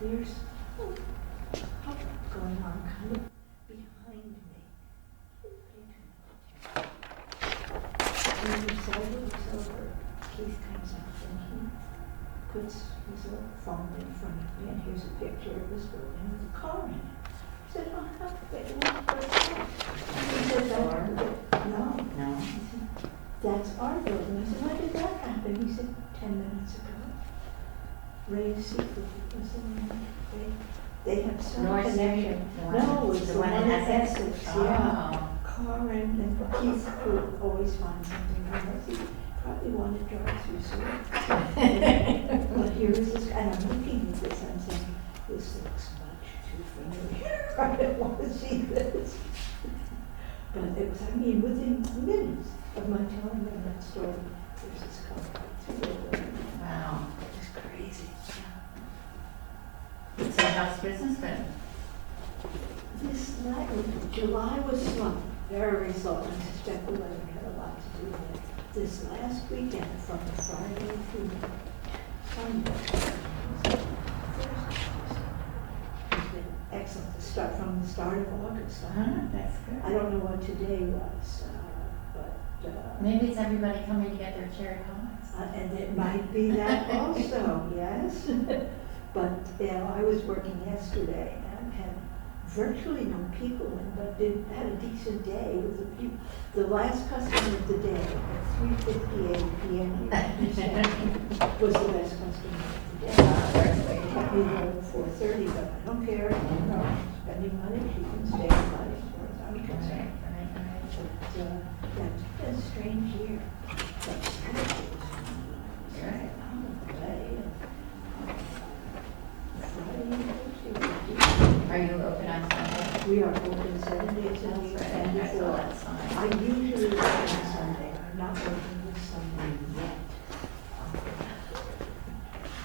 there's a couple going on kind of behind me. And he looks over, Keith comes out and he puts his little phone in front of me and here's a picture of this building with a car in it. I said, oh, how big was the car? He said, no. He said, that's our building. I said, when did that happen? He said, 10 minutes ago. Ray's Seafood was the name. They have some connection. No, it's the one in Essex, yeah. Car and Keith could always find something on it. He probably wanted to drive through Seoul. But here is this, and I'm looking at this, I'm saying, this looks much too familiar. I don't want to see this. But it was, I mean, within minutes of my telling them that story, there's this car right through the building. Wow. It's crazy. So how's business been? This July was slow, very slow. I suspect the weather had a lot to do with it. This last weekend, from Friday through Sunday, it's been excellent. From the start of August. That's good. I don't know what today was, but maybe it's everybody coming to get their cherry pies. and it might be that also, yes. But I was working yesterday and had virtually no people in, but had a decent day with the people. The last customer of the day at 3:58 p.m. was the best customer of the day. It kept me there at 4:30, but I don't care. You know, spending money, she can stay in money as far as I'm concerned. But that's been a strange year. But Right. Are you open on Sunday? We are open 7 days a week and before. I usually work on Sunday. I'm not working this Sunday yet.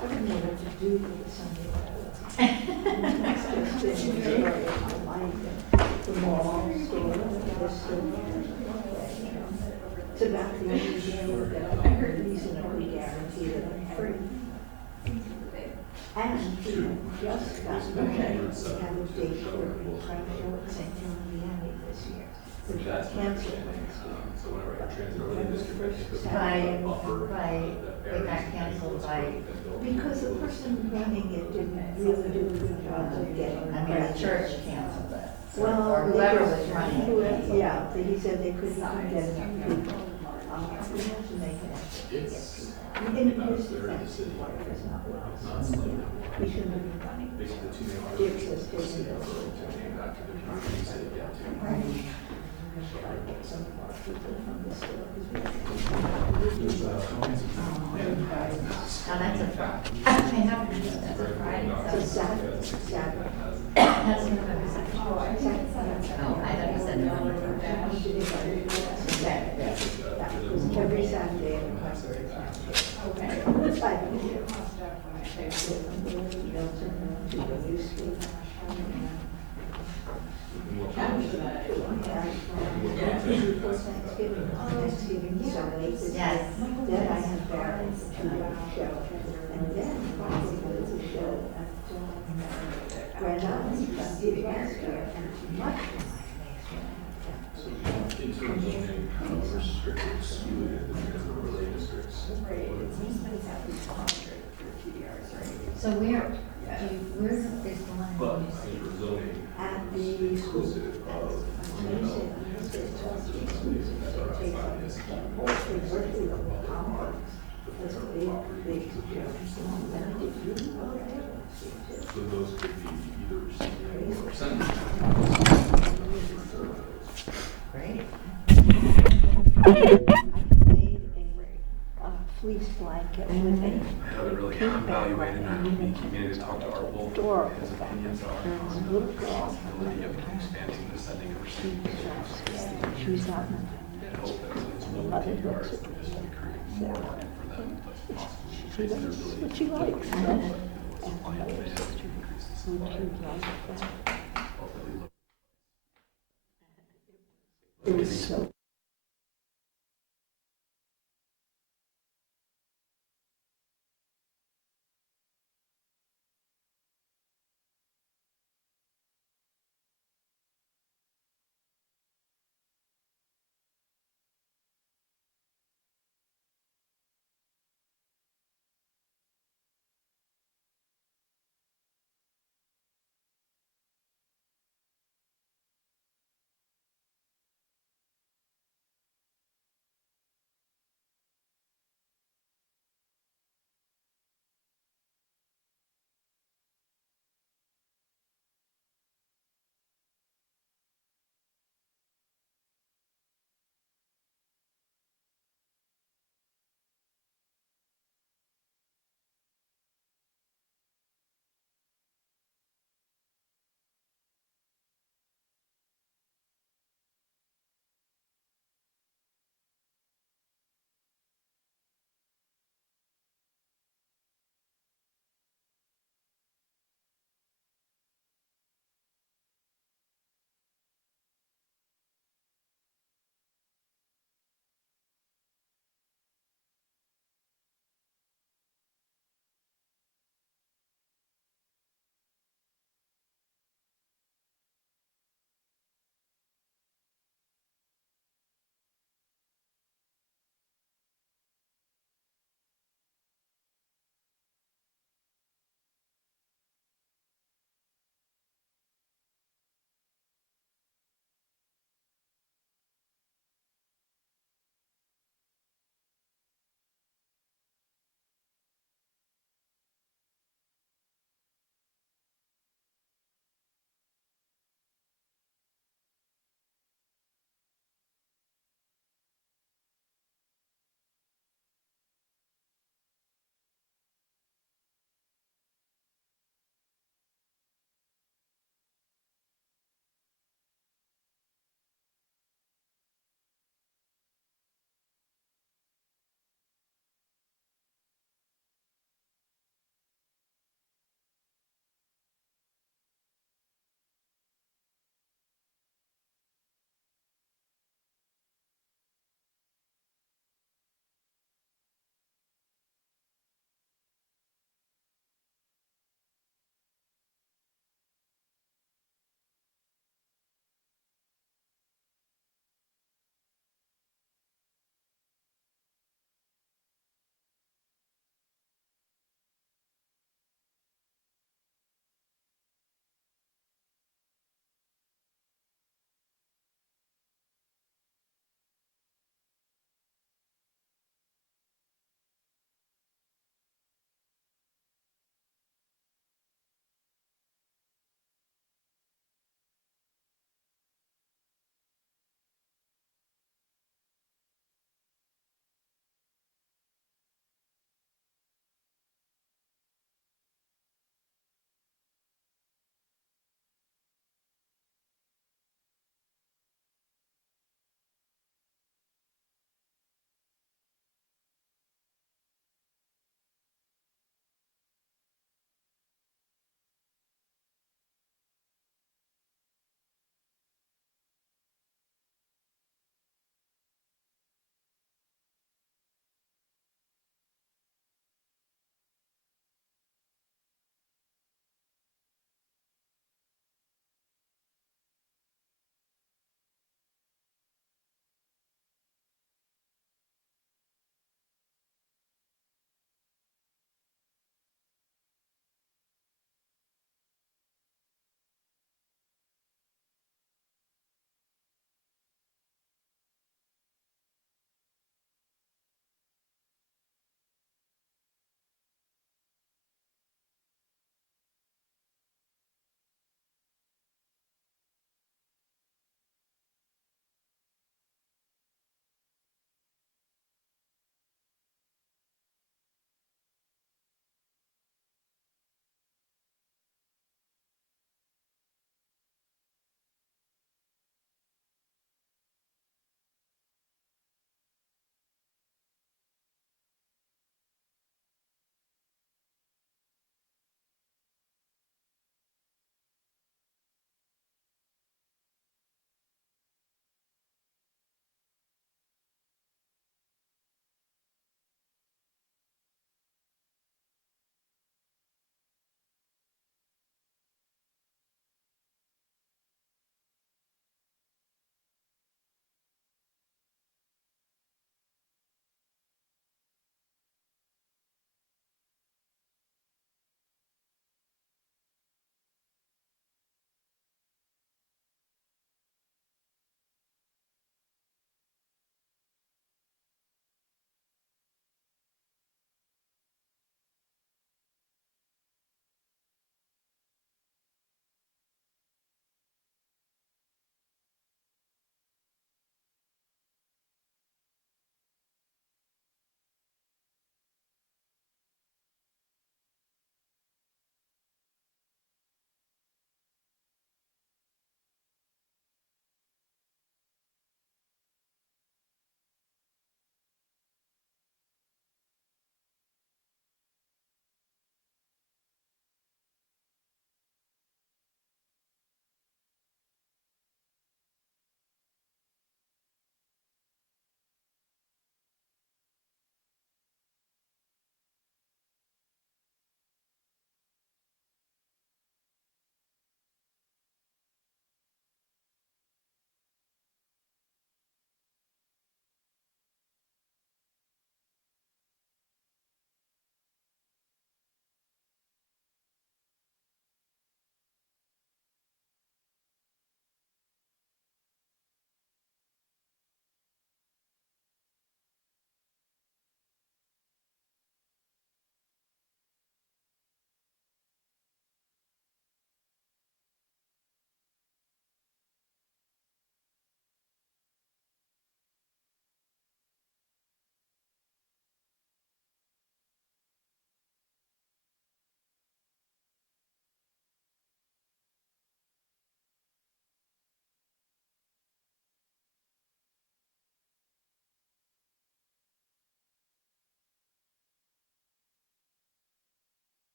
I don't know what to do with the Sunday that I It's just been a story of my life. The mall, store, this store. It's about the only day that I can reasonably guarantee that I'm free. And we just got married. We have a date for a travel at St. John Vianney this year, which got canceled last year. So whenever I transit over the district, I think It got canceled by. Because the person running it didn't really do a good job of getting. I mean, the church canceled it. Well, Or whoever was running it. Yeah, he said they couldn't get enough people. We have to make an effort to get people. In his defense, his wife is not well. We shouldn't have been running. basically the two main Dick arteries was taking of over. Burlington named after the community he said he got to. I get some of our people from the store. There's Oh, that's a Friday. I haven't used that for Friday. It's a Saturday. Saturday. That's November 2nd. Oh, I thought you said November 1st. Saturday. That was every Saturday in November. Okay. I don't know. Thanksgiving Sunday. Yes. Then I have Barry for 2-week show. And then probably the show at Grand Island last year and much So in terms of any kind of restricted skewed in the overlay districts. So where is the one? But I think for zoning, at the school. exclusive of, so those could be either receiving or sending. Great. A fleece blanket with a I haven't really evaluated that. We need to talk to Art Wolf, door. his opinions on Little the girl. possibility of expanding the sending and receiving services. She's out. And hope that it's more PDRs, just to create more market for them, but possibly She increase their likes ability what she to likes. supply and demand, increase the supply. Ultimately, It was so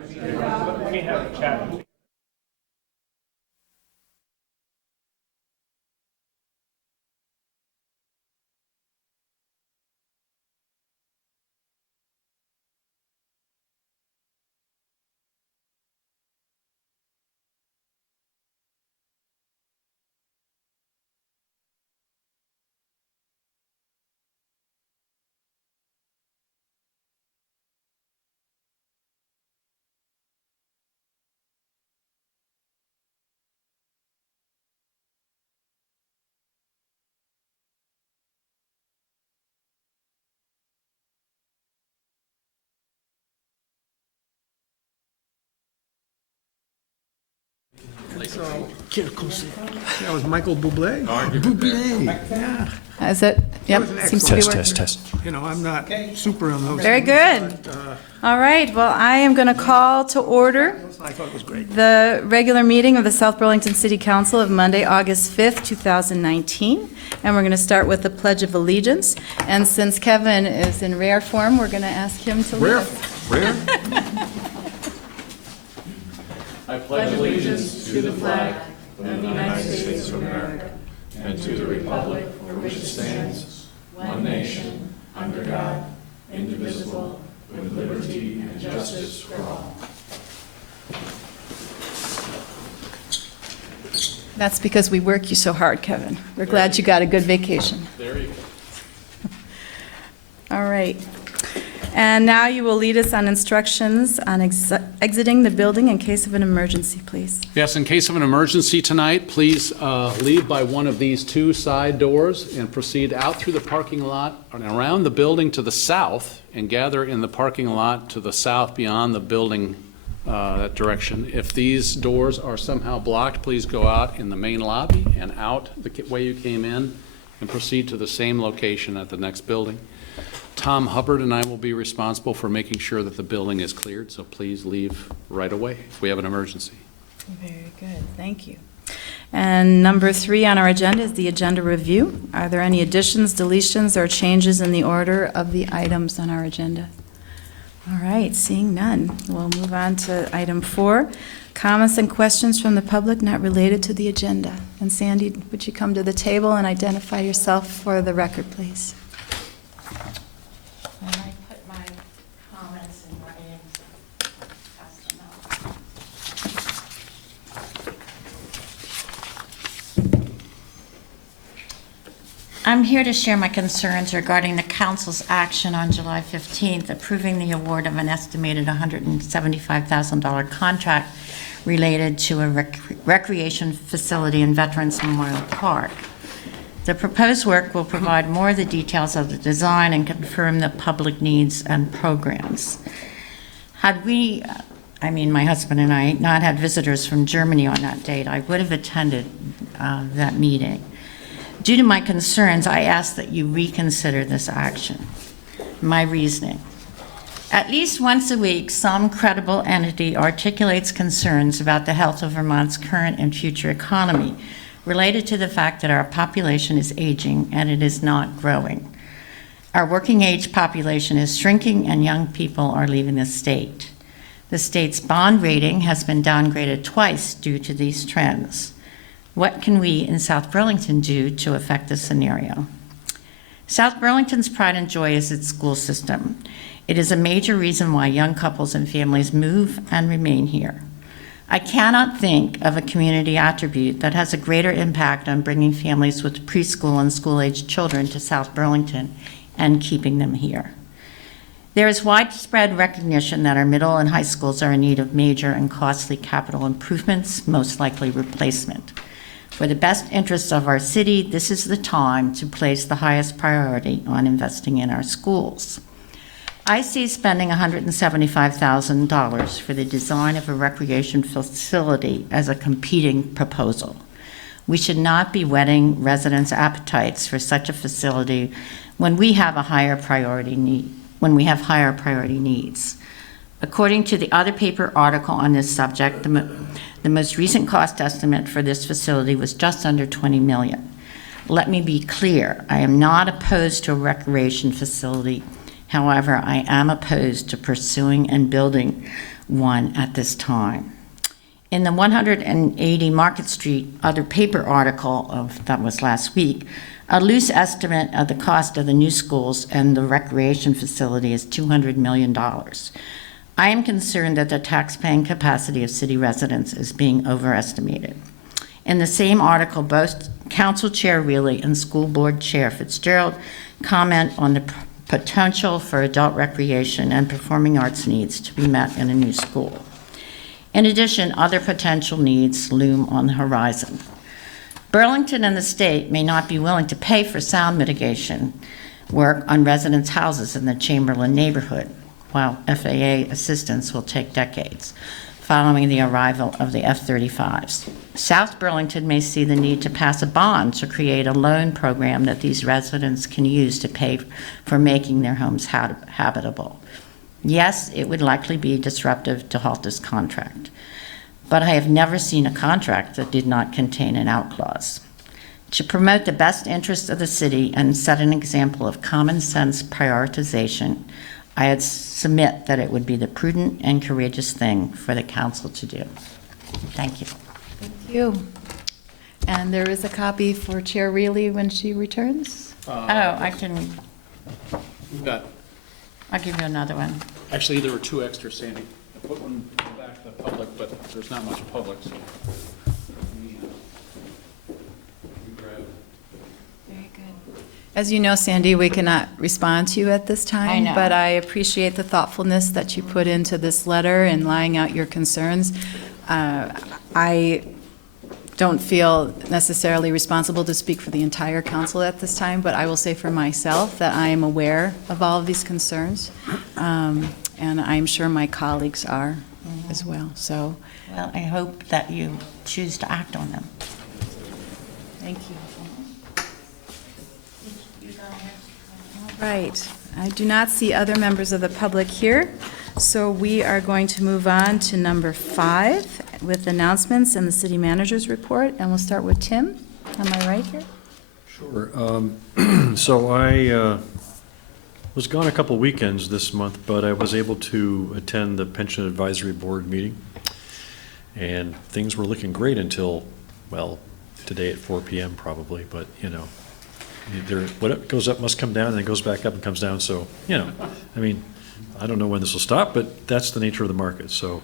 Let me have a chat. That was Michael Bublé? Bublé, yeah. Is it? Yep, That was an seems to be excellent working. Test. You know, I'm not super on those. Very things, good. but, All right, well, I am going to call to order I thought it was great. the regular meeting of the South Burlington City Council of Monday, August 5th, 2019. And we're going to start with the Pledge of Allegiance. And since Kevin is in rare form, we're going to ask him to lead us. Rare? I pledge allegiance to the flag of the United States of America and to the republic for which it stands, one nation, under God, indivisible, with liberty and justice for all. That's because we work you so hard, Kevin. We're glad you got a good vacation. There you go. All right. And now you will lead us on instructions on exiting the building in case of an emergency, please. Yes, in case of an emergency tonight, please leave by one of these two side doors and proceed out through the parking lot and around the building to the south and gather in the parking lot to the south beyond the building that direction. If these doors are somehow blocked, please go out in the main lobby and out the way you came in and proceed to the same location at the next building. Tom Hubbard and I will be responsible for making sure that the building is cleared, so please leave right away if we have an emergency. Very good, thank you. And number 3 on our agenda is the agenda review. Are there any additions, deletions, or changes in the order of the items on our agenda? All right, seeing none, we'll move on to item 4, comments and questions from the public not related to the agenda. And Sandy, would you come to the table and identify yourself for the record, please? And I put my comments in writing, so pass them out. I'm here to share my concerns regarding the council's action on July 15th, approving the award of an estimated $175,000 contract related to a recreation facility in Veterans Memorial Park. The proposed work will provide more of the details of the design and confirm the public needs and programs. Had we, my husband and I, not had visitors from Germany on that date, I would have attended that meeting. Due to my concerns, I ask that you reconsider this action. My reasoning. At least once a week, some credible entity articulates concerns about the health of Vermont's current and future economy, related to the fact that our population is aging and it is not growing. Our working age population is shrinking and young people are leaving the state. The state's bond rating has been downgraded twice due to these trends. What can we in South Burlington do to affect this scenario? South Burlington's pride and joy is its school system. It is a major reason why young couples and families move and remain here. I cannot think of a community attribute that has a greater impact on bringing families with preschool and school-aged children to South Burlington and keeping them here. There is widespread recognition that our middle and high schools are in need of major and costly capital improvements, most likely replacement. For the best interests of our city, this is the time to place the highest priority on investing in our schools. I see spending $175,000 for the design of a recreation facility as a competing proposal. We should not be whetting residents' appetites for such a facility when we have higher priority needs. According to the other paper article on this subject, the most recent cost estimate for this facility was just under $20 million. Let me be clear, I am not opposed to a recreation facility. However, I am opposed to pursuing and building one at this time. In the 180 Market Street other paper article that was last week, a loose estimate of the cost of the new schools and the recreation facility is $200 million. I am concerned that the taxpaying capacity of city residents is being overestimated. In the same article, both Council Chair Reilly and School Board Chair Fitzgerald comment on the potential for adult recreation and performing arts needs to be met in a new school. In addition, other potential needs loom on the horizon. Burlington and the state may not be willing to pay for sound mitigation work on residents' houses in the Chamberlain neighborhood, while FAA assistance will take decades following the arrival of the F-35s. South Burlington may see the need to pass a bond to create a loan program that these residents can use to pay for making their homes habitable. Yes, it would likely be disruptive to halt this contract, but I have never seen a contract that did not contain an out clause. To promote the best interests of the city and set an example of common sense prioritization, I would submit that it would be the prudent and courageous thing for the council to do. Thank you. Thank you. And there is a copy for Chair Reilly when she returns. I can, We've got, I'll give you another one. actually, there were two extra, Sandy. I put one back to the public, but there's not much public, so. Very good. As you know, Sandy, we cannot respond to you at this time. I know. But I appreciate the thoughtfulness that you put into this letter and laying out your concerns. I don't feel necessarily responsible to speak for the entire council at this time, but I will say for myself that I am aware of all of these concerns, and I'm sure my colleagues are as well. So, Well, I hope that you choose to act on them. thank you. All right. I do not see other members of the public here, so we are going to move on to number 5 with announcements and the city manager's report, and we'll start with Tim. Am I right here? Sure. So I was gone a couple weekends this month, but I was able to attend the Pension Advisory Board meeting, and things were looking great until, well, today at 4 p.m. probably, but, you know, what goes up must come down, and it goes back up and comes down, so, you know, I mean, I don't know when this will stop, but that's the nature of the market. So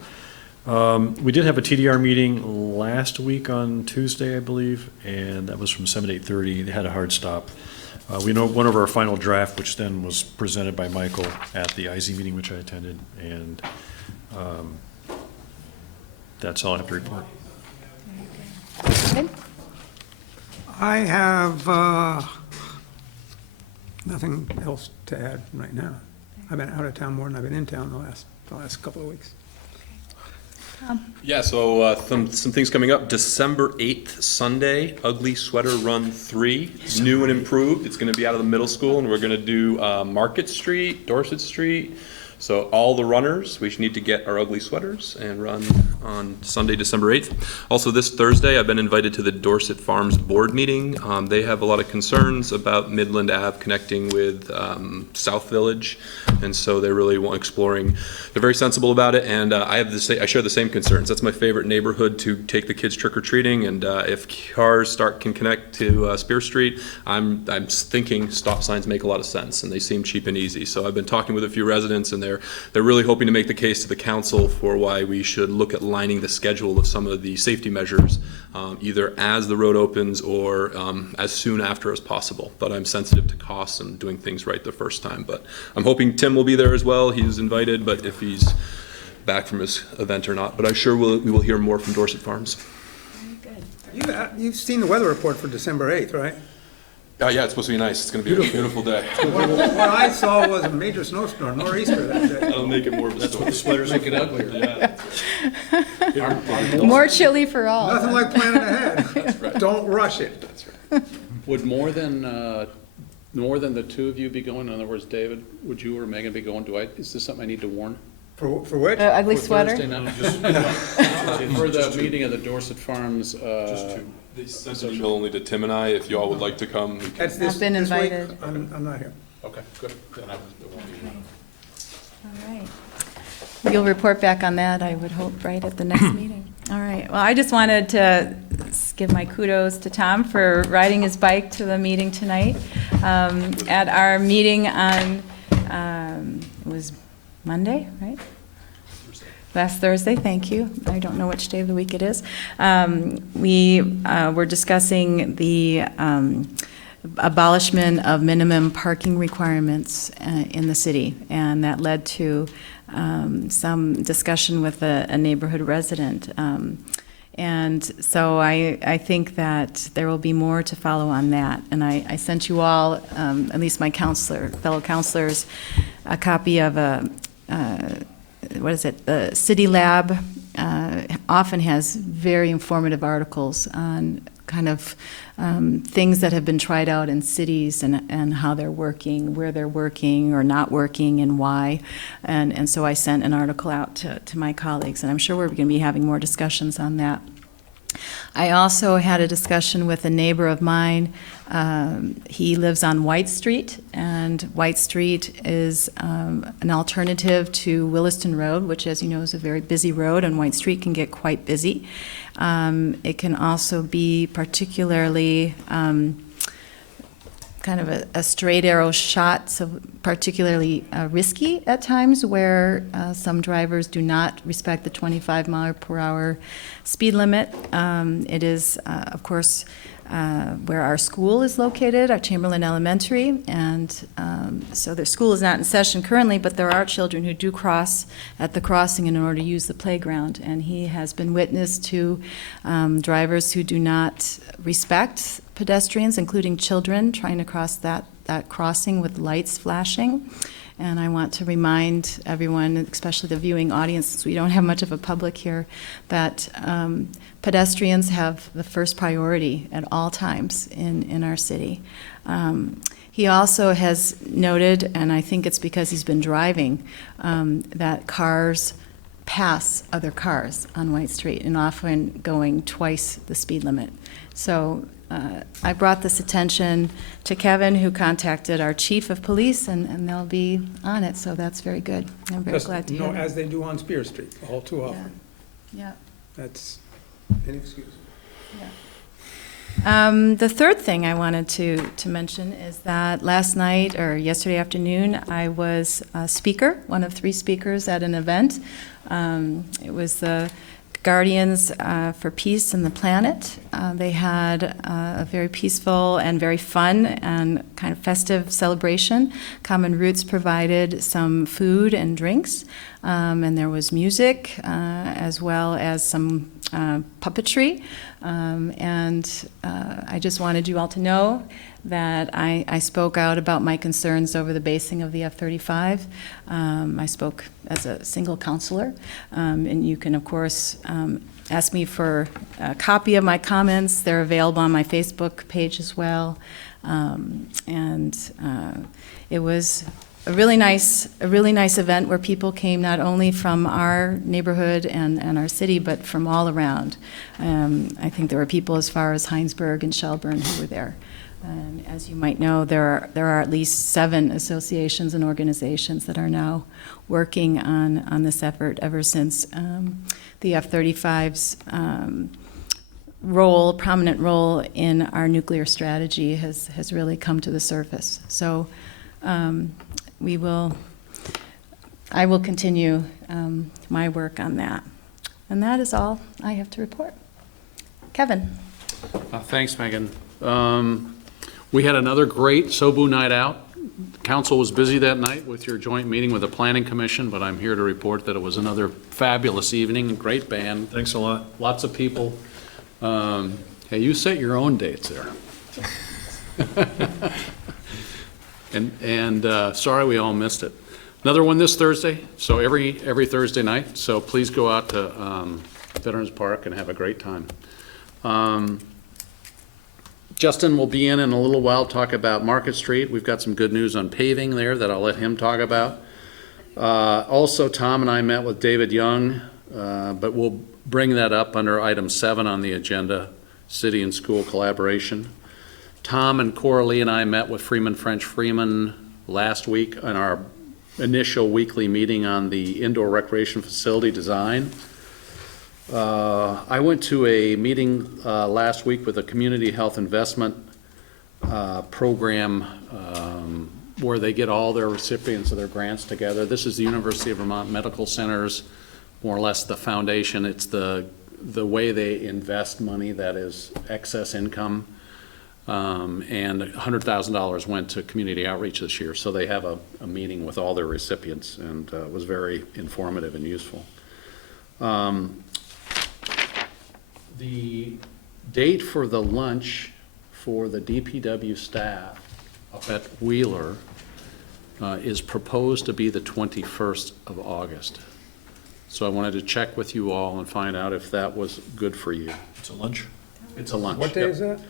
we did have a TDR meeting last week on Tuesday, I believe, and that was from 7 to 8:30. They had a hard stop. We know one of our final draft, which then was presented by Michael at the IZ meeting, which I attended, and that's all I have to report. Good. I have nothing else to add right now. I've been out of town more than I've been in town the last couple of weeks. Yeah, so some things coming up. December 8th, Sunday, Ugly Sweater Run 3, new and improved. It's going to be out of the middle school, and we're going to do Market Street, Dorset Street. So all the runners, we need to get our ugly sweaters and run on Sunday, December 8th. Also, this Thursday, I've been invited to the Dorset Farms Board meeting. They have a lot of concerns about Midland Ave connecting with South Village, and so they're really exploring. They're very sensible about it, and I share the same concerns. That's my favorite neighborhood to take the kids trick-or-treating, and if cars can connect to Spear Street, I'm thinking stop signs make a lot of sense, and they seem cheap and easy. So I've been talking with a few residents, and they're really hoping to make the case to the council for why we should look at lining the schedule of some of the safety measures, either as the road opens or as soon after as possible. But I'm sensitive to costs and doing things right the first time. But I'm hoping Tim will be there as well. He's invited, but if he's back from his event or not. But I'm sure we will hear more from Dorset Farms. You've seen the weather report for December 8th, right? Yeah, it's supposed to be nice. It's going to be a beautiful day. What I saw was a major snowstorm, nor'easter that day. That'll make it more of a story. Sweaters Make it uglier. Yeah. More chili for all. Nothing like planning ahead. That's right. Don't rush it. That's right. Would more than the two of you be going? In other words, David, would you or Megan be going? Is this something I need to warn? For which? Ugly For sweater? Thursday night? For the meeting of the Dorset Farms, They sent an email only to Tim and I. If y'all would like to come, we can. That's this I've been this week? invited. I'm not here. okay, good. Then it won't be. All right. You'll report back on that, I would hope, right, at the next meeting. All right. Well, I just wanted to give my kudos to Tom for riding his bike to the meeting tonight. At our meeting on, it was Monday, right? Last Thursday, thank you. I don't know which day of the week it is. We were discussing the abolishment of minimum parking requirements in the city, and that led to some discussion with a neighborhood resident. And so I think that there will be more to follow on that. And I sent you all, at least my fellow counselors, a copy of the City Lab often has very informative articles on kind of things that have been tried out in cities and how they're working, where they're working or not working, and why. And so I sent an article out to my colleagues, and I'm sure we're going to be having more discussions on that. I also had a discussion with a neighbor of mine. He lives on White Street, and White Street is an alternative to Williston Road, which, as you know, is a very busy road, and White Street can get quite busy. It can also be particularly kind of a straight arrow shot, so particularly risky at times, where some drivers do not respect the 25-mile-per-hour speed limit. It is, of course, where our school is located, our Chamberlain Elementary, and so the school is not in session currently, but there are children who do cross at the crossing in order to use the playground, and he has been witness to drivers who do not respect pedestrians, including children, trying to cross that crossing with lights flashing. And I want to remind everyone, especially the viewing audience, since we don't have much of a public here, that pedestrians have the first priority at all times in our city. He also has noted, and I think it's because he's been driving, that cars pass other cars on White Street and often going twice the speed limit. So I brought this attention to Kevin, who contacted our chief of police, and they'll be on it, so that's very good. I'm very glad to hear that. As they do on Spear Street, all too often. Yeah. That's an excuse. The third thing I wanted to mention is that last night, or yesterday afternoon, I was a speaker, one of 3 speakers at an event. It was the Guardians for Peace and the Planet. They had a very peaceful and very fun and kind of festive celebration. Common Roots provided some food and drinks, and there was music as well as some puppetry. And I just wanted you all to know that I spoke out about my concerns over the basing of the F-35. I spoke as a single counselor, and you can, of course, ask me for a copy of my comments. They're available on my Facebook page as well. And it was a really nice event where people came not only from our neighborhood and our city, but from all around. I think there were people as far as Heinsberg and Shelburne who were there. And as you might know, there are at least 7 associations and organizations that are now working on this effort ever since the F-35's prominent role in our nuclear strategy has really come to the surface. So I will continue my work on that. And that is all I have to report. Kevin. Thanks, Megan. We had another great Sobu night out. Council was busy that night with your joint meeting with the Planning Commission, but I'm here to report that it was another fabulous evening, great band. Thanks a lot. Lots of people. Hey, you set your own dates there. And sorry we all missed it. Another one this Thursday, so every Thursday night, so please go out to Veterans Park and have a great time. Justin will be in a little while, talk about Market Street. We've got some good news on paving there that I'll let him talk about. Also, Tom and I met with David Young, but we'll bring that up under item 7 on the agenda, city and school collaboration. Tom and Coralie and I met with Freeman French Freeman last week on our initial weekly meeting on the indoor recreation facility design. I went to a meeting last week with a community health investment program where they get all their recipients of their grants together. This is the University of Vermont Medical Center's, more or less the foundation. It's the way they invest money that is excess income. And $100,000 went to community outreach this year. So they have a meeting with all their recipients, and it was very informative and useful. The date for the lunch for the DPW staff up at Wheeler is proposed to be the 21st of August. So I wanted to check with you all and find out if that was good for you. It's a lunch? It's a lunch. What day is that?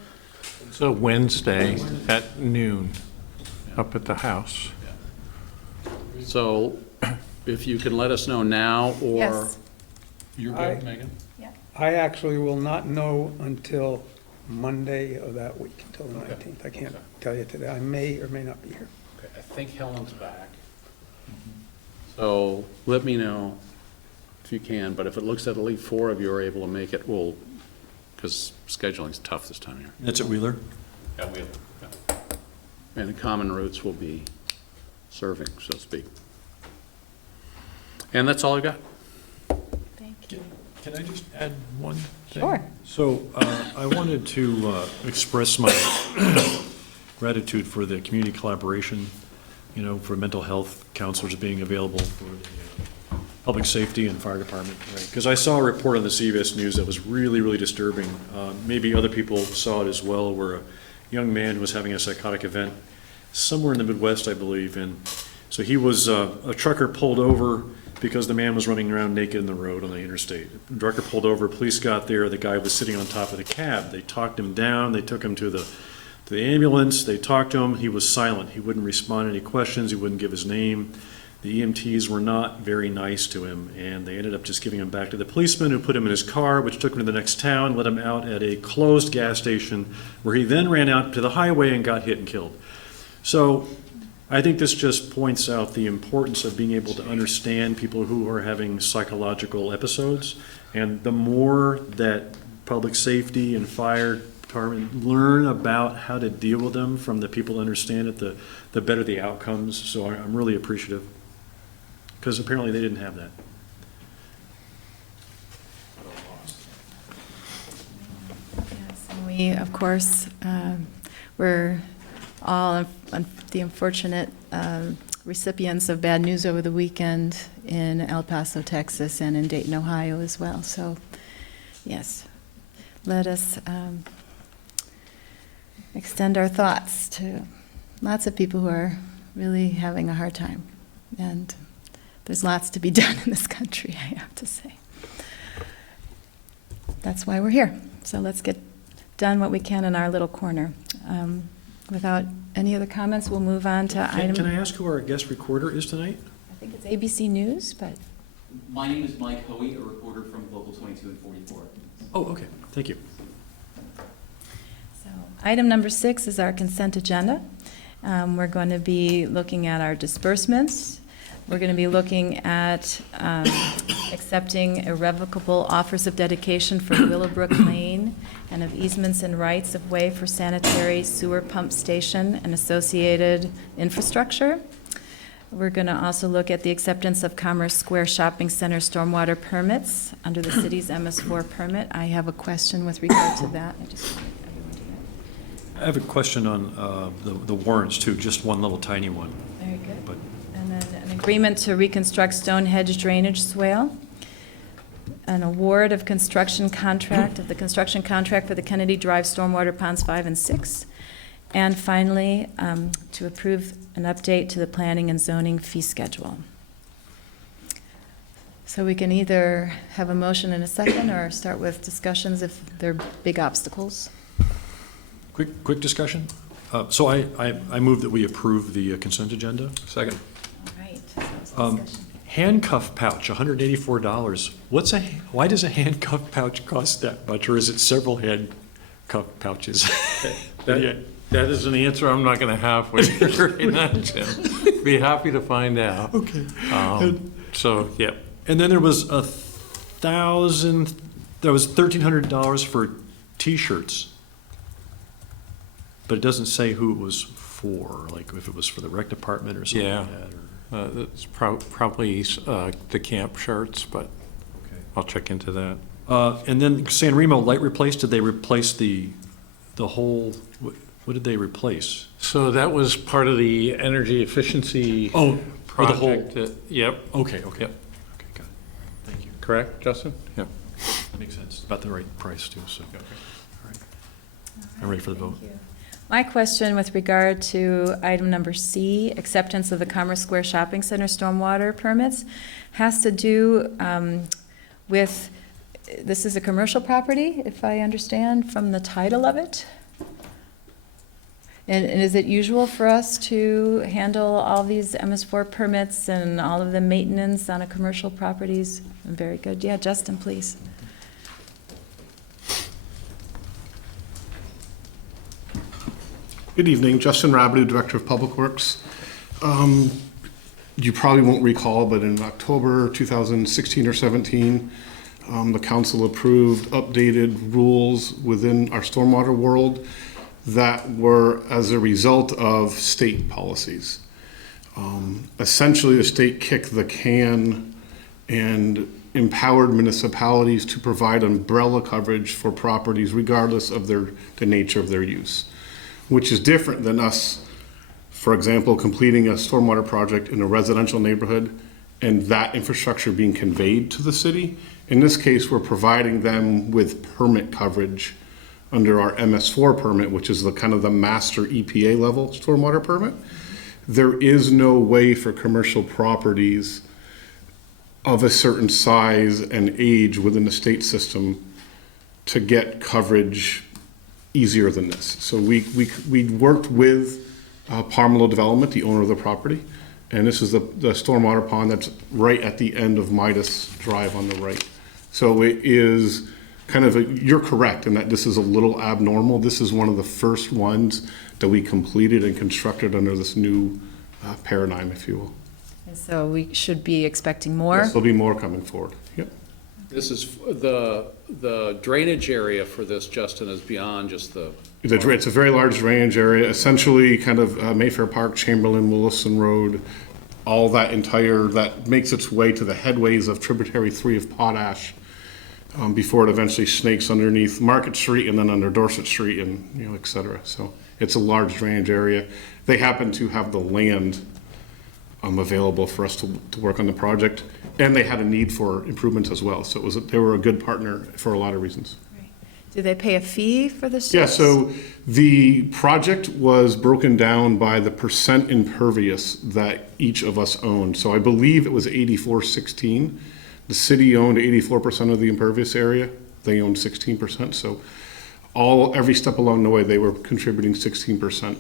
It's a Wednesday at noon up at the house. So if you can let us know now, or Yes. you're I- good, Megan? I actually will not know until Monday of that week, until the 19th. I can't tell you today. I may or may not be here. Okay, I think Helen's back. So let me know if you can, but if it looks at least 4 of you are able to make it, we'll, because scheduling's tough this time of year. That's at Wheeler? Yeah, we have, yeah. And the Common Roots will be serving, so to speak. And that's all I got. Thank you. Can I just add one thing? Sure. So I wanted to express my gratitude for the community collaboration, for mental health counselors being available for the public safety and fire department. Because I saw a report on the CBS News that was really, really disturbing. Maybe other people saw it as well, where a young man was having a psychotic event somewhere in the Midwest, I believe. And so he was, a trucker pulled over because the man was running around naked in the road on the interstate. The trucker pulled over, police got there, the guy was sitting on top of the cab. They talked him down, they took him to the ambulance, they talked to him, he was silent. He wouldn't respond to any questions, he wouldn't give his name. The EMTs were not very nice to him, and they ended up just giving him back to the policeman, who put him in his car, which took him to the next town, let him out at a closed gas station, where he then ran out to the highway and got hit and killed. So I think this just points out the importance of being able to understand people who are having psychological episodes. And the more that public safety and fire department learn about how to deal with them from the people who understand it, the better the outcomes. So I'm really appreciative, because apparently they didn't have that. Yes, and we, of course, we're all the unfortunate recipients of bad news over the weekend in El Paso, Texas, and in Dayton, Ohio as well. So, yes, let us extend our thoughts to lots of people who are really having a hard time. And there's lots to be done in this country, I have to say. That's why we're here. So let's get done what we can in our little corner. Without any other comments, we'll move on to item. Can I ask who our guest recorder is tonight? I think it's ABC News, but My name is Mike Hoey, a reporter from Local 22 and 44. Oh, okay, thank you. so item number 6 is our consent agenda. We're going to be looking at our disbursements. We're going to be looking at accepting irrevocable offers of dedication for Willowbrook Lane and of easements and rights of way for sanitary sewer pump station and associated infrastructure. We're going to also look at the acceptance of Commerce Square Shopping Center stormwater permits under the city's MS4 permit. I have a question with regard to that. I have a question on the warrants too, just one little tiny one. Very good. But And then an agreement to reconstruct Stonehenge drainage swale, an award of construction contract, of the construction contract for the Kennedy Drive Stormwater Ponds 5 and 6, and finally, to approve an update to the planning and zoning fee schedule. So we can either have a motion in a second or start with discussions if there are big obstacles. quick discussion. So I move that we approve the consent agenda. Second. All right. So discussion. Handcuff pouch, $184. Why does a handcuff pouch cost that much, or is it several handcuff pouches? That is an answer I'm not going to have for you right now, Jim. Be happy to find out. Okay. So, yep. And then there was $1,300 for T-shirts, but it doesn't say who it was for, like if it was for the rec department or something Yeah. like that. It's probably the camp shirts, but Okay. I'll check into that. And then San Remo light replaced, did they replace the whole, what did they replace? So that was part of the energy efficiency Oh, for the whole, project. Yep. okay, Yep. okay, got it. Thank you. Correct, Justin? Yep. That makes sense. About the right price too, so. All right. I'm ready for the vote. Thank you. My question with regard to item number C, acceptance of the Commerce Square Shopping Center stormwater permits, has to do with, this is a commercial property, if I understand from the title of it? And is it usual for us to handle all these MS4 permits and all of the maintenance on a commercial properties? Very good. Yeah, Justin, please. Good evening, Justin Rabideau, Director of Public Works. You probably won't recall, but in October 2016 or 17, the council approved updated rules within our stormwater world that were as a result of state policies. Essentially, the state kicked the can and empowered municipalities to provide umbrella coverage for properties regardless of the nature of their use, which is different than us, for example, completing a stormwater project in a residential neighborhood and that infrastructure being conveyed to the city. In this case, we're providing them with permit coverage under our MS4 permit, which is the kind of the master EPA level stormwater permit. There is no way for commercial properties of a certain size and age within the state system to get coverage easier than this. So we worked with Parmelo Development, the owner of the property, and this is the stormwater pond that's right at the end of Midas Drive on the right. So it is kind of you're correct in that this is a little abnormal. This is one of the first ones that we completed and constructed under this new paradigm, if you will. And so we should be expecting more? Yes, there'll be more coming forward. Yep. This is, the drainage area for this, Justin, is beyond just the. It's a very large drainage area, essentially kind of Mayfair Park, Chamberlain, Williston Road, all that that makes its way to the headways of tributary 3 of Potash before it eventually snakes underneath Market Street and then under Dorset Street and, et cetera. So it's a large drainage area. They happen to have the land available for us to work on the project, and they had a need for improvements as well. So they were a good partner for a lot of reasons. Do they pay a fee for this? Yeah, so the project was broken down by the percent impervious that each of us owned. So I believe it was 84-16. The city owned 84% of the impervious area. They owned 16%. So every step along the way, they were contributing 16%.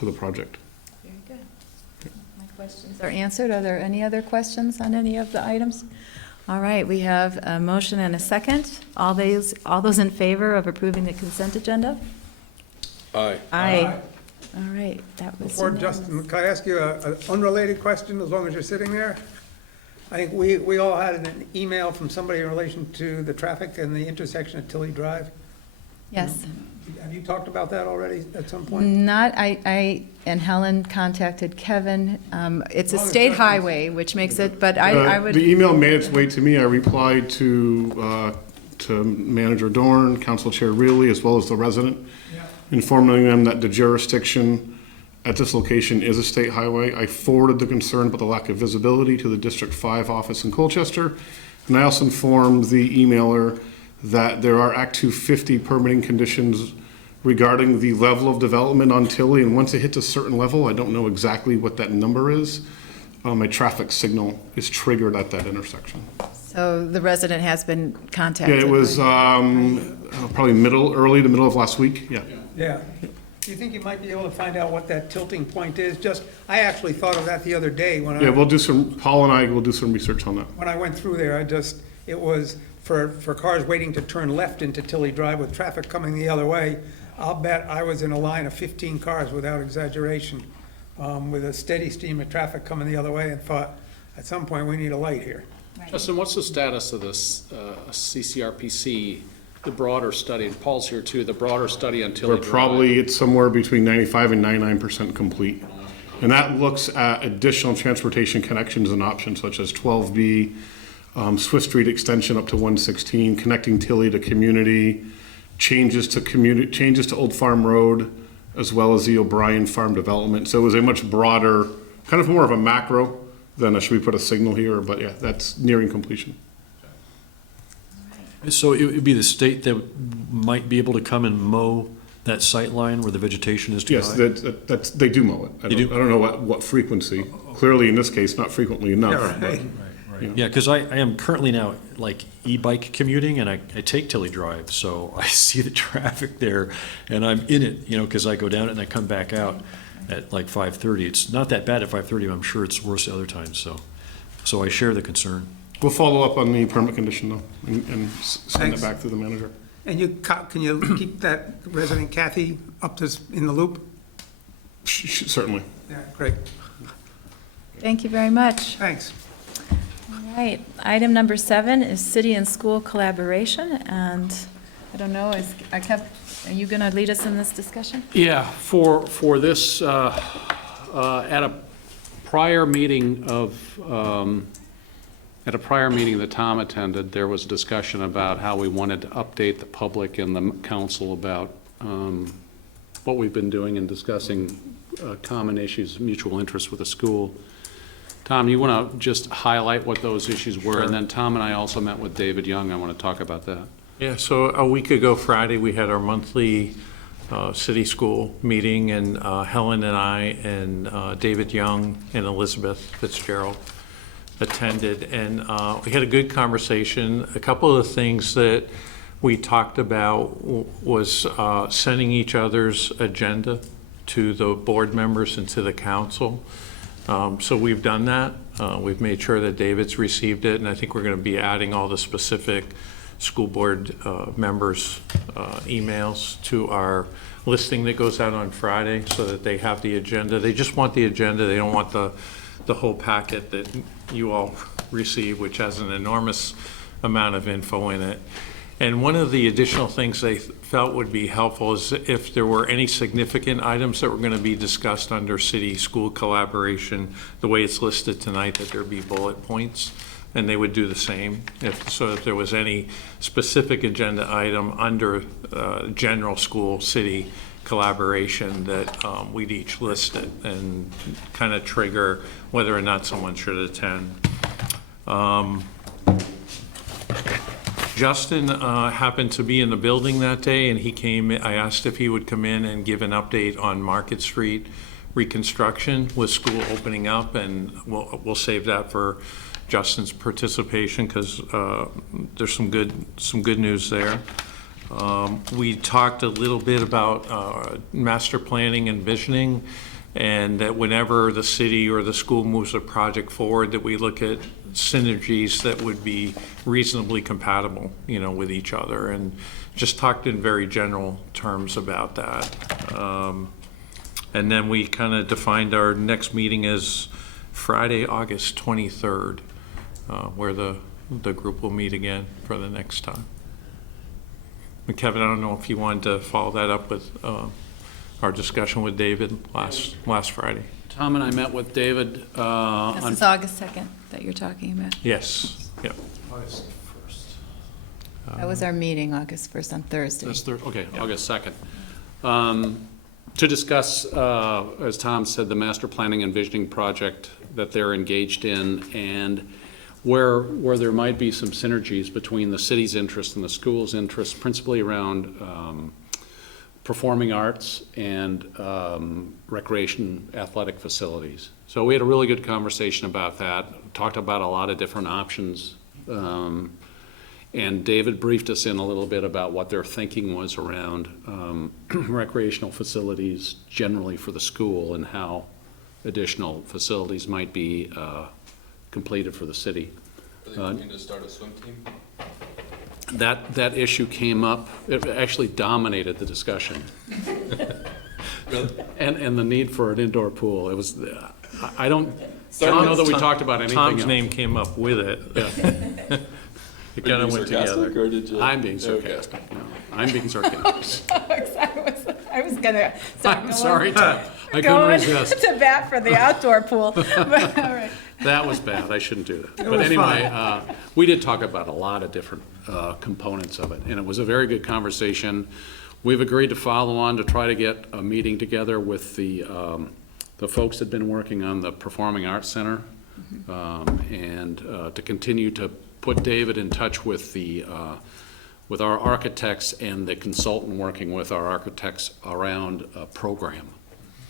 to the project. Very good. My questions are answered. Are there any other questions on any of the items? All right, we have a motion and a second. All those in favor of approving the consent agenda? Aye. Aye. All right, that was Before unanimous. Justin, can I ask you an unrelated question, as long as you're sitting there? I think we all had an email from somebody in relation to the traffic and the intersection at Tilly Drive. Yes. Have you talked about that already at some point? Not, I and Helen contacted Kevin. It's a Long as state Justin's- highway, which makes it, but I would. The email made its way to me. I replied to Manager Dorn, Council Chair Reilly, as well as the resident, informing them that the jurisdiction at this location is a state highway. I forwarded the concern about the lack of visibility to the District 5 office in Colchester. And I also informed the emailer that there are Act 250 permitting conditions regarding the level of development on Tilly. And once it hits a certain level, I don't know exactly what that number is, a traffic signal is triggered at that intersection. So the resident has been contacted. Yeah, it was probably early to middle of last week, yeah. Yeah. Do you think you might be able to find out what that tilting point is? I actually thought of that the other day when Paul and I will do some research on that. when I went through there. It was for cars waiting to turn left into Tilly Drive with traffic coming the other way. I'll bet I was in a line of 15 cars without exaggeration, with a steady stream of traffic coming the other way, and thought, at some point, we need a light here. Justin, what's the status of this CCRPC, the broader study, and Paul's here too, the broader study on Tilly Drive? It's somewhere between 95 and 99% complete. And that looks at additional transportation connections and options such as 12B, Swift Street extension up to 116, connecting Tilly to community, changes to Old Farm Road, as well as the O'Brien Farm Development. So it was a much broader, kind of more of a macro than should we put a signal here, but yeah, that's nearing completion. So it would be the state that might be able to come and mow that sight line where the vegetation is too Yes, high? they do mow it. They do? I don't know what frequency. Clearly, in this case, not frequently enough. Yeah, right. Yeah, because I am currently now like e-bike commuting, and I take Tilly Drive, so I see the traffic there, and I'm in it, because I go down it and I come back out at like 5:30. It's not that bad at 5:30, but I'm sure it's worse at other times, so I share the concern. We'll follow up on the permit condition though, and send Thanks. it back to the manager. And can you keep that resident Kathy in the loop? Certainly. Yeah, great. Thank you very much. Thanks. All right, item number 7 is city and school collaboration, and I don't know, are you going to lead us in this discussion? Yeah, for this, at a prior meeting that Tom attended, there was discussion about how we wanted to update the public and the council about what we've been doing in discussing common issues, mutual interest with the school. Tom, you want to just highlight what those issues were? Sure. And then Tom and I also met with David Young. I want to talk about that. Yeah, so a week ago Friday, we had our monthly city school meeting, and Helen and I and David Young and Elizabeth Fitzgerald attended, and we had a good conversation. A couple of the things that we talked about was sending each other's agenda to the board members and to the council. So we've done that. We've made sure that David's received it, and I think we're going to be adding all the specific school board members' emails to our listing that goes out on Friday so that they have the agenda. They just want the agenda. They don't want the whole packet that you all receive, which has an enormous amount of info in it. And one of the additional things they felt would be helpful is if there were any significant items that were going to be discussed under city-school collaboration, the way it's listed tonight, that there be bullet points, and they would do the same. If there was any specific agenda item under general school city collaboration, that we'd each list it and kind of trigger whether or not someone should attend. Justin happened to be in the building that day, and he came. I asked if he would come in and give an update on Market Street reconstruction with school opening up, and we'll save that for Justin's participation because there's some good news there. We talked a little bit about master planning and visioning, and that whenever the city or the school moves a project forward, that we look at synergies that would be reasonably compatible, with each other, and just talked in very general terms about that. And then we kind of defined our next meeting as Friday, August 23rd, where the group will meet again for the next time. And Kevin, I don't know if you wanted to follow that up with our discussion with David last Friday. Tom and I met with David This on is August 2nd that you're talking about. Yes, yep. August 1st. That was our meeting, August 1st on Thursday. That's okay, August 2nd. To discuss, as Tom said, the master planning and visioning project that they're engaged in, and where there might be some synergies between the city's interest and the school's interest, principally around performing arts and recreation athletic facilities. So we had a really good conversation about that, talked about a lot of different options. And David briefed us in a little bit about what their thinking was around recreational facilities generally for the school, and how additional facilities might be completed for the city. Are they looking to start a swim team? That issue came up, it actually dominated the discussion. Really? And the need for an indoor pool. It was, I don't know that we talked about anything Tom's else. name came up with it. Yeah. It kind of went together. Or did you? I'm being sarcastic. No, I'm being sarcastic. I was gonna I'm sorry, Tom. I couldn't resist. to bat for the outdoor pool. But, all right. That was bad. I shouldn't do that. But was anyway, we did talk about a lot of different components of it, and it was a very good conversation. We've agreed to follow on to try to get a meeting together with the folks that have been working on the Performing Arts Center, and to continue to put David in touch with with our architects and the consultant working with our architects around a program.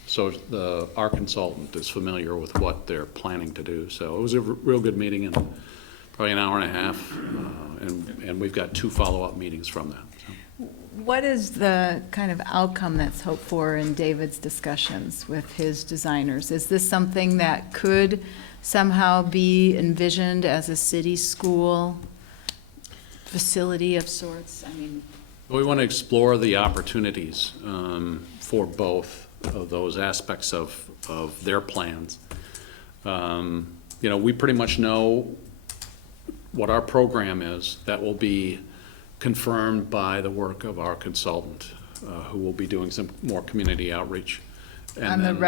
So our consultant is familiar with what they're planning to do. So it was a real good meeting, and probably an hour and a half, and we've got 2 follow-up meetings from that. So. What is the kind of outcome that's hoped for in David's discussions with his designers? Is this something that could somehow be envisioned as a city school facility of sorts? I mean, We want to explore the opportunities for both of those aspects of their plans. We pretty much know what our program is. That will be confirmed by the work of our consultant, who will be doing some more community outreach. And on the then-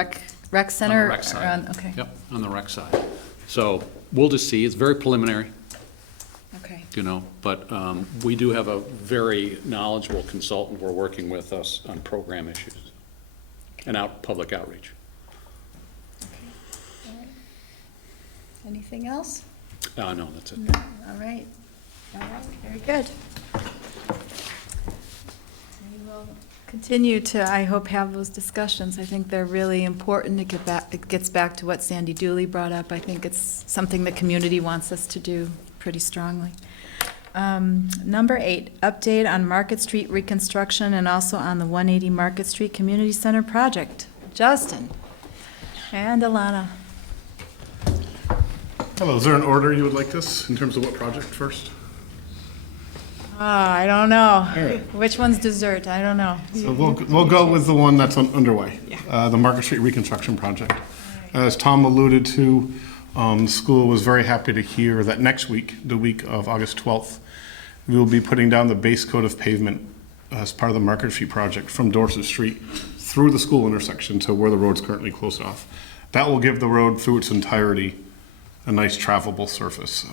rec center? On the rec side. Okay. Yep, on the rec side. So we'll just see. It's very preliminary, Okay. but we do have a very knowledgeable consultant we're working with us on program issues and public outreach. All right. Anything else? No, that's it. No. All right. All right. Very good. We will continue to, I hope, have those discussions. I think they're really important to get back. It gets back to what Sandy Dooley brought up. I think it's something the community wants us to do pretty strongly. Number 8, update on Market Street reconstruction and also on the 180 Market Street Community Center project. Justin and Alana. Hello, is there an order you would like this in terms of what project first? I don't know. All right. Which one's dessert? I don't know. So we'll go with the one that's underway, the Market Street reconstruction project. As Tom alluded to, the school was very happy to hear that next week, the week of August 12th, we will be putting down the base coat of pavement as part of the Market Street project from Dorset Street through the school intersection to where the road's currently closed off. That will give the road through its entirety a nice travelable surface.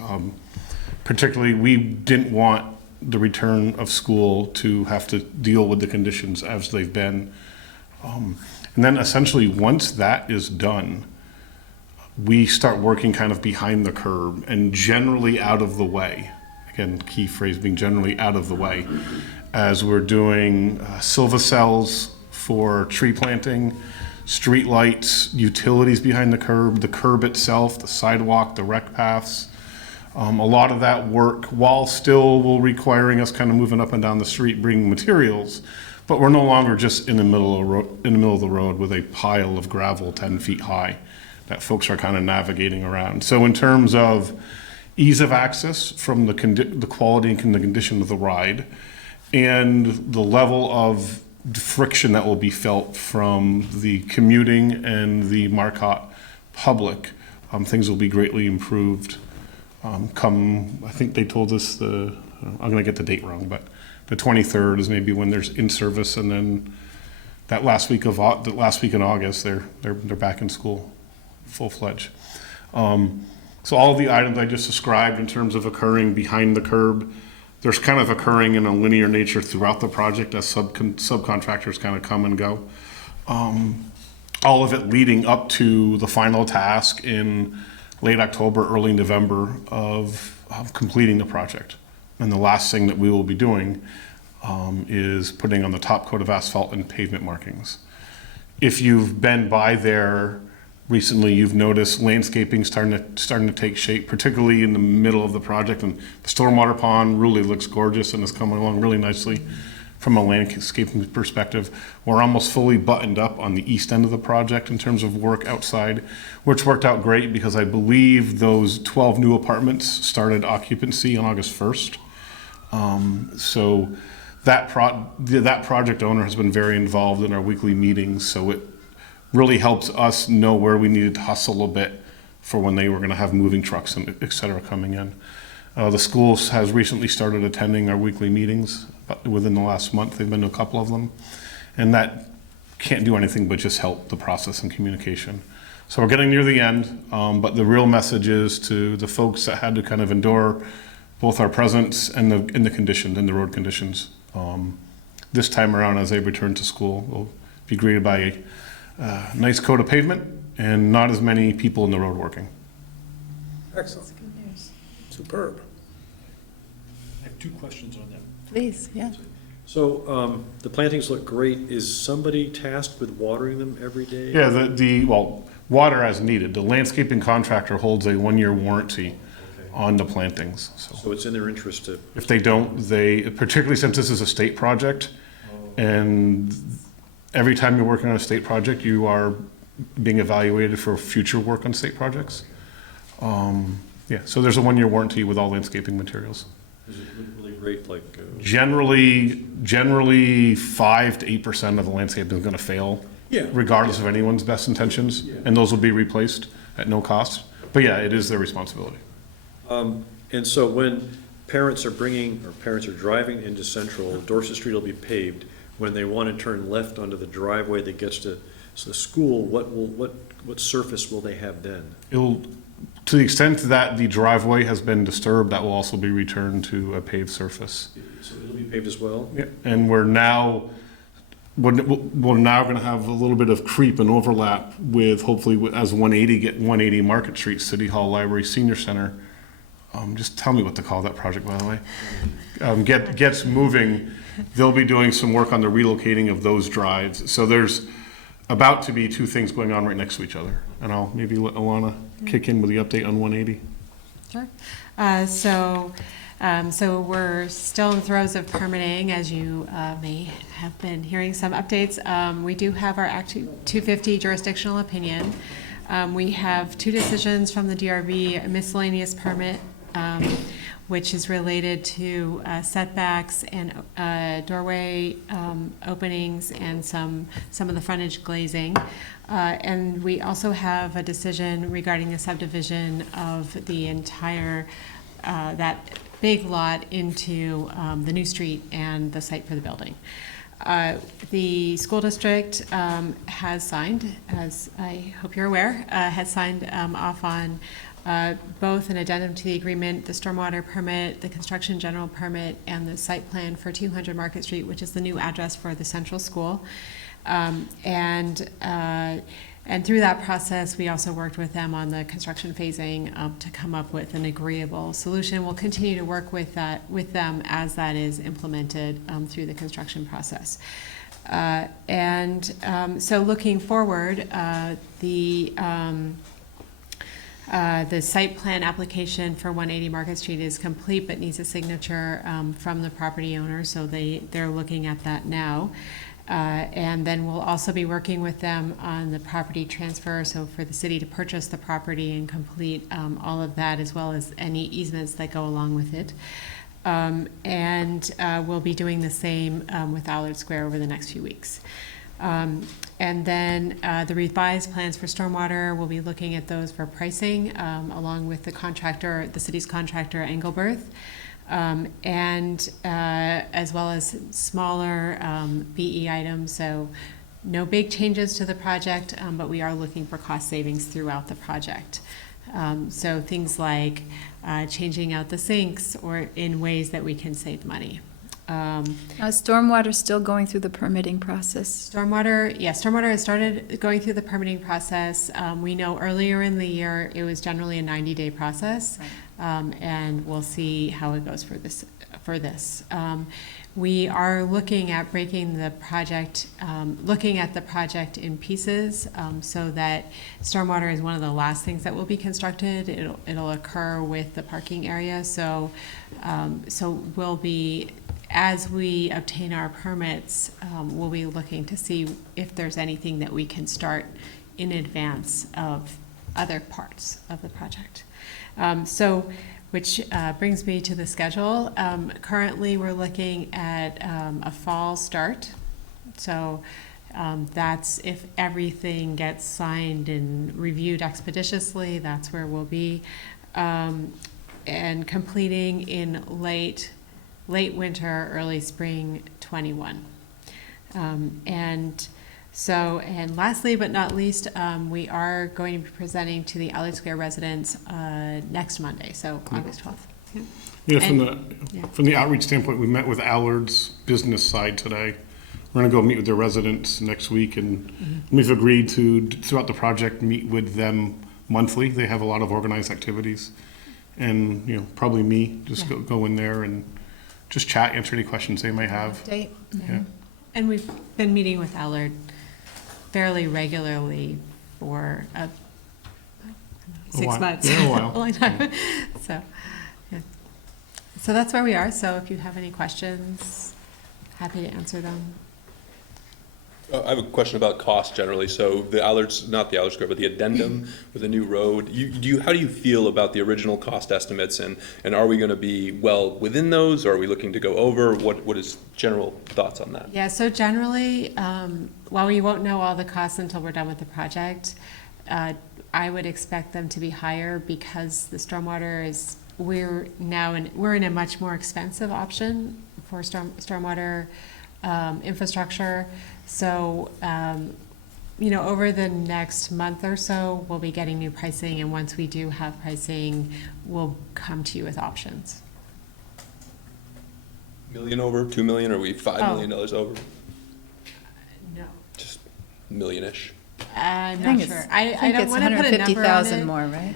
Particularly, we didn't want the return of school to have to deal with the conditions as they've been. And then essentially, once that is done, we start working kind of behind the curb and generally out of the way. Again, key phrase being generally out of the way, as we're doing silva cells for tree planting, street lights, utilities behind the curb itself, the sidewalk, the rec paths, A lot of that work, while still will requiring us kind of moving up and down the street, bringing materials, but we're no longer just in the middle of the road with a pile of gravel 10 feet high that folks are kind of navigating around. So in terms of ease of access from the quality and the condition of the ride, and the level of friction that will be felt from the commuting and the Marcotte public, things will be greatly improved. I think they told us I'm going to get the date wrong, but the 23rd is maybe when there's in service, and then that last week in August, they're back in school, full-fledged. So all of the items I just described in terms of occurring behind the curb, there's kind of occurring in a linear nature throughout the project as subcontractors kind of come and go. All of it leading up to the final task in late October, early November of completing the project. And the last thing that we will be doing is putting on the top coat of asphalt and pavement markings. If you've been by there recently, you've noticed landscaping starting to take shape, particularly in the middle of the project. And the stormwater pond really looks gorgeous and is coming along really nicely from a landscaping perspective. We're almost fully buttoned up on the east end of the project in terms of work outside, which worked out great because I believe those 12 new apartments started occupancy on August 1st. So that project owner has been very involved in our weekly meetings, so it really helps us know where we needed to hustle a bit for when they were going to have moving trucks and et cetera coming in. The school has recently started attending our weekly meetings. Within the last month, they've been to a couple of them, and that can't do anything but just help the process and communication. So we're getting near the end, but the real message is to the folks that had to kind of endure both our presence and the conditions, and the road conditions. This time around, as they return to school, we'll be greeted by a nice coat of pavement and not as many people in the road working. Excellent. Superb. I have 2 questions on that. Please, yeah. So the plantings look great. Is somebody tasked with watering them every day? Yeah, well, water as needed. The landscaping contractor holds a 1-year warranty on the plantings. So it's in their interest to... If they don't, particularly since this is a state project, and every time you're working on a state project, you are being evaluated for future work on state projects. Yeah, so there's a 1-year warranty with all landscaping materials. Is it really great, like... Generally 5 to 8% of the landscaping is going to fail, regardless of anyone's best intentions, and those will be replaced at no cost. But yeah, it is their responsibility. And so when parents are driving into Central, Dorset Street will be paved. When they want to turn left onto the driveway that gets to the school, what surface will they have then? To the extent that the driveway has been disturbed, that will also be returned to a paved surface. So it'll be paved as well? Yeah, and we're now going to have a little bit of creep and overlap with, hopefully, as 180 Market Street, City Hall, Library, Senior Center. Just tell me what to call that project, by the way. Gets moving. They'll be doing some work on the relocating of those drives. So there's about to be 2 things going on right next to each other. And I'll maybe let Alana kick in with the update on 180. Sure. So we're still in the throes of permitting, as you may have been hearing some updates. We do have our Act 250 jurisdictional opinion. We have 2 decisions from the DRB, a miscellaneous permit, which is related to setbacks and doorway openings and some of the frontage glazing. And we also have a decision regarding the subdivision of the entire, that big lot into the new street and the site for the building. The school district has signed, as I hope you're aware, has signed off on both an addendum to the agreement, the stormwater permit, the construction general permit, and the site plan for 200 Market Street, which is the new address for the central school. And through that process, we also worked with them on the construction phasing to come up with an agreeable solution. We'll continue to work with them as that is implemented through the construction process. So looking forward, The site plan application for 180 Market Street is complete but needs a signature from the property owner, so they're looking at that now. And then we'll also be working with them on the property transfer, so for the city to purchase the property and complete all of that, as well as any easements that go along with it. And we'll be doing the same with Allard Square over the next few weeks. And then the revised plans for stormwater, we'll be looking at those for pricing, along with the contractor, the city's contractor, Engelberth. And as well as smaller BE items. So no big changes to the project, but we are looking for cost savings throughout the project. So things like changing out the sinks or in ways that we can save money. Is stormwater still going through the permitting process? Stormwater has started going through the permitting process. We know earlier in the year it was generally a 90-day process. Right. And we'll see how it goes for this. We are looking at breaking the project, looking at the project in pieces, so that stormwater is one of the last things that will be constructed. It'll occur with the parking area. So we'll be, as we obtain our permits, we'll be looking to see if there's anything that we can start in advance of other parts of the project. Which brings me to the schedule. Currently, we're looking at a fall start. So that's if everything gets signed and reviewed expeditiously, that's where we'll be. And completing in late winter, early spring 21. And lastly but not least, we are going to be presenting to the Allard Square residents next Monday, so August 12th. Yeah. From the outreach standpoint, we met with Allard's business side today. We're going to go meet with their residents next week, and we've agreed to, throughout the project, meet with them monthly. They have a lot of organized activities, and probably me just go in there and just chat, answer any questions they may have. Update. Yeah. And we've been meeting with Allard fairly regularly for 6 months. Yeah, a while. A long time. So that's where we are. So if you have any questions, happy to answer them. I have a question about cost generally. So the Allard's, not the Allard Square, but the addendum with a new road. How do you feel about the original cost estimates, and are we going to be well within those, or are we looking to go over? What is general thoughts on that? Yeah. So generally, while we won't know all the costs until we're done with the project, I would expect them to be higher because the stormwater is we're in a much more expensive option for stormwater infrastructure. So, over the next month or so, we'll be getting new pricing, and once we do have pricing, we'll come to you with options. Million over, 2 million, or are we $5 million over? No. Just million-ish. I'm I not think sure. it's, I don't want to put a number on it. more, right?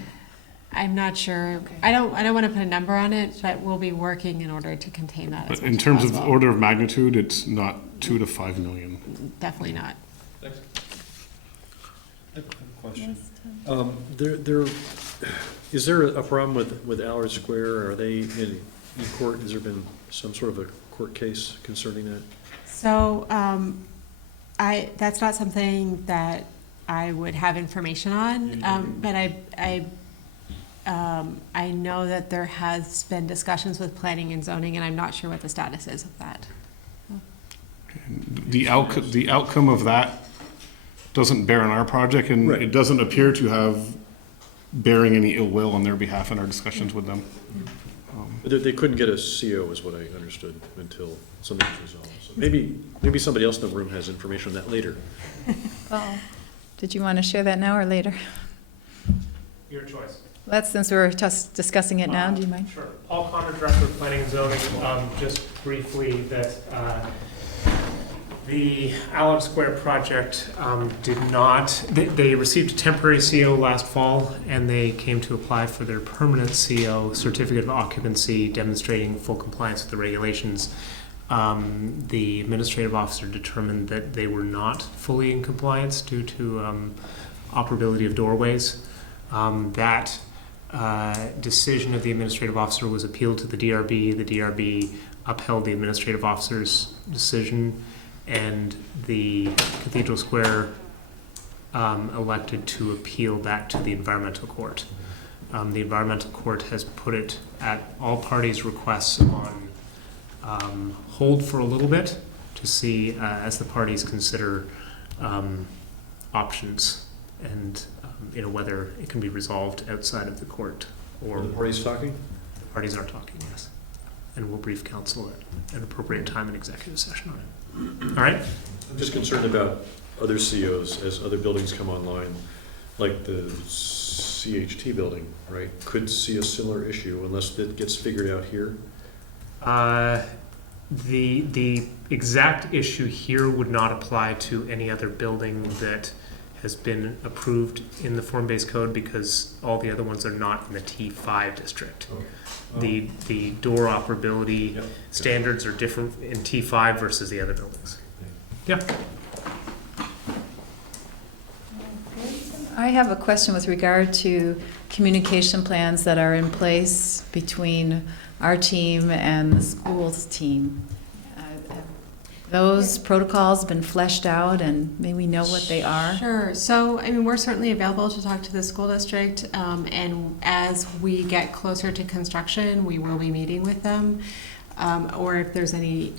I'm not sure. Okay. I don't want to put a number on it, but we'll be working in order to contain that. But in terms of order of magnitude, it's not 2 to 5 million. Definitely not. Thanks. I have a question. Is there a problem with Allard Square? Are they in court? Has there been some sort of a court case concerning that? So, that's not something that I would have information on, but I know that there has been discussions with planning and zoning, and I'm not sure what the status is of that. The outcome of that doesn't bear on our project, and Right. it doesn't appear to have bearing any ill will on their behalf in our discussions with them. But they couldn't get a CO, is what I understood, until something was resolved. So maybe somebody else in the room has information on that later. Paul, did you want to share that now or later? Your choice. That's since we're just discussing it now. Do you mind? Sure. Paul Connor, Director of Planning and Zoning. Just briefly, that the Allard Square project did not, they received a temporary CO last fall, and they came to apply for their permanent CO, Certificate of Occupancy, demonstrating full compliance with the regulations. The administrative officer determined that they were not fully in compliance due to operability of doorways. That decision of the administrative officer was appealed to the DRB. The DRB upheld the administrative officer's decision, and the Cathedral Square elected to appeal that to the environmental court. The environmental court has put it at all parties' requests on hold for a little bit to see as the parties consider options and whether it can be resolved outside of the court or Are the parties talking? the parties are talking, yes. And we'll brief council at an appropriate time in executive session on it. All right? I'm just concerned about other COs as other buildings come online, like the CHT building, right? Could see a similar issue unless it gets figured out here. The exact issue here would not apply to any other building that has been approved in the form-based code because all the other ones are not in the T5 district. Okay. The door operability Yep. standards are different in T5 versus the other buildings. Yeah. I have a question with regard to communication plans that are in place between our team and the schools team. Have those protocols been fleshed out, and may we know what they are? Sure. So, I mean, we're certainly available to talk to the school district, and as we get closer to construction, we will be meeting with them. Or if there's any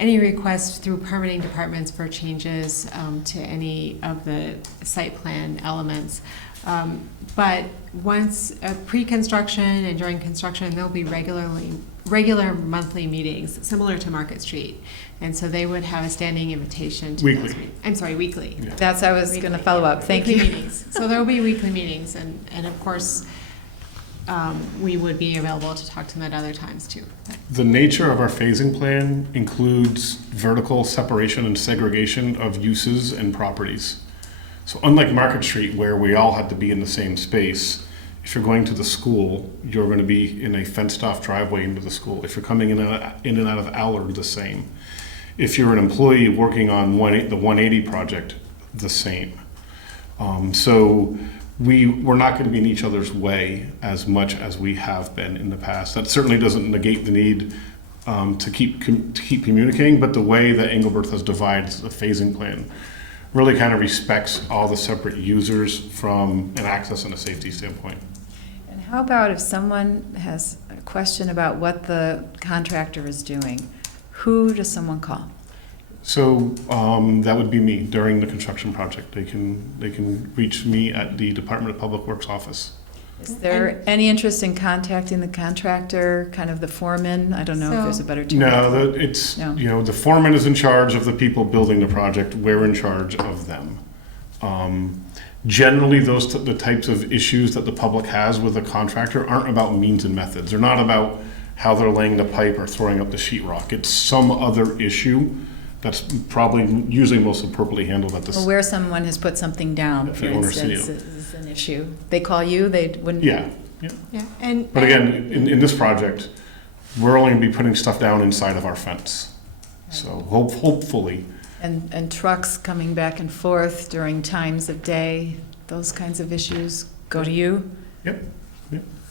requests through permitting departments for changes to any of the site plan elements. But once pre-construction and during construction, there'll be regular monthly meetings, similar to Market Street. And so they would have a standing invitation to Weekly. those I'm sorry, weekly. Yeah. That's, I was going to follow up. Thank Weekly you. meetings. So there will be weekly meetings, and of course, we would be available to talk to them at other times too. The nature of our phasing plan includes vertical separation and segregation of uses and properties. So unlike Market Street, where we all had to be in the same space, if you're going to the school, you're going to be in a fenced-off driveway into the school. If you're coming in and out of Allard, the same. If you're an employee working on the 180 project, the same. So we're not going to be in each other's way as much as we have been in the past. That certainly doesn't negate the need to keep communicating, but the way that Engelbert has divided the phasing plan really kind of respects all the separate users from an access and a safety standpoint. And how about if someone has a question about what the contractor is doing? Who does someone call? So that would be me during the construction project. They can reach me at the Department of Public Works office. Is there any interest in contacting the contractor, kind of the foreman? I don't know if there's a better term. No, No. the foreman is in charge of the people building the project. We're in charge of them. Generally, the types of issues that the public has with a contractor aren't about means and methods. They're not about how they're laying the pipe or throwing up the sheetrock. It's some other issue that's probably usually most appropriately handled at Well, the. where someone has put something down, for The owner instance, seal. is an issue. They call you, they wouldn't? Yeah. Yeah, and. But again, in this project, we're only going to be putting stuff down inside of our fence. So hopefully. And trucks coming back and forth during times of day, those kinds of issues go to you? Yep.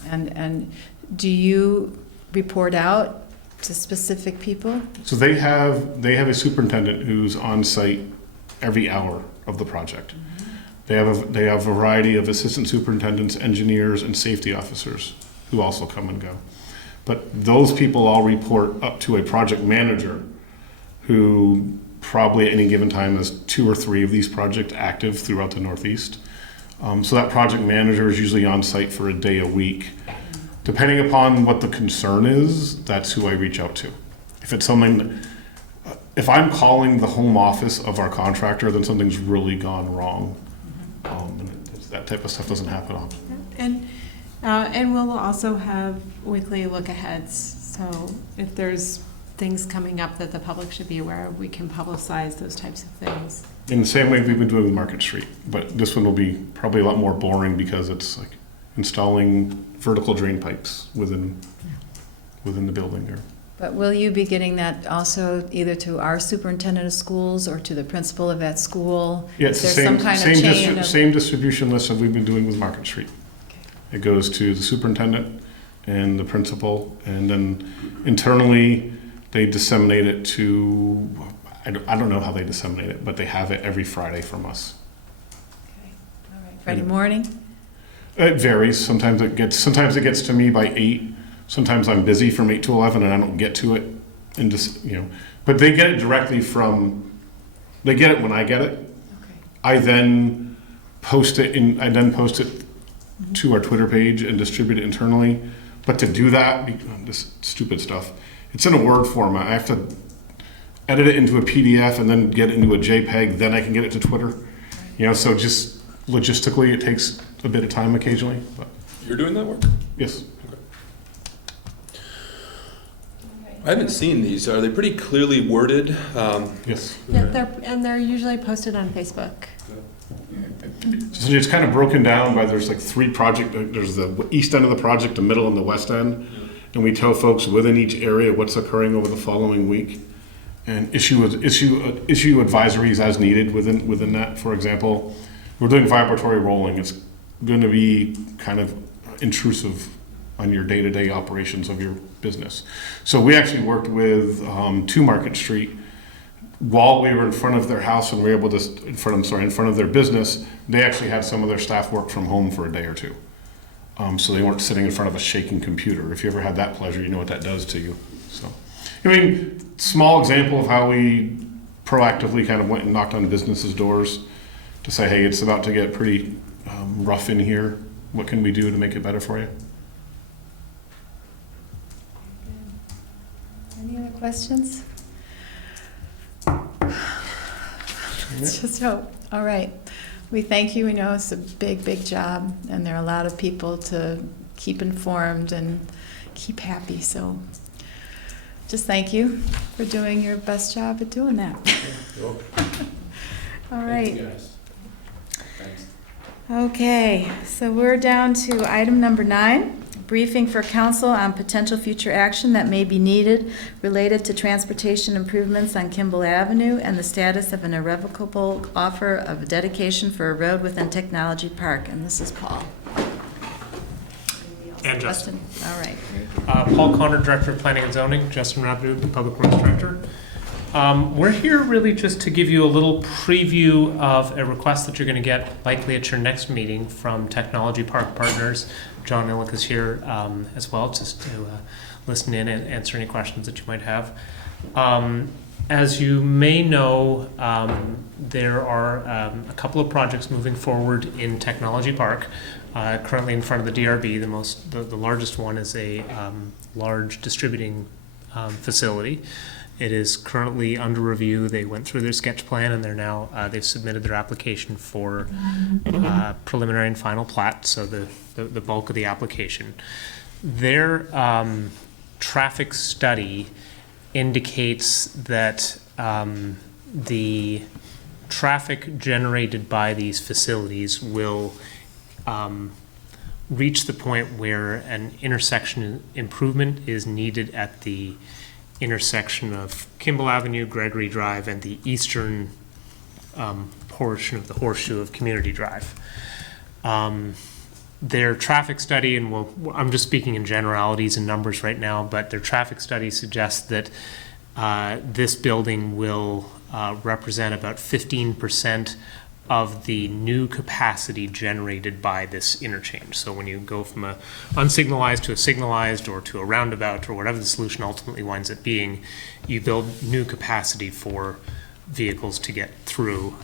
And do you report out to specific people? So they have a superintendent who's on site every hour of the project. They have a variety of assistant superintendents, engineers, and safety officers who also come and go. But those people all report up to a project manager who probably at any given time has 2 or 3 of these projects active throughout the Northeast. So that project manager is usually on site for a day a week. Depending upon what the concern is, that's who I reach out to. If it's something, if I'm calling the home office of our contractor, then something's really gone wrong. And that type of stuff doesn't happen often. And we'll also have weekly look-aheads. So if there's things coming up that the public should be aware of, we can publicize those types of things. In the same way we've been doing with Market Street, but this one will be probably a lot more boring because it's like installing vertical drain pipes within the building there. But will you be getting that also either to our superintendent of schools or to the principal of that school? Yeah, it's the Is there some kind of chain of- same distribution list that we've been doing with Market Street. It goes to the superintendent and the principal, and then internally, they disseminate it to, I don't know how they disseminate it, but they have it every Friday from us. Okay, all right. Friday morning? It varies. Sometimes it gets to me by 8. Sometimes I'm busy from 8 to 11 and I don't get to it. And just, but they get it directly from, they get it when I get it. Okay. I then post it to our Twitter page and distribute it internally. But to do that, this stupid stuff, it's in a Word format. I have to edit it into a PDF and then get it into a JPEG, then I can get it to Twitter. So just logistically, it takes a bit of time occasionally. But You're doing that work? yes. I haven't seen these. Are they pretty clearly worded? Yes. Yeah, they're usually posted on Facebook. So it's kind of broken down by, there's like 3 projects. There's the east end of the project, the middle, and the west end. And we tell folks within each area what's occurring over the following week, and issue advisories as needed within that. For example, we're doing vibratory rolling. It's going to be kind of intrusive on your day-to-day operations of your business. So we actually worked with 2 Market Street while we were in front of their house, and we were able to, in front of their business. They actually had some of their staff work from home for a day or 2. So they weren't sitting in front of a shaking computer. If you ever had that pleasure, you know what that does to you. So, small example of how we proactively kind of went and knocked on businesses' doors to say, hey, it's about to get pretty rough in here. What can we do to make it better for you? Any other questions? Let's just hope. All right. We thank you. We know it's a big, big job, and there are a lot of people to keep informed and keep happy. So just thank you for doing your best job at doing that. All right. Thank you, guys. Thanks. Okay, so we're down to item number 9. Briefing for council on potential future action that may be needed related to transportation improvements on Kimball Avenue and the status of an irrevocable offer of dedication for a road within Technology Park. And this is Paul. And Justin. All right. Paul Connor, Director of Planning and Zoning, Justin Rabideau, the Public Works Director. We're here really just to give you a little preview of a request that you're going to get likely at your next meeting from Technology Park Partners. John Illick is here as well, just to listen in and answer any questions that you might have. As you may know, there are a couple of projects moving forward in Technology Park. Currently in front of the DRB, the largest one is a large distributing facility. It is currently under review. They went through their sketch plan, and they've submitted their application for preliminary and final plat, so the bulk of the application. Their traffic study indicates that the traffic generated by these facilities will reach the point where an intersection improvement is needed at the intersection of Kimball Avenue, Gregory Drive, and the eastern portion of the horseshoe of Community Drive. Their traffic study, and I'm just speaking in generalities and numbers right now, but their traffic study suggests that this building will represent about 15% of the new capacity generated by this interchange. So when you go from a unsignalized to a signalized or to a roundabout or whatever the solution ultimately winds up being, you build new capacity for vehicles to get through.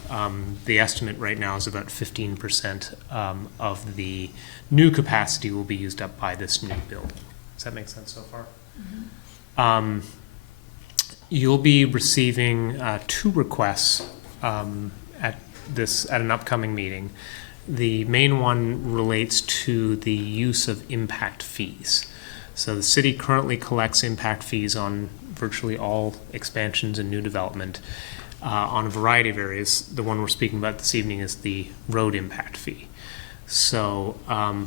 The estimate right now is about 15% of the new capacity will be used up by this new building. Does that make sense so far? Mm-hmm. You'll be receiving 2 requests at an upcoming meeting. The main one relates to the use of impact fees. So the city currently collects impact fees on virtually all expansions and new development on a variety of areas. The one we're speaking about this evening is the road impact fee. So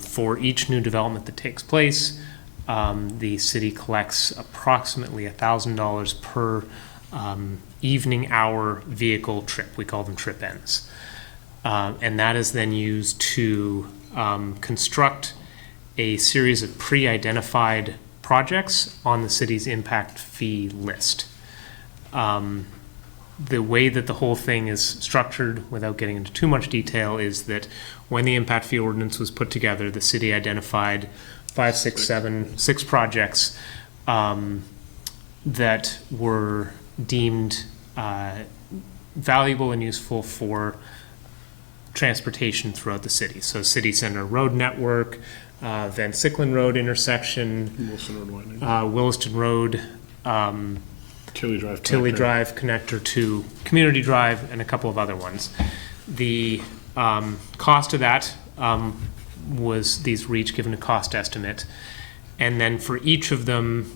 for each new development that takes place, the city collects approximately $1,000 per evening hour vehicle trip. We call them trip ends. And that is then used to construct a series of pre-identified projects on the city's impact fee list. The way that the whole thing is structured, without getting into too much detail, is that when the impact fee ordinance was put together, the city identified 6 projects that were deemed valuable and useful for transportation throughout the city. So city center road network, Van Sicklen Road intersection, Williston Road, Tilly Drive connector to Community Drive, and a couple of other ones. The cost of that was these were each given a cost estimate, and then for each of them,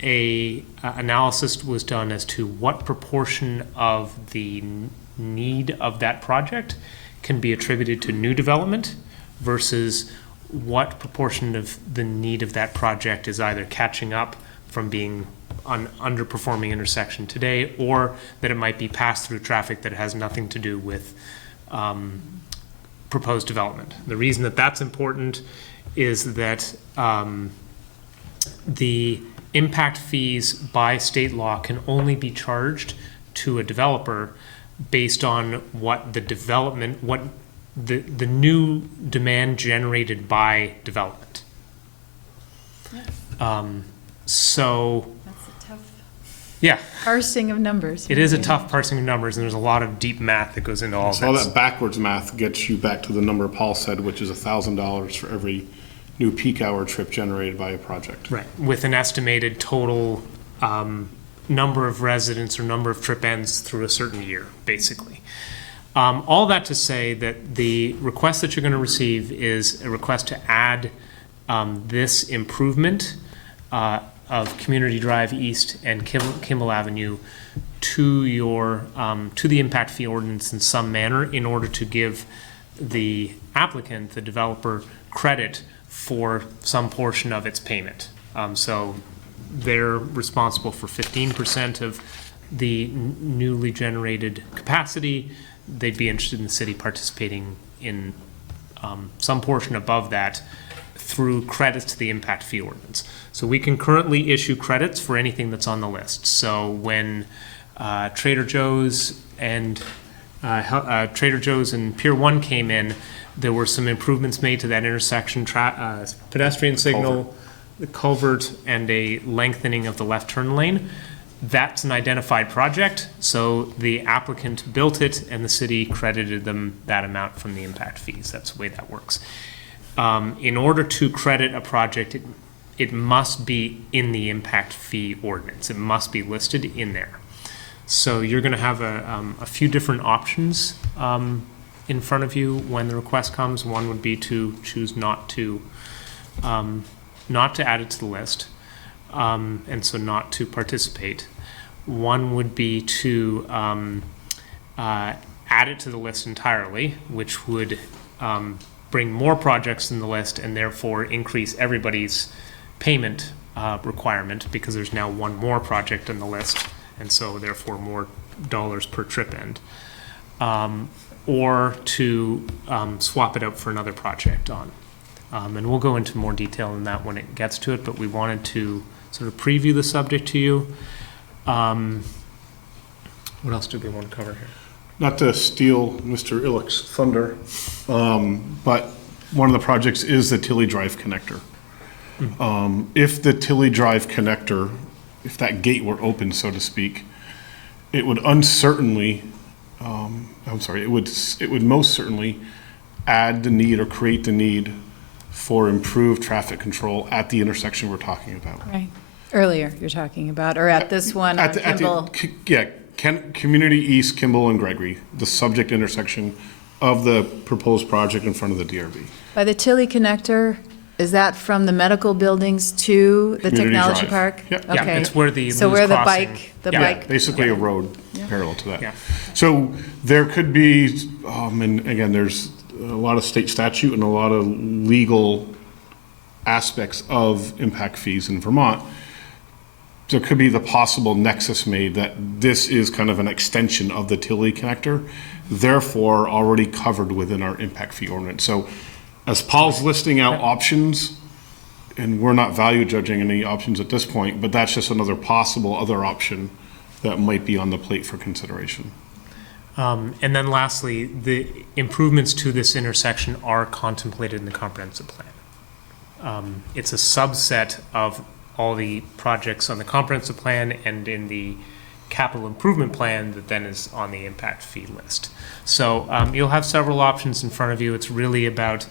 analysis was done as to what proportion of the need of that project can be attributed to new development versus what proportion of the need of that project is either catching up from being an underperforming intersection today, or that it might be pass-through traffic that has nothing to do with proposed development. The reason that that's important is that the impact fees by state law can only be charged to a developer based on what the development, what the new demand generated by development. So That's a tough yeah, parsing of numbers. it is a tough parsing of numbers, and there's a lot of deep math that goes into all of So all this. that backwards math gets you back to the number Paul said, which is $1,000 for every new peak hour trip generated by a project. Right, with an estimated total number of residents or number of trip ends through a certain year, basically. All that to say that the request that you're going to receive is a request to add this improvement of Community Drive East and Kimball Avenue to your to the impact fee ordinance in some manner in order to give the applicant, the developer, credit for some portion of its payment. So they're responsible for 15% of the newly generated capacity. They'd be interested in the city participating in some portion above that through credits to the impact fee ordinance. So we can currently issue credits for anything that's on the list. So when Trader Joe's and Pier 1 came in, there were some improvements made to that intersection, pedestrian signal, the culvert, and a lengthening of the left turn lane. That's an identified project, so the applicant built it and the city credited them that amount from the impact fees. That's the way that works. In order to credit a project, it must be in the impact fee ordinance. It must be listed in there. So you're going to have a few different options in front of you when the request comes. One would be to choose not to add it to the list, and so not to participate. One would be to add it to the list entirely, which would bring more projects in the list and therefore increase everybody's payment requirement, because there's now one more project on the list, and so therefore more dollars per trip end. Or to swap it out for another project on. And we'll go into more detail on that when it gets to it, but we wanted to sort of preview the subject to you. What else do we want to cover here? Not to steal Mr. Illick's thunder, but one of the projects is the Tilly Drive connector. If the Tilly Drive connector, if that gate were open, so to speak, it would uncertainly, it would most certainly add the need or create the need for improved traffic control at the intersection we're talking about. Right. Earlier, you're talking about, or at this one on Kimball. Community East, Kimball, and Gregory, the subject intersection of the proposed project in front of the DRB. By the Tilly connector, is that from the medical buildings to the Community technology Drive. park? Yep. Yeah, Okay. it's where the So Lou's where the Crossing- bike, Basically a road parallel to that. Yeah. So there could be, and again, there's a lot of state statute and a lot of legal aspects of impact fees in Vermont, there could be the possible nexus made that this is kind of an extension of the Tilly connector, therefore already covered within our impact fee ordinance. So as Paul's listing out options, and we're not value judging any options at this point, but that's just another possible other option that might be on the plate for consideration. And then lastly, the improvements to this intersection are contemplated in the comprehensive plan. It's a subset of all the projects on the comprehensive plan and in the capital improvement plan that then is on the impact fee list. So you'll have several options in front of you. It's really about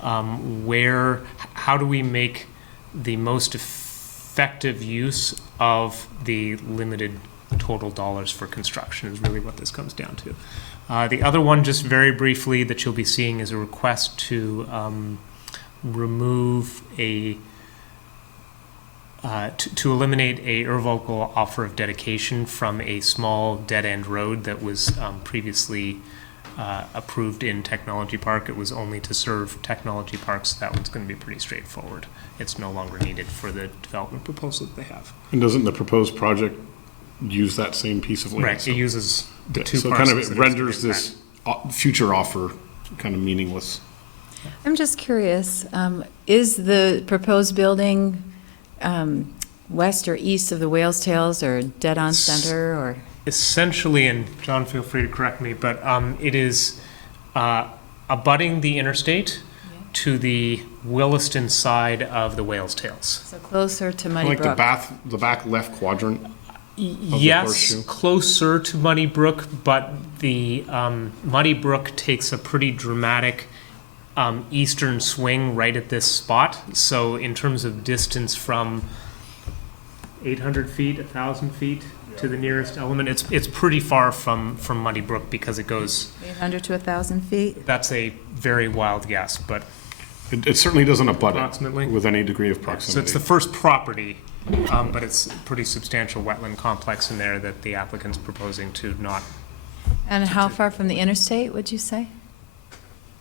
how do we make the most effective use of the limited total dollars for construction is really what this comes down to. The other one, just very briefly, that you'll be seeing is a request to remove to eliminate a irrevocable offer of dedication from a small dead-end road that was previously approved in Technology Park. It was only to serve Technology Parks. That one's going to be pretty straightforward. It's no longer needed for the development proposal that they have. And doesn't the proposed project use that same piece of land? Right, it uses the two so parcels. kind of it renders this future offer kind of meaningless. I'm just curious, is the proposed building west or east of the Whale's Tails or dead on center or? Essentially, and John, feel free to correct me, but it is abutting the interstate to the Williston side of the Whale's Tails. So closer to Muddy Like Brook. the back left quadrant? Yes, closer to Muddy Brook, but the Muddy Brook takes a pretty dramatic eastern swing right at this spot. So in terms of distance from 800 feet, 1,000 feet to the nearest element, it's pretty far from Muddy Brook because it goes 800 to 1,000 feet? That's a very wild guess, but It certainly doesn't abut approximately it with any degree of proximity. So it's the first property, but it's a pretty substantial wetland complex in there that the applicant's proposing to not. And how far from the interstate, would you say?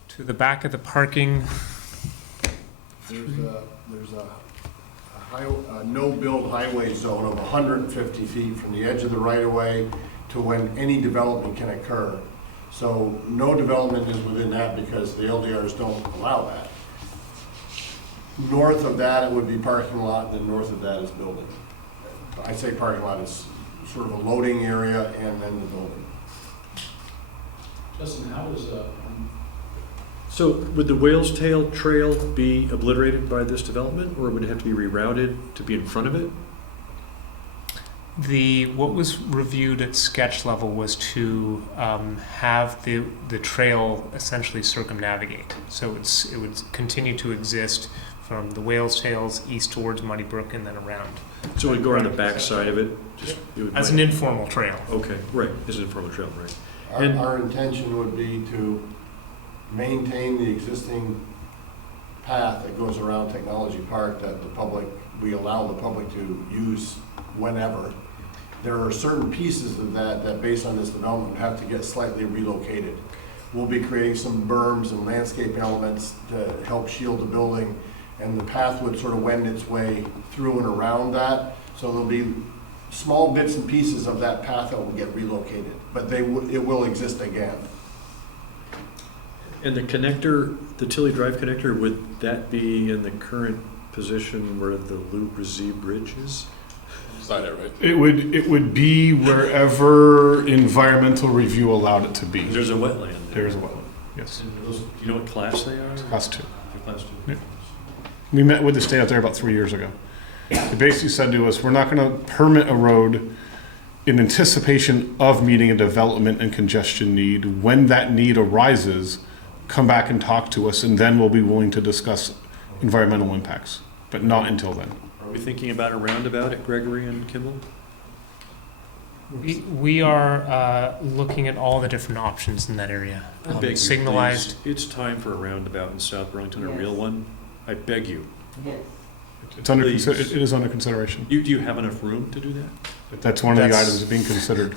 To the back of the parking. There's a no-build highway zone of 150 feet from the edge of the right-of-way to when any development can occur. So no development is within that because the LDRs don't allow that. North of that, it would be parking lot, then north of that is building. I say parking lot is sort of a loading area and then the building. Justin, how is So would the Whale's Tail Trail be obliterated by this development, or would it have to be rerouted to be in front of it? What was reviewed at sketch level was to have the trail essentially circumnavigate. So it would continue to exist from the Whale's Tails east towards Muddy Brook and then around. So it would go around the back side of it? As an informal trail. Okay, right, as an informal trail, right. Our intention would be to maintain the existing path that goes around Technology Park that we allow the public to use whenever. There are certain pieces of that based on this development have to get slightly relocated. We'll be creating some berms and landscape elements to help shield the building, and the path would sort of wend its way through and around that. So there'll be small bits and pieces of that path that will get relocated, but it will exist again. And the connector, the Tilly Drive connector, would that be in the current position where the Lou Brzee Bridge is? Is that it, right? It would be wherever environmental review allowed it to be. There's a wetland there. There's a wetland, yes. And those, do you know what class they are? Class 2. They're Class 2. Yeah. We met with the state out there about 3 years ago. They basically said to us, we're not going to permit a road in anticipation of meeting a development and congestion need. When that need arises, come back and talk to us, and then we'll be willing to discuss environmental impacts, but not until then. Are we thinking about a roundabout at Gregory and Kimball? We are looking at all the different options in that area. I beg you, Signalized. please. It's time for a roundabout in South Burlington, a real one. I beg you. It's under, it is under consideration. Do you have enough room to do that? That's one of the items being considered.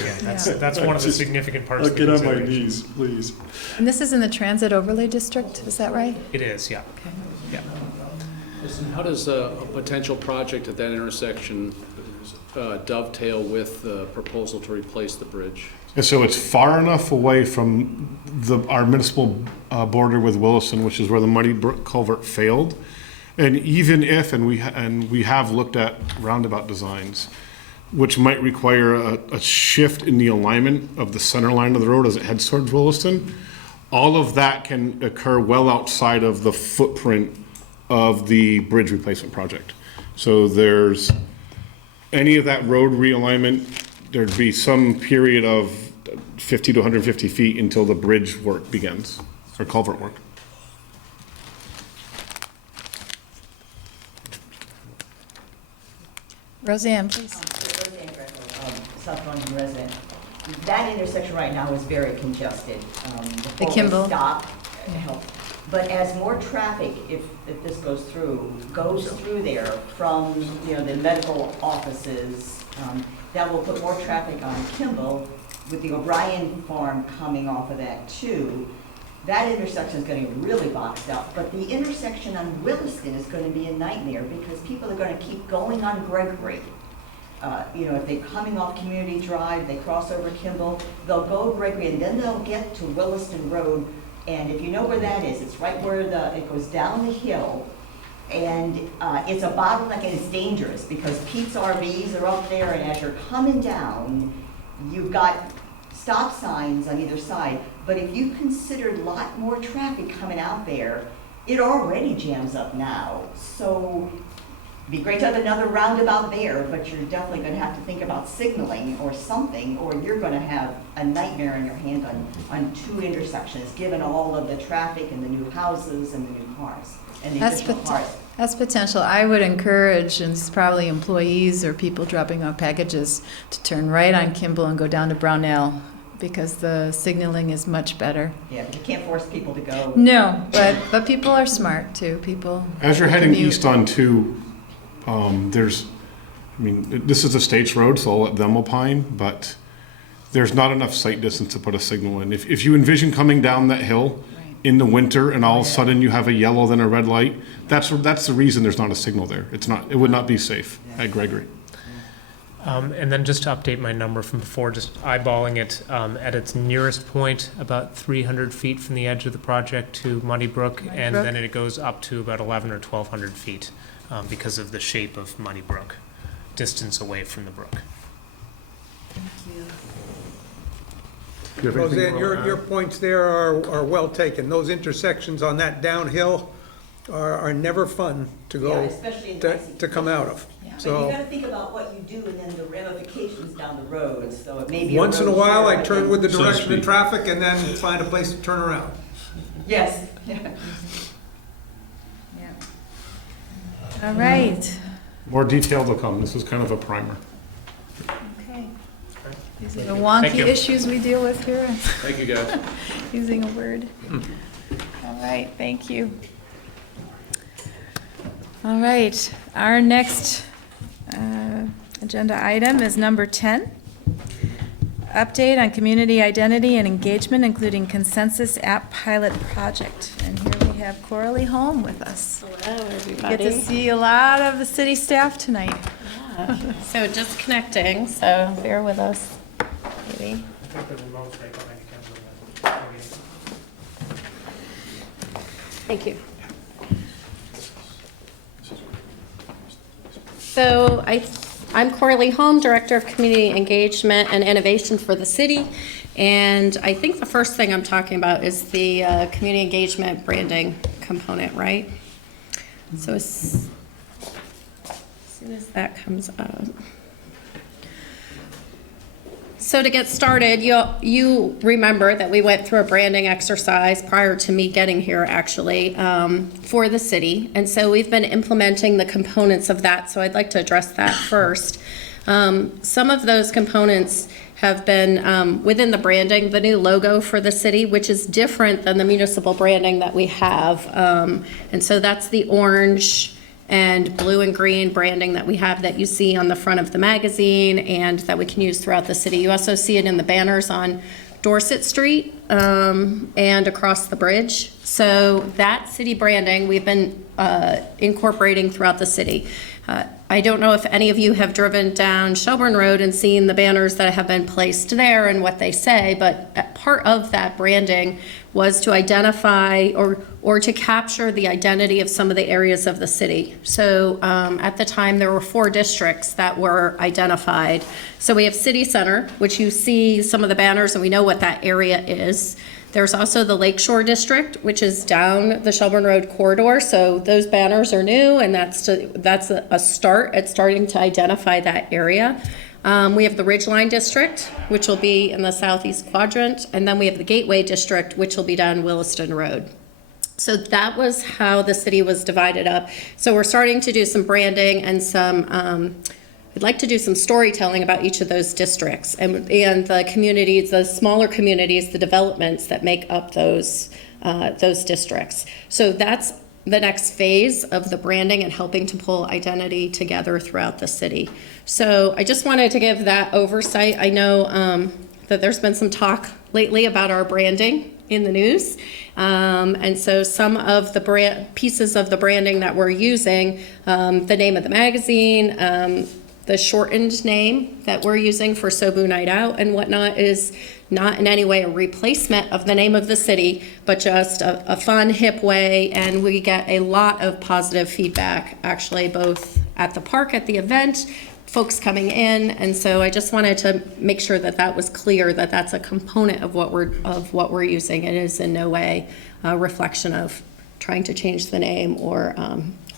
Yeah, that's one of the significant parts. I'll get on my knees, please. And this is in the Transit Overlay District, is that right? It is, yeah. Okay. Yeah. And how does a potential project at that intersection dovetail with the proposal to replace the bridge? And so it's far enough away from our municipal border with Williston, which is where the Muddy Brook culvert failed. And even if, and we have looked at roundabout designs, which might require a shift in the alignment of the center line of the road as it heads towards Williston, all of that can occur well outside of the footprint of the bridge replacement project. So there's any of that road realignment, there'd be some period of 50 to 150 feet until the bridge work begins, or culvert work. Roseanne, please. South Burlington resident. That intersection right now is very congested. The Kimball. Stop to help. But as more traffic, if this goes through there from, the medical offices, that will put more traffic on Kimball, with the O'Brien farm coming off of that too. That intersection is going to get really boxed up, but the intersection on Williston is going to be a nightmare because people are going to keep going on Gregory. If they're coming off Community Drive, they cross over Kimball, they'll go Gregory, and then they'll get to Williston Road. And if you know where that is, it's right where it goes down the hill, and it's a bottleneck, and it's dangerous because Pete's RVs are up there, and as you're coming down, you've got stop signs on either side. But if you consider a lot more traffic coming out there, it already jams up now. So it'd be great to have another roundabout there, but you're definitely going to have to think about signaling or something, or you're going to have a nightmare in your hand on two intersections, given all of the traffic and the new houses and the new cars and the additional cars. That's potential. I would encourage, and it's probably employees or people dropping off packages, to turn right on Kimball and go down to Brownell, because the signaling is much better. Yeah, but you can't force people to go. No, but people are smart too. People. As you're heading east on 2, this is a state's road, so I'll let them opine, but there's not enough sight distance to put a signal in. If you envision coming down that hill in the winter and all of a sudden you have a yellow then a red light, that's the reason there's not a signal there. It would not be safe at Gregory. And then just to update my number from before, just eyeballing it, at its nearest point, about 300 feet from the edge of the project to Muddy Brook, and then it goes up to about 1,100 or 1,200 feet because of the shape of Muddy Brook, distance away from the brook. Thank you. Roseanne, your points there are well taken. Those intersections on that downhill are never fun to go, especially to come out of. But you got to think about what you do and then the ramifications down the road. So it may be once in a while, I turn with the direction of traffic and then find a place to turn around. Yes. All right. More detail to come. This is kind of a primer. Okay. These are the wonky issues we deal with here. Thank you, guys. Using a word. All right, thank you. All right, our next agenda item is number 10. Update on community identity and engagement, including consensus app pilot project. And here we have Coralie Holm with us. Hello, everybody. Get to see a lot of the city staff tonight. Yeah. So just connecting, so bear with us, maybe. Thank you. So I'm Coralie Holm, Director of Community Engagement and Innovation for the city. And I think the first thing I'm talking about is the community engagement branding component, right? So as soon as that comes up. So to get started, you remember that we went through a branding exercise prior to me getting here, actually, for the city. And so we've been implementing the components of that, so I'd like to address that first. Some of those components have been within the branding, the new logo for the city, which is different than the municipal branding that we have. And so that's the orange and blue and green branding that we have that you see on the front of the magazine and that we can use throughout the city. You also see it in the banners on Dorset Street and across the bridge. So that city branding, we've been incorporating throughout the city. I don't know if any of you have driven down Shelburne Road and seen the banners that have been placed there and what they say, but part of that branding was to identify or to capture the identity of some of the areas of the city. So at the time, there were 4 districts that were identified. So we have City Center, which you see some of the banners and we know what that area is. There's also the Lakeshore District, which is down the Shelburne Road corridor. So those banners are new, and that's a start at starting to identify that area. We have the Ridgeline District, which will be in the southeast quadrant, and then we have the Gateway District, which will be down Williston Road. So that was how the city was divided up. So we're starting to do some branding and some I'd like to do some storytelling about each of those districts and the communities, the smaller communities, the developments that make up those districts. So that's the next phase of the branding and helping to pull identity together throughout the city. So I just wanted to give that oversight. I know that there's been some talk lately about our branding in the news. And so some of the pieces of the branding that we're using, the name of the magazine, the shortened name that we're using for Sobu Night Out and whatnot is not in any way a replacement of the name of the city, but just a fun, hip way. And we get a lot of positive feedback, actually, both at the park, at the event, folks coming in. And so I just wanted to make sure that that was clear, that that's a component of what we're using. It is in no way a reflection of trying to change the name or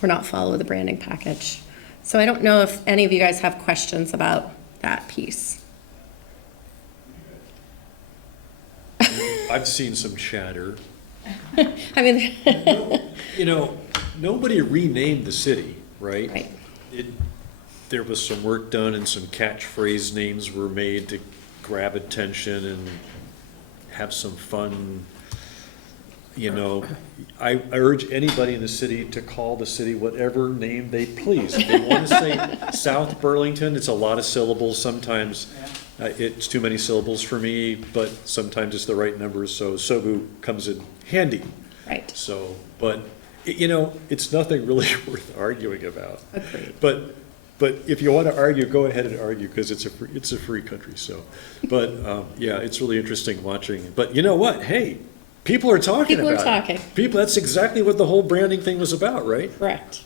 not follow the branding package. So I don't know if any of you guys have questions about that piece. I've seen some chatter. I mean, You know, nobody renamed the city, right? Right. There was some work done and some catchphrase names were made to grab attention and have some fun. You know, I urge anybody in the city to call the city whatever name they please. If they want to say South Burlington, it's a lot of syllables. Sometimes it's too many syllables for me, but sometimes it's the right numbers, so Sobu comes in handy. Right. So, but, you know, it's nothing really worth arguing about. Agreed. But if you want to argue, go ahead and argue, because it's a free country, so. But, yeah, it's really interesting watching. But you know what? Hey, people are talking about it. People are talking. People, that's exactly what the whole branding thing was about, right? Correct.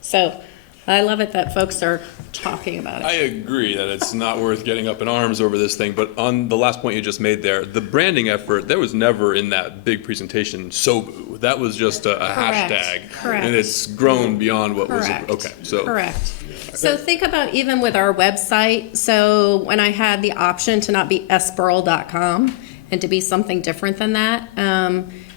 So I love it that folks are talking about I it. agree that it's not worth getting up in arms over this thing, but on the last point you just made there, the branding effort, there was never in that big presentation Sobu. That was just a hashtag. Correct. And it's grown beyond what Correct. was, okay, so. Correct. So think about even with our website, so when I had the option to not be sburl.com and to be something different than that,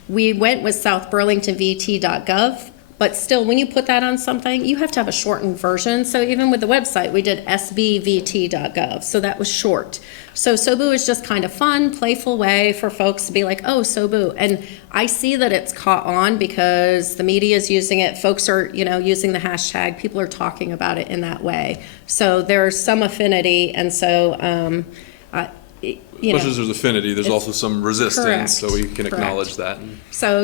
we went with southburlingtonvt.gov. But still, when you put that on something, you have to have a shortened version. So even with the website, we did sbvt.gov. So that was short. So Sobu is just kind of fun, playful way for folks to be like, oh, Sobu. And I see that it's caught on because the media is using it. Folks are, using the hashtag. People are talking about it in that way. So there's some affinity. And so, Much as there's affinity, there's also some resistance, correct, so we can acknowledge correct. that. So,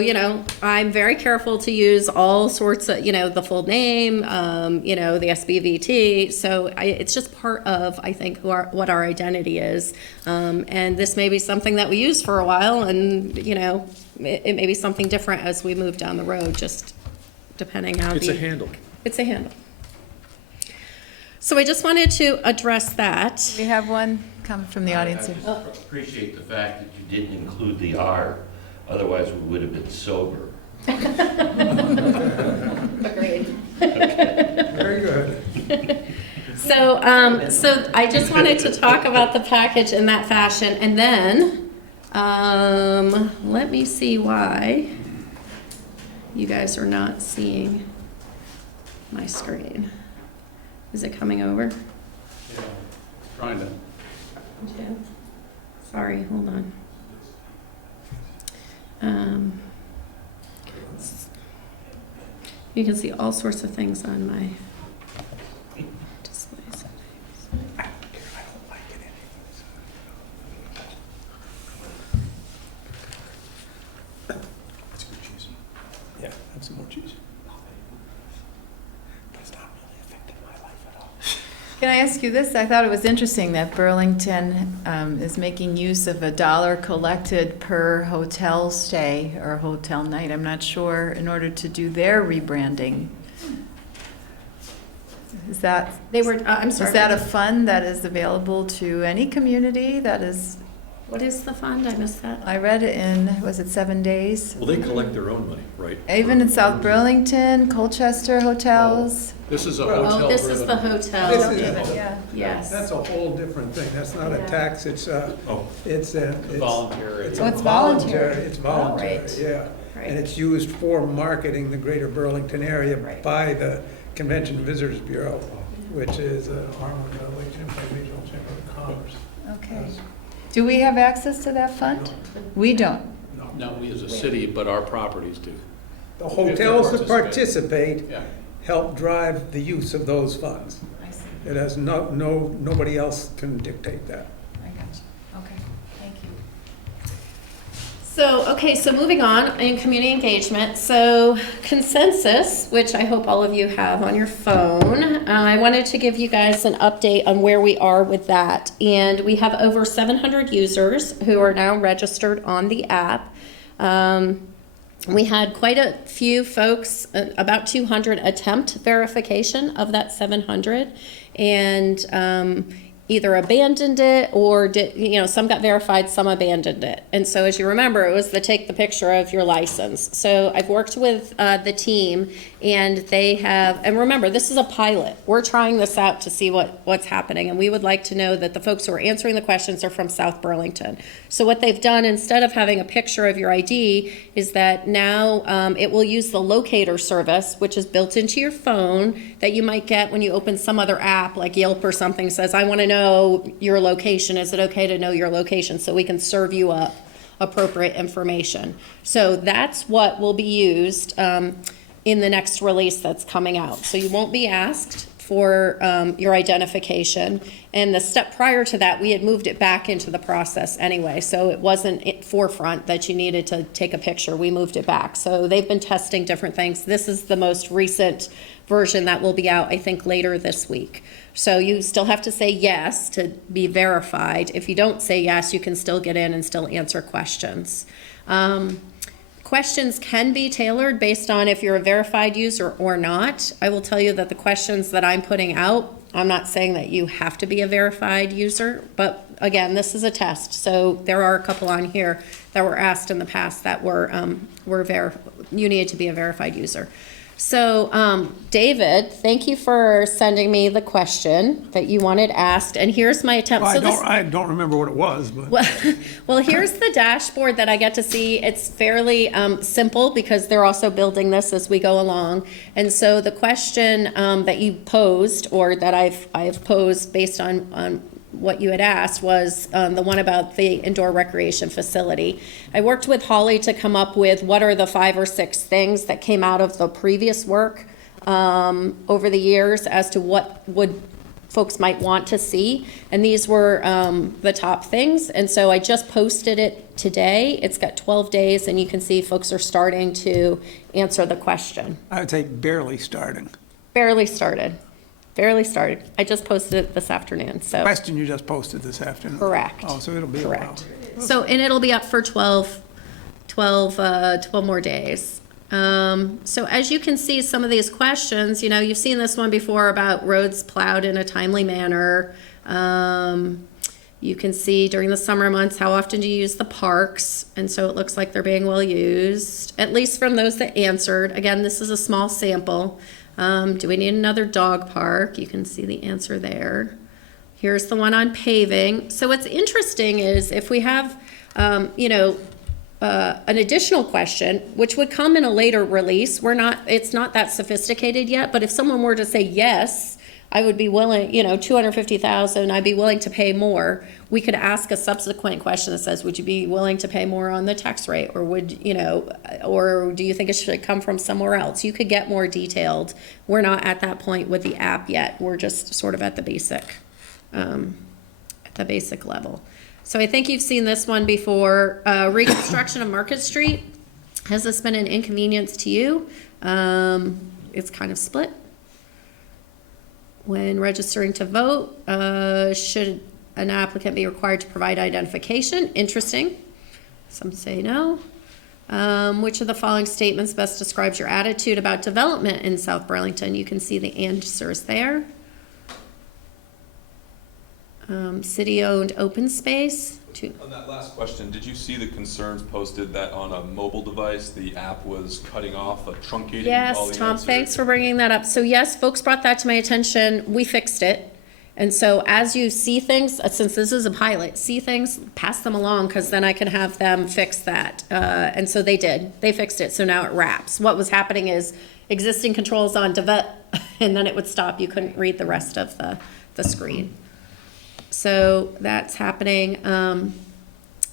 I'm very careful to use all sorts of, the full name, the SBVT. So it's just part of, I think, what our identity is. And this may be something that we use for a while, and, it may be something different as we move down the road, just depending how It's a handle. It's a handle. So I just wanted to address that. We have one coming from the audience here. I just appreciate the fact that you didn't include the R, otherwise we would have been sober. Agreed. Very good. So I just wanted to talk about the package in that fashion, and then let me see why you guys are not seeing my screen. Is it coming over? Yeah, trying to. Yeah. Sorry, hold on. You can see all sorts of things on my display settings. Can I ask you this? I thought it was interesting that Burlington is making use of $1 collected per hotel stay or hotel night. I'm not sure, in order to do their rebranding. Is that? They were, I'm sorry. Is that a fund that is available to any community that is? What is the fund? I missed that. I read it in, was it 7 days? Well, they collect their own money, right? Even in South Burlington, Colchester hotels? This is a Oh, hotel. this is the hotel. This is- Yeah. Yes. That's a whole different thing. That's not a tax, it's a, it's a. Voluntary. It's Oh, a it's voluntary. It's voluntary, right. yeah. Right. And it's used for marketing the greater Burlington area Right. by the Convention and Visitors Bureau, which is an arm of the Lakes Regional Chamber of Commerce. Okay. Do we have access to that fund? We don't. Not we as a city, but our properties do. The If they hotels that participate Yeah. help drive the use of those funds. I see. It has nobody else can dictate that. I got you. Okay, thank you. So moving on in community engagement. So consensus, which I hope all of you have on your phone. I wanted to give you guys an update on where we are with that. And we have over 700 users who are now registered on the app. We had quite a few folks, about 200 attempt verification of that 700, and either abandoned it or some got verified, some abandoned it. And so as you remember, it was take the picture of your license. So I've worked with the team, and they have, and remember, this is a pilot. We're trying this out to see what's happening, and we would like to know that the folks who are answering the questions are from South Burlington. So what they've done, instead of having a picture of your ID, is that now it will use the locator service, which is built into your phone, that you might get when you open some other app, like Yelp or something, says, I want to know your location. Is it okay to know your location so we can serve you up appropriate information? So that's what will be used in the next release that's coming out. So you won't be asked for your identification. And the step prior to that, we had moved it back into the process anyway. So it wasn't at forefront that you needed to take a picture. We moved it back. So they've been testing different things. This is the most recent version that will be out, I think, later this week. So you still have to say yes to be verified. If you don't say yes, you can still get in and still answer questions. Questions can be tailored based on if you're a verified user or not. I will tell you that the questions that I'm putting out, I'm not saying that you have to be a verified user, but again, this is a test. So there are a couple on here that were asked in the past that you needed to be a verified user. So, David, thank you for sending me the question that you wanted asked, and here's my attempt. Well, I don't remember what it was, but. Well, here's the dashboard that I get to see. It's fairly simple because they're also building this as we go along. And so the question that you posed, or that I've posed based on what you had asked, was the one about the indoor recreation facility. I worked with Holly to come up with what are the 5 or 6 things that came out of the previous work over the years as to what would folks might want to see. And these were the top things. And so I just posted it today. It's got 12 days, and you can see folks are starting to answer the question. I would say barely starting. Barely started. I just posted it this afternoon, so. Question you just posted this afternoon. Correct. Oh, so it'll be a while. Correct. So, and it'll be up for 12 more days. So as you can see, some of these questions, you've seen this one before about roads plowed in a timely manner. You can see during the summer months, how often do you use the parks? And so it looks like they're being well used, at least from those that answered. Again, this is a small sample. Do we need another dog park? You can see the answer there. Here's the one on paving. So what's interesting is if we have, an additional question, which would come in a later release, it's not that sophisticated yet, but if someone were to say yes, I would be willing, $250,000, I'd be willing to pay more. We could ask a subsequent question that says, would you be willing to pay more on the tax rate? Or or do you think it should come from somewhere else? You could get more detailed. We're not at that point with the app yet. We're just sort of at the basic level. So I think you've seen this one before. Reconstruction of Market Street. Has this been an inconvenience to you? It's kind of split. When registering to vote, should an applicant be required to provide identification? Interesting. Some say no. Which of the following statements best describes your attitude about development in South Burlington? You can see the answers there. City-owned open space. On that last question, did you see the concerns posted that on a mobile device, the app was cutting off, truncating all Yes, the Tom, answers? thanks for bringing that up. So yes, folks brought that to my attention. We fixed it. And so as you see things, since this is a pilot, see things, pass them along, because then I can have them fix that. And so they did. They fixed it. So now it wraps. What was happening is existing controls on and then it would stop. You couldn't read the rest of the screen. So that's happening.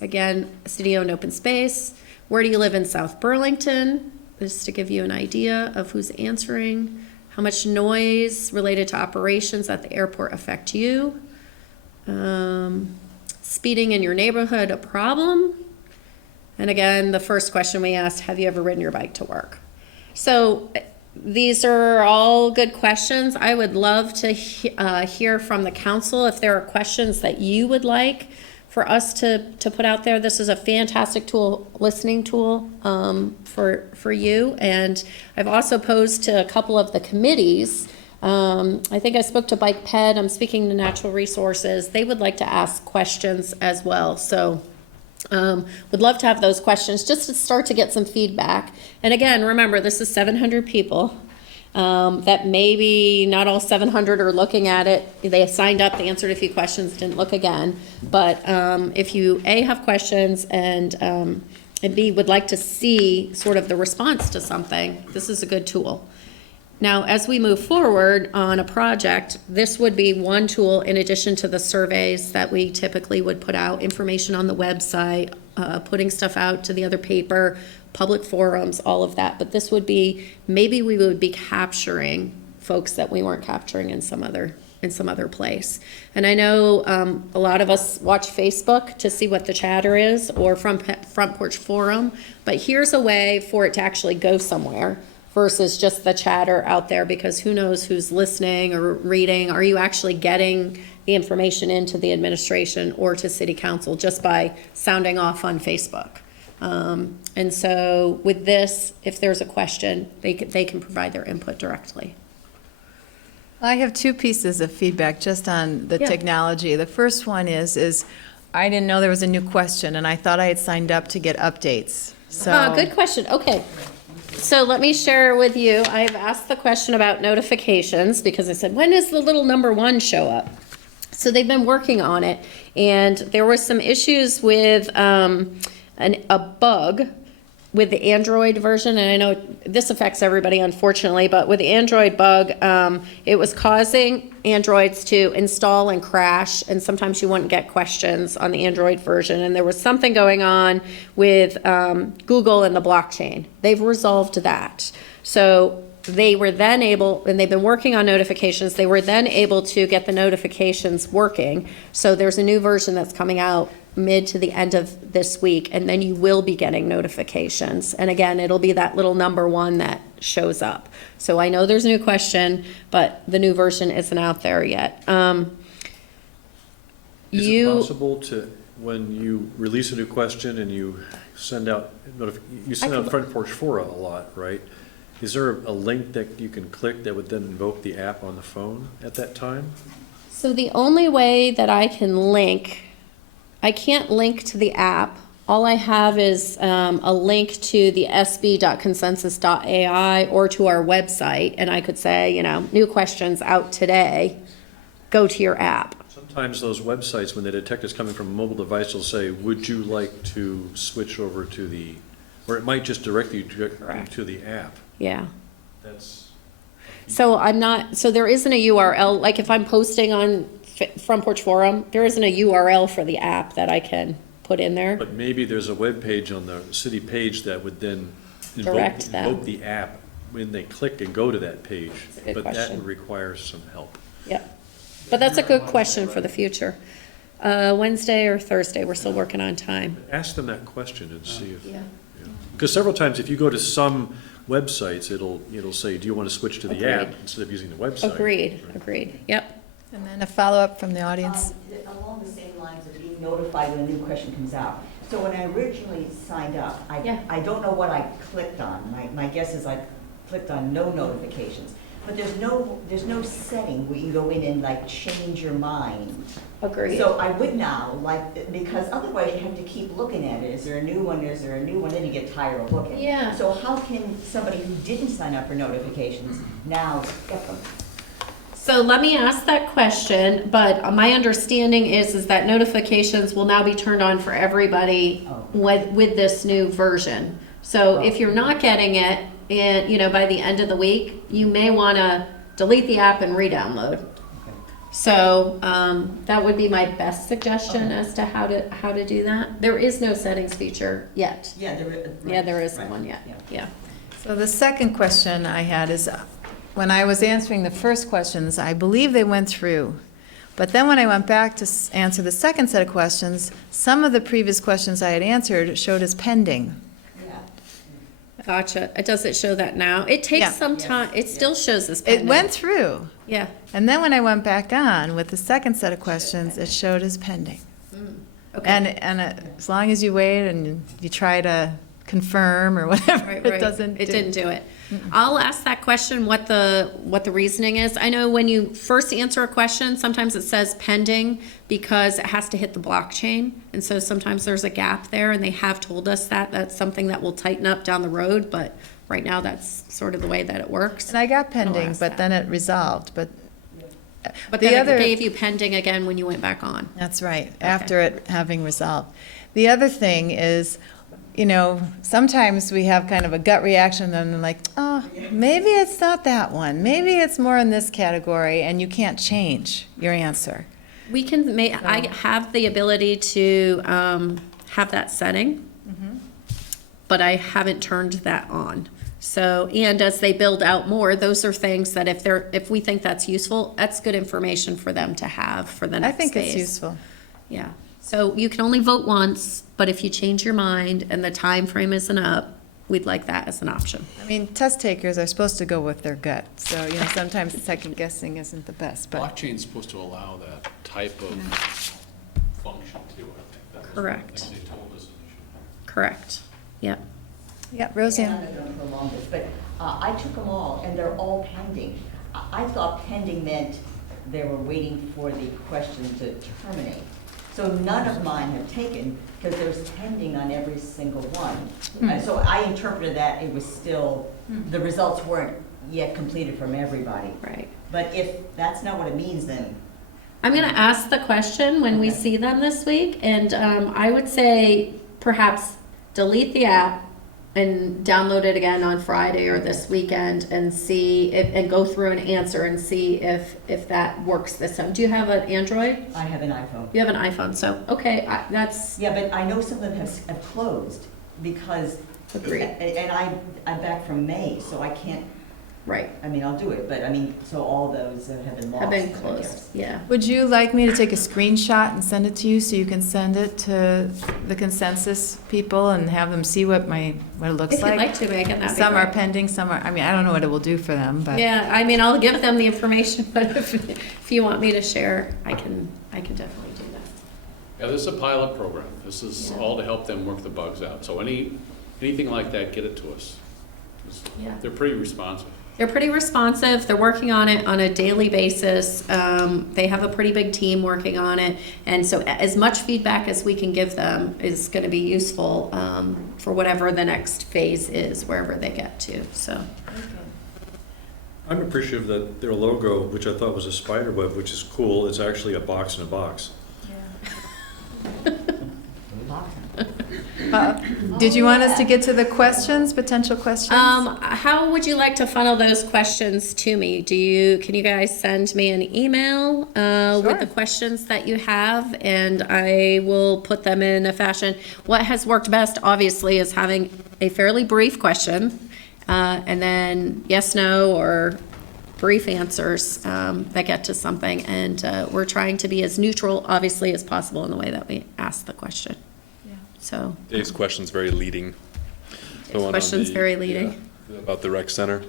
Again, city-owned open space. Where do you live in South Burlington? Just to give you an idea of who's answering. How much noise related to operations at the airport affect you? Speeding in your neighborhood a problem? And again, the first question we asked, have you ever ridden your bike to work? So these are all good questions. I would love to hear from the council if there are questions that you would like for us to put out there. This is a fantastic tool, listening tool for you. And I've also posed to a couple of the committees. I think I spoke to Bike Ped. I'm speaking to Natural Resources. They would like to ask questions as well. So would love to have those questions just to start to get some feedback. And again, remember, this is 700 people. That maybe not all 700 are looking at it. They signed up, they answered a few questions, didn't look again. But if you, A, have questions and B, would like to see sort of the response to something, this is a good tool. Now, as we move forward on a project, this would be one tool in addition to the surveys that we typically would put out, information on the website, putting stuff out to the other paper, public forums, all of that. But this would be, maybe we would be capturing folks that we weren't capturing in some other place. And I know a lot of us watch Facebook to see what the chatter is, or from Front Porch Forum, but here's a way for it to actually go somewhere versus just the chatter out there, because who knows who's listening or reading. Are you actually getting the information into the administration or to city council just by sounding off on Facebook? And so with this, if there's a question, they can provide their input directly. I have two pieces of feedback just on the technology. The first one is I didn't know there was a new question, and I thought I had signed up to get updates. So Good question. Okay. So let me share with you, I've asked the question about notifications because I said, when does the little number 1 show up? So they've been working on it, and there were some issues with a bug with the Android version, and I know this affects everybody unfortunately, but with the Android bug, it was causing Androids to install and crash, and sometimes you wouldn't get questions on the Android version, and there was something going on with Google and the blockchain. They've resolved that. So they were then able, and they've been working on notifications, they were then able to get the notifications working. So there's a new version that's coming out mid to the end of this week, and then you will be getting notifications. And again, it'll be that little number 1 that shows up. So I know there's a new question, but the new version isn't out there yet. Is it possible to, when you release a new question and you send out, you send out Front Porch Forum a lot, right? Is there a link that you can click that would then invoke the app on the phone at that time? So the only way that I can link, I can't link to the app. All I have is a link to the sb.consensus.ai or to our website, and I could say, new questions out today, go to your app. Sometimes those websites, when they detect it's coming from a mobile device, will say, would you like to switch over to the, or it might just direct you to the app. Yeah. That's. So so there isn't a URL, like if I'm posting on Front Porch Forum, there isn't a URL for the app that I can put in there. But maybe there's a web page on the city page that would then invoke the app when they click and go to that page. But that would require some help. Yep. But that's a good question for the future. Wednesday or Thursday, we're still working on time. Ask them that question and see if. Because several times if you go to some websites, it'll say, do you want to switch to the Agreed. app instead of using the website? Agreed, yep. And then a follow-up from the audience. Along the same lines of being notified when a new question comes out. So when I originally signed up, I don't know what I clicked on. My guess is I clicked on no notifications. But there's no setting where you go in and like change your mind. Agreed. So I would now like, because otherwise you have to keep looking at it. Is there a new one? Is there a new one? Then you get tired of looking. Yeah. So how can somebody who didn't sign up for notifications now get them? So let me ask that question, but my understanding is that notifications will now be turned on for everybody with this new version. So if you're not getting it, and by the end of the week, you may want to delete the app and re-download. So that would be my best suggestion as to how to do that. There is no settings feature yet. Yeah, there isn't one yet. Yeah. So the second question I had is, when I was answering the first questions, I believe they went through. But then when I went back to answer the second set of questions, some of the previous questions I had answered showed as pending. Gotcha. Does it show that now? It takes some time. It still shows as pending. It went through. Yeah. And then when I went back on with the second set of questions, it showed as pending. Okay. And as long as you wait and you try to confirm or whatever, Right. it doesn't. It didn't do it. I'll ask that question, what the reasoning is. I know when you first answer a question, sometimes it says pending because it has to hit the blockchain. And so sometimes there's a gap there, and they have told us that. That's something that will tighten up down the road, but right now that's sort of the way that it works. And I got pending, but then it resolved. But then it gave you pending again when you went back on. That's right, after it having resolved. The other thing is, sometimes we have kind of a gut reaction and like, oh, maybe it's not that one. Maybe it's more in this category, and you can't change your answer. We can I have the ability to have that setting, but I haven't turned that on. So, and as they build out more, those are things that if we think that's useful, that's good information for them to have for the next phase. I think it's useful. Yeah. So you can only vote once, but if you change your mind and the time frame isn't up, we'd like that as an option. I mean, test takers are supposed to go with their gut, so, sometimes second guessing isn't the best, but. Blockchain's supposed to allow that type of function too, I think. Correct. They told us initially. Correct. Yep. Yeah, Roseanne. I'm not going to prolong this, but I took them all, and they're all pending. I thought pending meant they were waiting for the question to terminate. So none of mine have taken, because there's pending on every single one. So I interpreted that it was still, the results weren't yet completed from everybody. Right. But if that's not what it means, then I'm going to ask the question when we see them this week, and I would say perhaps delete the app and download it again on Friday or this weekend and see and go through and answer and see if that works this time. Do you have an Android? I have an iPhone. You have an iPhone, so okay, that's. Yeah, but I know some of them have closed because. Agreed. And I'm back from May, so I can't. Right. I mean, I'll do it, but I mean, so all those have been lost. Have been I closed, guess. yeah. Would you like me to take a screenshot and send it to you so you can send it to the consensus people and have them see what it looks If like? you'd like to, Megan, that'd be Some are great. pending, some are, I don't know what it will do for them, but. Yeah, I mean, I'll give them the information, but if you want me to share, I can definitely do that. Yeah, this is a pilot program. This is all to help them work the bugs out. So anything like that, get it to us. Yeah. They're pretty responsive. They're pretty responsive. They're working on it on a daily basis. They have a pretty big team working on it. And so as much feedback as we can give them is going to be useful for whatever the next phase is, wherever they get to. So. I'm appreciative that their logo, which I thought was a spider web, which is cool, it's actually a box in a box. Did you want us to get to the questions, potential questions? How would you like to funnel those questions to me? Can you guys send me an email with the questions that you have, and I will put them in a fashion. What has worked best, obviously, is having a fairly brief question, and then yes, no, or brief answers that get to something. And we're trying to be as neutral, obviously, as possible in the way that we ask the question. So Dave's question's very leading. The one on question's the- very leading. about the rec center.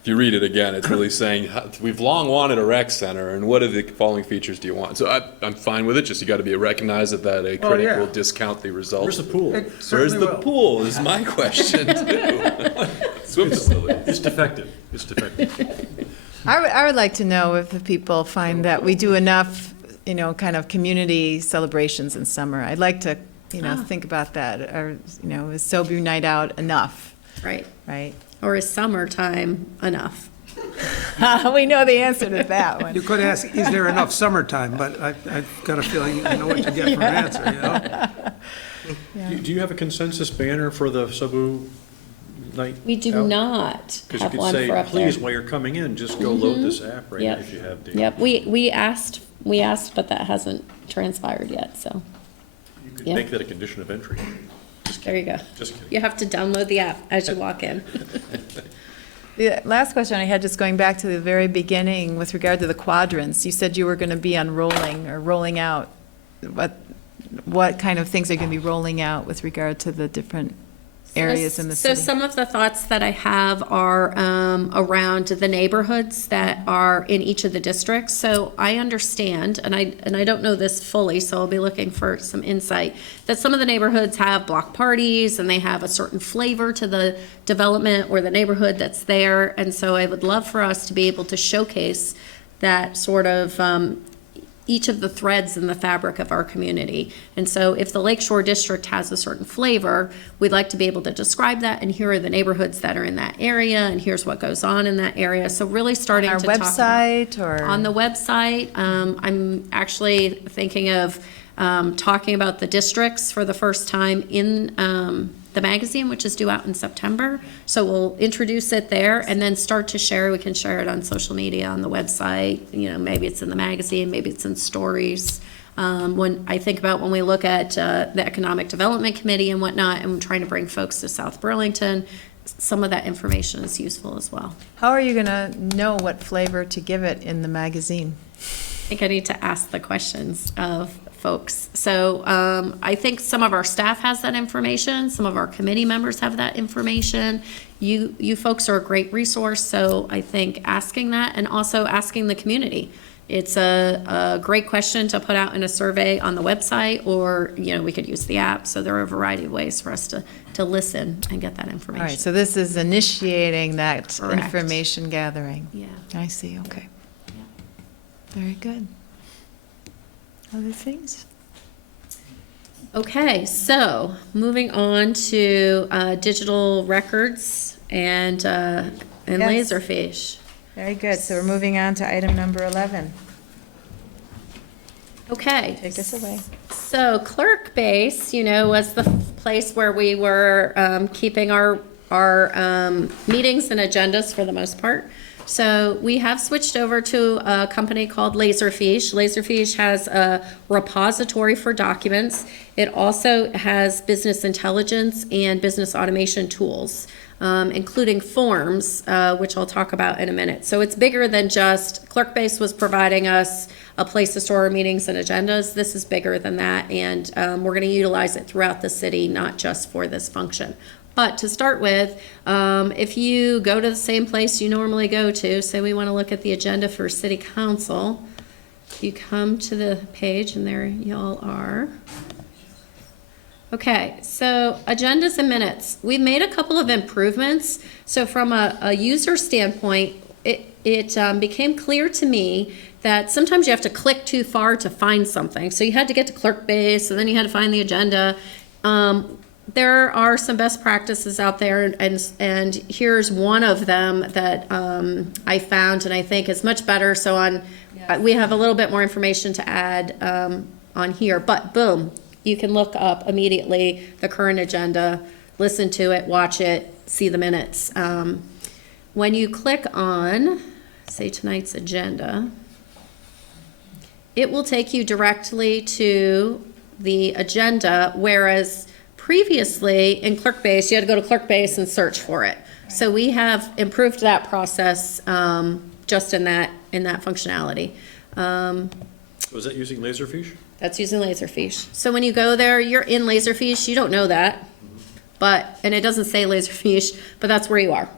If you read it again, it's really saying, we've long wanted a rec center, and what are the following features do you want? So I'm fine with it, just you gotta be recognize that a critic yeah. will discount the results. Where's the pool? It Where's certainly the will. pool is my question too. Swim facility. It's defective. It's defective. I would like to know if the people find that we do enough, kind of community celebrations in summer. I'd like to, think about that. Or, is Sobu Night Out enough? Right. Right? Or is summertime enough? We know the answer to that one. You could ask, is there enough summertime? But I've got a feeling you know what you get for an answer, Do you have a consensus banner for the Sobu night? We do out? not Because you have could one say, for up please, there. while you're coming in, just go load this app right Yep. if you have the. Yep, we asked, but that hasn't transpired yet, so, You could yeah. make that a condition of entry. there you go. Just kidding. You have to download the app as you walk in. The last question I had, just going back to the very beginning with regard to the quadrants, you said you were going to be rolling out. What kind of things are you going to be rolling out with regard to the different areas in the So city? some of the thoughts that I have are around the neighborhoods that are in each of the districts. So I understand, and I don't know this fully, so I'll be looking for some insight, that some of the neighborhoods have block parties and they have a certain flavor to the development or the neighborhood that's there. And so I would love for us to be able to showcase that sort of each of the threads in the fabric of our community. And so if the Lakeshore District has a certain flavor, we'd like to be able to describe that, and here are the neighborhoods that are in that area, and here's what goes on in that area. So really starting On to our talk website or? on the website. I'm actually thinking of talking about the districts for the first time in the magazine, which is due out in September. So we'll introduce it there and then start to share. We can share it on social media, on the website. Maybe it's in the magazine, maybe it's in stories. When I think about when we look at the Economic Development Committee and whatnot, and we're trying to bring folks to South Burlington, some of that information is useful as well. How are you going to know what flavor to give it in the magazine? I think I need to ask the questions of folks. So I think some of our staff has that information. Some of our committee members have that information. You folks are a great resource. So I think asking that, and also asking the community. It's a great question to put out in a survey on the website, or we could use the app. So there are a variety of ways for us to listen and get that information. All right, so this is initiating that Correct. information gathering. Yeah. I see, okay. Very good. Other things? Okay, so moving on to digital records and Yes. Laserfish. Very good, so we're moving on to item number 11. Okay. Take us away. So Clerk Base, was the place where we were keeping our meetings and agendas for the most part. So we have switched over to a company called Laserfish. Laserfish has a repository for documents. It also has business intelligence and business automation tools, including forms, which I'll talk about in a minute. So it's bigger than just ClerkBase was providing us a place to store our meetings and agendas. This is bigger than that, and we're going to utilize it throughout the city, not just for this function. But to start with, if you go to the same place you normally go to, say we want to look at the agenda for City Council, you come to the page, and there y'all are. Okay, so agendas and minutes. We've made a couple of improvements. So from a user standpoint, it became clear to me that sometimes you have to click too far to find something. So you had to get to ClerkBase, and then you had to find the agenda. There are some best practices out there, and here's one of them that I found, and I think is much better. So we have a little bit more information to add on here, but boom, you can look up immediately the current agenda, listen to it, watch it, see the minutes. When you click on, say, tonight's agenda, it will take you directly to the agenda, whereas previously in ClerkBase, you had to go to ClerkBase and search for it. So we have improved that process just in that functionality. Was that using Laserfish? That's using Laserfish. So when you go there, you're in Laserfish. You don't know that. and it doesn't say Laserfiche, but that's where you are.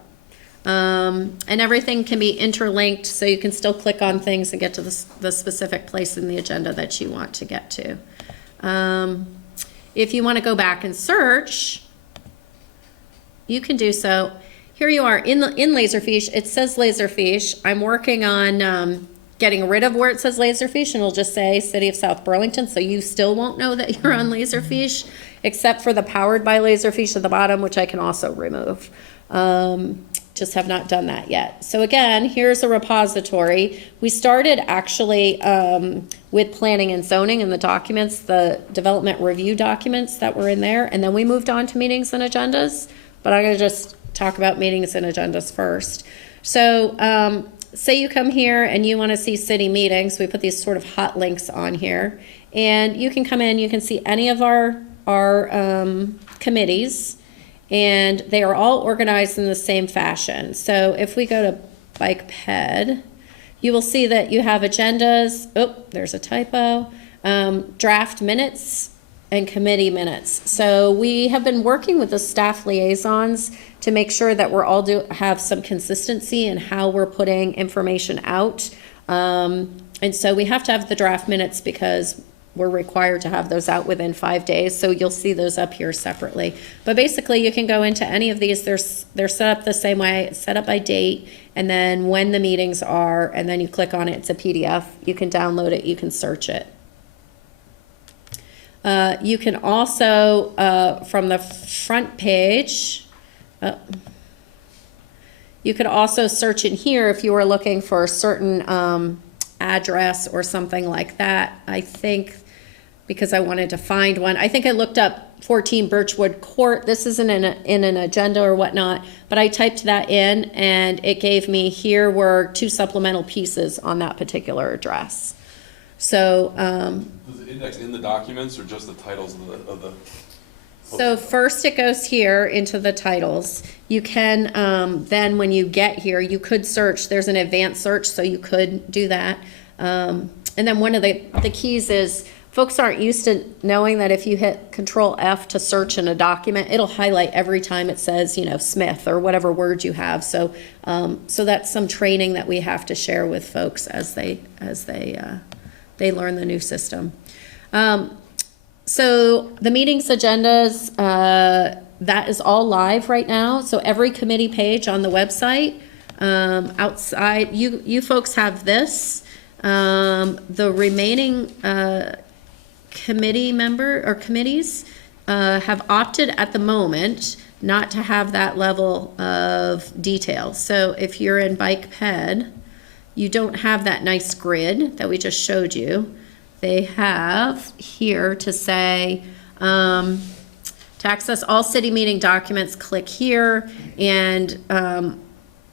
And everything can be interlinked, so you can still click on things and get to the specific place in the agenda that you want to get to. If you want to go back and search, you can do so. Here you are in Laserfiche. It says Laserfiche. I'm working on getting rid of where it says Laserfiche, and it'll just say City of South Burlington, so you still won't know that you're on Laserfiche, except for the Powered by Laserfiche at the bottom, which I can also remove. Just have not done that yet. So again, here's a repository. We started actually with planning and zoning and the documents, the development review documents that were in there, and then we moved on to meetings and agendas, but I'm gonna just talk about meetings and agendas first. So say you come here and you wanna see city meetings, we put these sort of hot links on here, and you can come in, you can see any of our committees, and they are all organized in the same fashion. So if we go to Bike Ped, you will see that you have agendas, oh, there's a typo, draft minutes and committee minutes. So we have been working with the staff liaisons to make sure that we're all have some consistency in how we're putting information out. And so we have to have the draft minutes because we're required to have those out within 5 days, so you'll see those up here separately. But basically, you can go into any of these. They're set up the same way. It's set up by date, and then when the meetings are, and then you click on it. It's a PDF. You can download it. You can search it. You can also, from the front page, you could also search in here if you were looking for a certain address or something like that. I think, because I wanted to find one, I think I looked up 14 Birchwood Court. This isn't in an agenda or whatnot, but I typed that in and it gave me, here were 2 supplemental pieces on that particular address. So does it index in the documents or just the titles of the so first it goes here into the titles. You can, then when you get here, you could search. There's an advanced search, so you could do that. And then one of the keys is, folks aren't used to knowing that if you hit Control F to search in a document, it'll highlight every time it says, you know, Smith or whatever word you have. So, so that's some training that we have to share with folks as they learn the new system. So the meetings agendas, that is all live right now. So every committee page on the website, outside, you folks have this. The remaining committee member or committees have opted at the moment not to have that level of detail. So if you're in Bike Ped, you don't have that nice grid that we just showed you. They have here to say, to access all city meeting documents, click here, and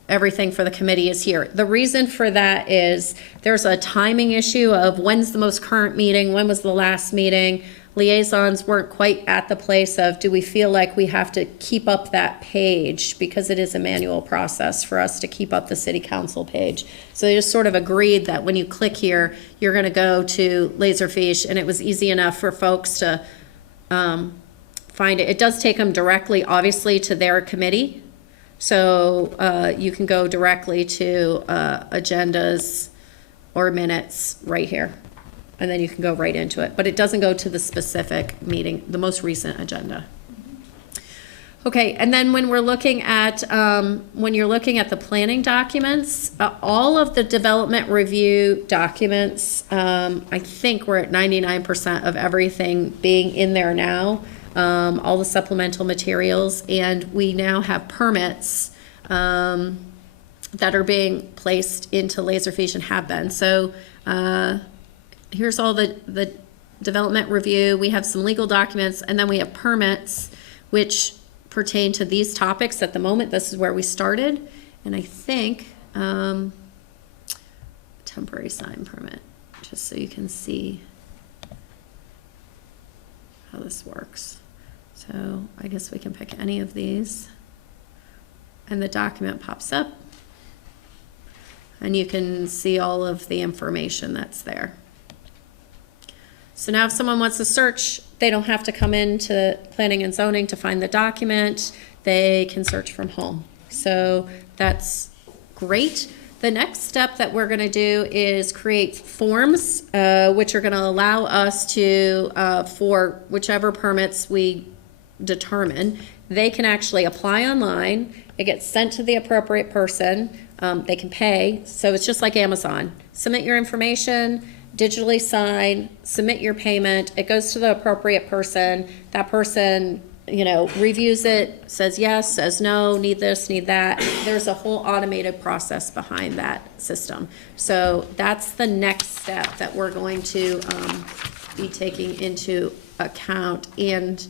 everything for the committee is here. The reason for that is there's a timing issue of when's the most current meeting, when was the last meeting. Liaisons weren't quite at the place of, do we feel like we have to keep up that page, because it is a manual process for us to keep up the city council page. So they just sort of agreed that when you click here, you're gonna go to Laserfiche, and it was easy enough for folks to find it. It does take them directly, obviously, to their committee. So you can go directly to agendas or minutes right here. And then you can go right into it, but it doesn't go to the specific meeting, the most recent agenda. Okay, and then when we're looking at, when you're looking at the planning documents, all of the development review documents, I think we're at 99% of everything being in there now, all the supplemental materials, and we now have permits that are being placed into Laserfiche and have been. So, here's all the development review. We have some legal documents, and then we have permits which pertain to these topics at the moment. This is where we started, and I think temporary sign permit, just so you can see how this works. So I guess we can pick any of these, and the document pops up, and you can see all of the information that's there. So now if someone wants to search they don't have to come into planning and zoning to find the document. They can search from home. So that's great. The next step that we're going to do is create forms, which are going to allow us to, for whichever permits we determine, they can actually apply online. It gets sent to the appropriate person. They can pay. So it's just like Amazon. Submit your information, digitally sign, submit your payment. It goes to the appropriate person. That person, you know, reviews it, says yes, says no, need this, need that. There's a whole automated process behind that system. So that's the next step that we're going to be taking into account. And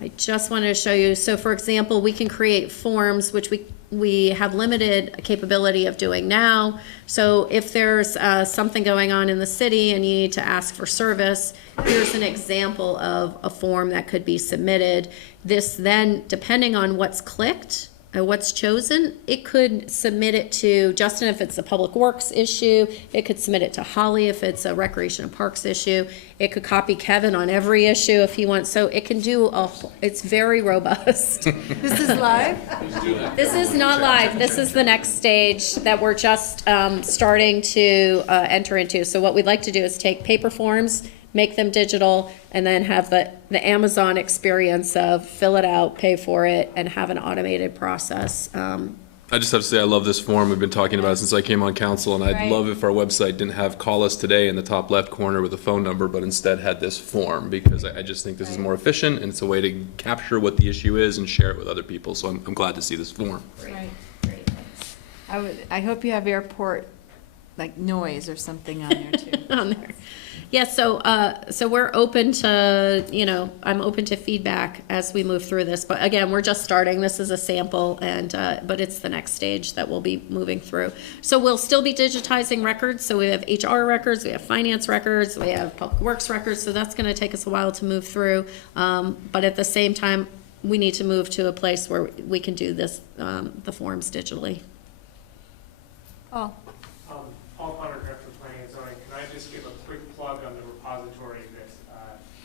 I just wanted to show you, so for example, we can create forms, which we have limited capability of doing now. So if there's something going on in the city and you need to ask for service, here's an example of a form that could be submitted. This then, depending on what's clicked, what's chosen, it could submit it to Justin if it's a public works issue. It could submit it to Holly if it's a recreation and parks issue. It could copy Kevin on every issue if he wants. So it can do it's very robust. This is live? This is not live. This is the next stage that we're just starting to enter into. So what we'd like to do is take paper forms, make them digital, and then have the Amazon experience of fill it out, pay for it, and have an automated process. I just have to say, I love this form. We've been talking about it since I came on council, and I'd Right. love if our website didn't have call us today in the top left corner with a phone number, but instead had this form, because I just think this is more efficient, and it's a way to capture what the issue is and share it with other people. So I'm glad to see this form. Right, great. I hope you have airport, like, noise or something on there too. On there. Yeah, so we're open to, you know, I'm open to feedback as we move through this. But again, we're just starting. This is a sample, and but it's the next stage that we'll be moving through. So we'll still be digitizing records. So we have HR records, we have finance records, we have public works records. So that's going to take us a while to move through. But at the same time, we need to move to a place where we can do this, the forms digitally. Oh. Paul Connor, Director of Planning and Zoning. Can I just give a quick plug on the repository that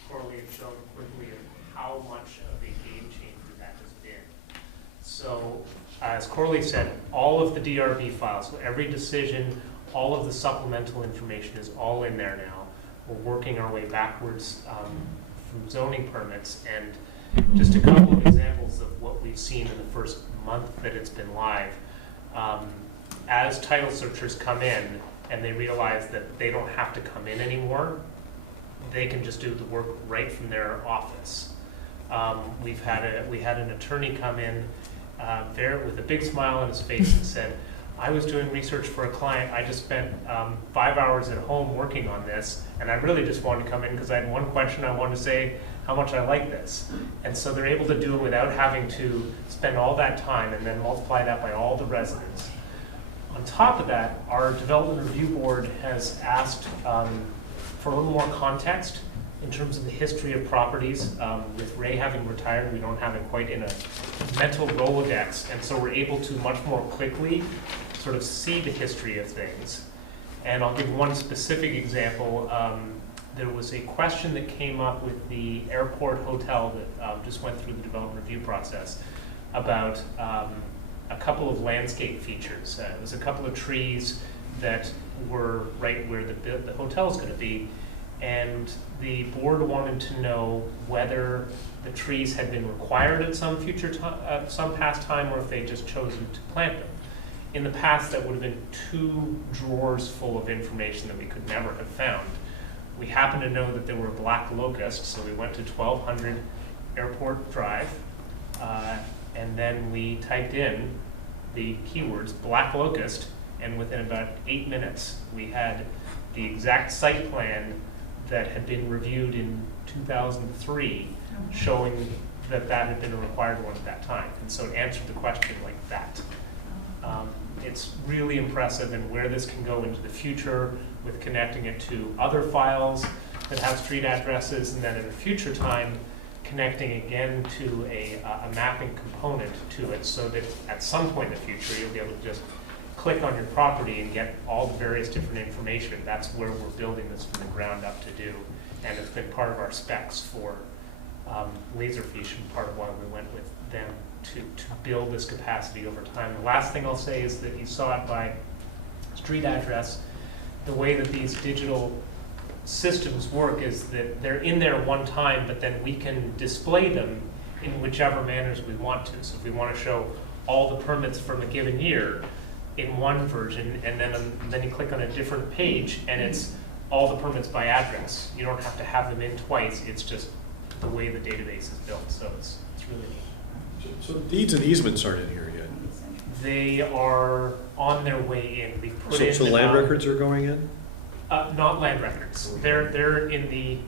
Coralie had shown quickly of how much of a game changer that has been. So, as Coralie said, all of the DRB files, so every decision, all of the supplemental information is all in there now. We're working our way backwards from zoning permits, and just a couple of examples of what we've seen in the first month that it's been live. As title searchers come in and they realize that they don't have to come in anymore, they can just do the work right from their office. We had an attorney come in there with a big smile on his face and said, I was doing research for a client. I just spent 5 hours at home working on this, and I really just wanted to come in because I had one question. I wanted to say how much I like this. And so they're able to do it without having to spend all that time and then multiply that by all the residents. On top of that, our Development Review Board has asked for a little more context in terms of the history of properties. With Ray having retired, we don't have it quite in a mental Rolodex, and so we're able to much more quickly sort of see the history of things. And I'll give one specific example. There was a question that came up with the airport hotel that just went through the development review process about a couple of landscape features. It was a couple of trees that were right where the hotel is going to be, and the board wanted to know whether the trees had been required at some some past time, or if they just chosen to plant them. In the past, that would have been 2 drawers full of information that we could never have found. We happened to know that there were black locusts, so we went to 1200 Airport Drive, and then we typed in the keywords black locust, and within about 8 minutes we had the exact site plan that had been reviewed in 2003 showing that that had been a required one at that time. And so it answered the question like that. It's really impressive, and where this can go into the future with connecting it to other files that have street addresses, and then in a future time connecting again to a mapping component to it, so that at some point in the future you'll be able to just click on your property and get all the various different information. That's where we're building this from the ground up to do, and it's been part of our specs for Laserfish, and part of why we went with them to build this capacity over time. The last thing I'll say is that you saw it by street address. The way that these digital systems work is that they're in there one time, but then we can display them in whichever manners we want to. So if we want to show all the permits from a given year in one version, and then you click on a different page, and it's all the permits by address. You don't have to have them in twice. It's just the way the database is built. So it's really neat. So deeds and easements aren't in here yet? They are on their way in. We put in. So land records are going in? Not land records. They're digitized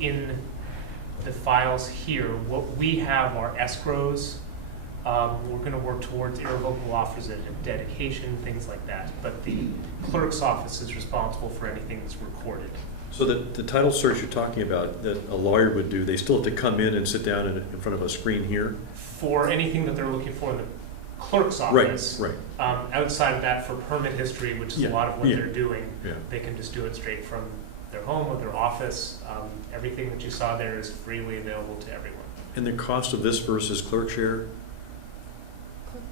in the files here. What we have are escrows. We're going to work towards irrevocable offers of dedication, things like that. But the clerk's office is responsible for anything that's recorded. So the title search you're talking about that a lawyer would do, they still have to come in and sit down in front of a screen here? For anything that they're looking for in the clerk's office. Right. Outside of that, for permit history, which is a lot of what they're doing, Yeah. they can just do it straight from their home or their office. Everything that you saw there is freely available to everyone. And the cost of this versus clerk share?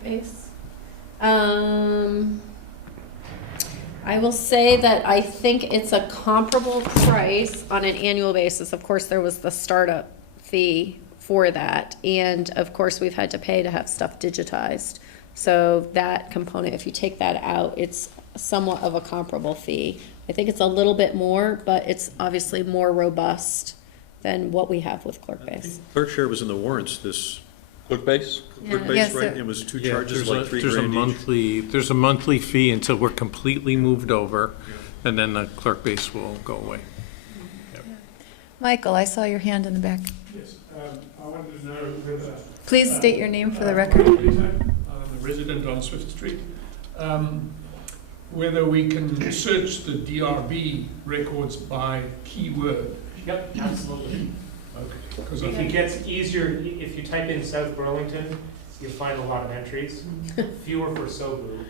Base. I will say that I think it's a comparable price on an annual basis. Of course, there was the startup fee for that, and of course, we've had to pay to have stuff digitized. So that component, if you take that out, it's somewhat of a comparable fee. I think it's a little bit more, but it's obviously more robust than what we have with ClerkBase. Clerk share was in the warrants, this. ClerkBase? ClerkBase, Yes, right? sir. It was two charges, like $3 There's a grand each. there's a monthly fee until we're completely moved over, and then the clerk base will go away. Michael, I saw your hand in the back. Yes, I wanted to know whether... Please state your name for the record. I'm a resident on Swift Street. Whether we can search the DRB records by keyword. Yep, absolutely. Okay. Because If it gets easier, if you type in South Burlington, you'll find a lot of entries. Fewer for Sobu.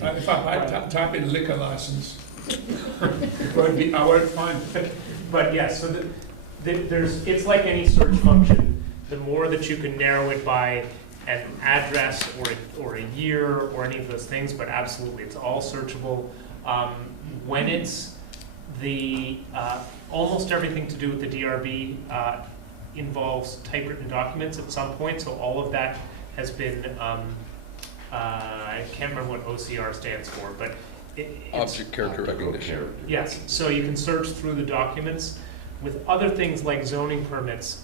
if I type in liquor license, I won't find it. But yes, so it's like any search function. The more that you can narrow it by an address or a year or any of those things, but absolutely, it's all searchable. When it's almost everything to do with the DRB involves typewritten documents at some point, so all of that has been, I can't remember what OCR stands for, but Object character recognition. Yes, so you can search through the documents. With other things like zoning permits,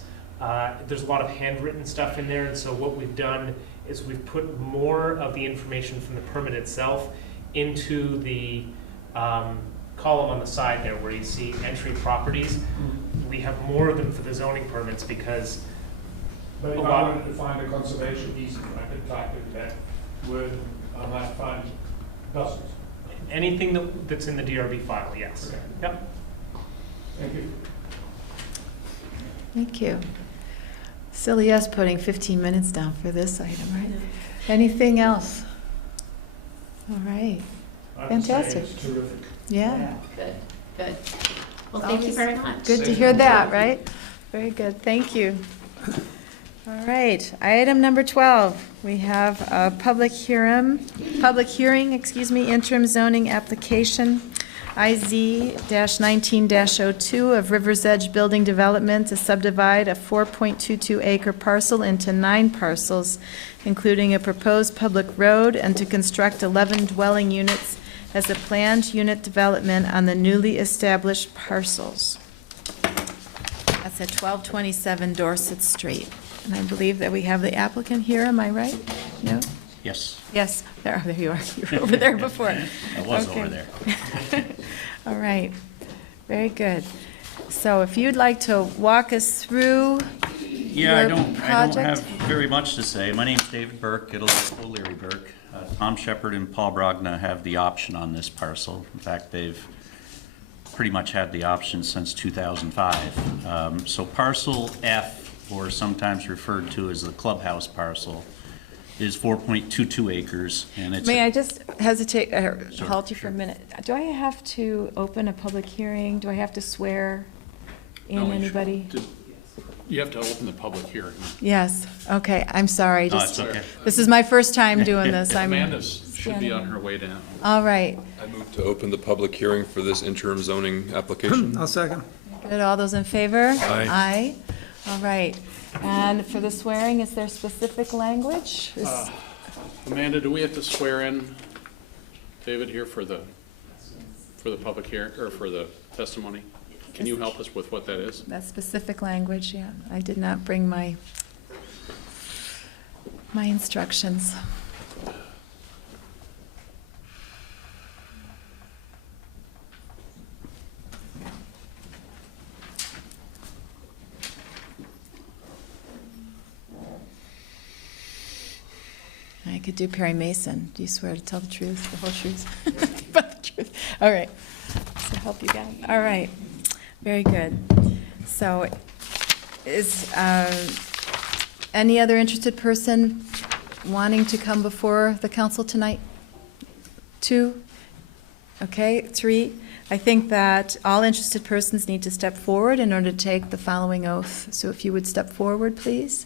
there's a lot of handwritten stuff in there, and so what we've done is we've put more of the information from the permit itself into the column on the side there where you see entry properties. We have more of them for the zoning permits because But if I wanted to find a conservation easement, I could type in that word, I might find dozens. Anything that's in the DRB file, yes. Okay. Yep. Thank you. Thank you. Silly us putting 15 minutes down for this item, right? Anything else? All right. Fantastic. It's terrific. Yeah. Good, good. Well, thank you very much. Good to hear that, right? Very good, thank you. All right, item number 12, we have a public hearing, interim zoning application, IZ-19-02 of Rivers Edge Building Development to subdivide a 4.22 acre parcel into 9 parcels, including a proposed public road, and to construct 11 dwelling units as a planned unit development on the newly established parcels. That's at 1227 Dorset Street. And I believe that we have the applicant here, am I right? No? Yes, Yes, there you are. You were over there before. I was Okay. over there. All right, very good. So if you'd like to walk us through Yeah, I your don't project. have very much to say. My name's David Burke, O'Leary Burke. Tom Shepard and Paul Brogna have the option on this parcel. In fact, they've pretty much had the option since 2005. So parcel F, or sometimes referred to as the clubhouse parcel, is 4.22 acres, and it's... May I just hesitate, halt you for sure. a minute? Do I have to open a public hearing? Do I have to swear? And anybody? You have to open the public hearing. Yes, okay, I'm sorry. No, Just it's okay. This is my first time doing this. I'm Amanda should be on her way down. All right. I move to open the public hearing for this interim zoning application. I'll second. Good, all those in favor? Aye. Aye. All right. And for the swearing, is there specific language? Amanda, do we have to swear in David here for the public hearing, or for the testimony? Can you help us with what that is? That specific language, yeah. I did not bring my instructions. I could do Perry Mason. Do you swear to tell the truth, the whole truth? But the truth. All right. So help you God. All right. Very good. So is any other interested person wanting to come before the council tonight? 2? Okay, 3. I think that all interested persons need to step forward in order to take the following oath. So if you would step forward, please.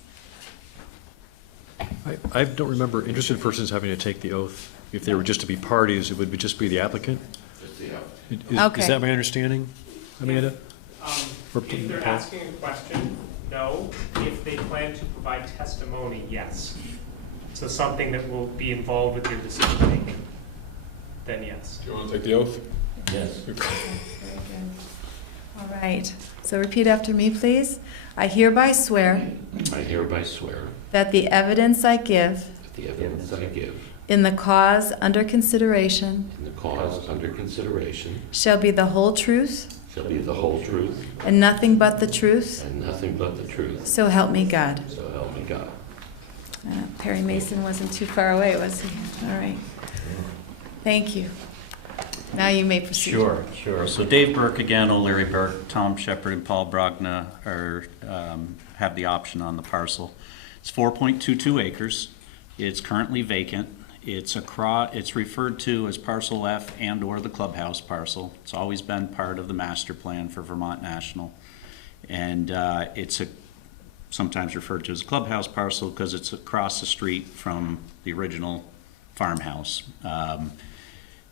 I don't remember interested persons having to take the oath. If they were just to be parties, it would just be the applicant? Okay. Is that my understanding, Amanda? If they're asking a question, no. If they plan to provide testimony, yes. So something that will be involved with your decision making, then yes. Do you want to take the oath? Yes. All right. So repeat after me, please. I hereby swear I hereby swear that the evidence I give that the evidence I give in the cause under consideration in the cause under consideration shall be the whole truth shall be the whole truth and nothing but the truth. and nothing but the truth. So help me God. So help me God. Perry Mason wasn't too far away, was he? All right. Thank you. Now you may proceed. Sure. So Dave Burke again, O'Leary Burke, Tom Shepard, and Paul Brogna have the option on the parcel. It's 4.22 acres. It's currently vacant. It's referred to as Parcel F and/or the clubhouse parcel. It's always been part of the master plan for Vermont National. And it's sometimes referred to as a clubhouse parcel because it's across the street from the original farmhouse.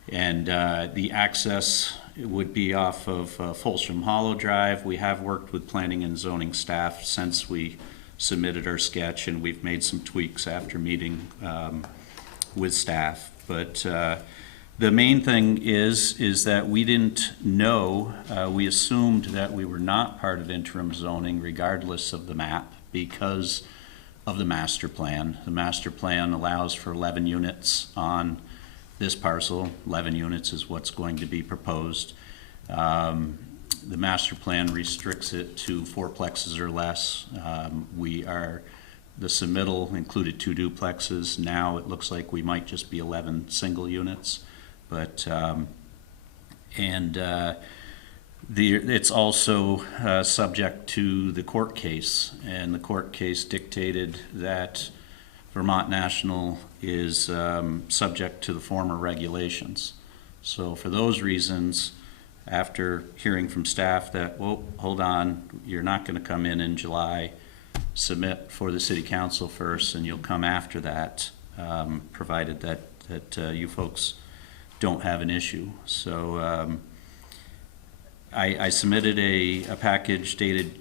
The access would be off of Folsom Hollow Drive. We have worked with planning and zoning staff since we submitted our sketch, and we've made some tweaks after meeting with staff. But the main thing is that we didn't know, we assumed that we were not part of interim zoning regardless of the map because of the master plan. The master plan allows for 11 units on this parcel. 11 units is what's going to be proposed. The master plan restricts it to 4plexes or less. The submittal included 2 duplexes. Now it looks like we might just be 11 single units. But it's also subject to the court case, and the court case dictated that Vermont National is subject to the former regulations. So for those reasons, after hearing from staff that, well, hold on, you're not going to come in July, submit for the city council first, and you'll come after that, provided that you folks don't have an issue. So I submitted a package dated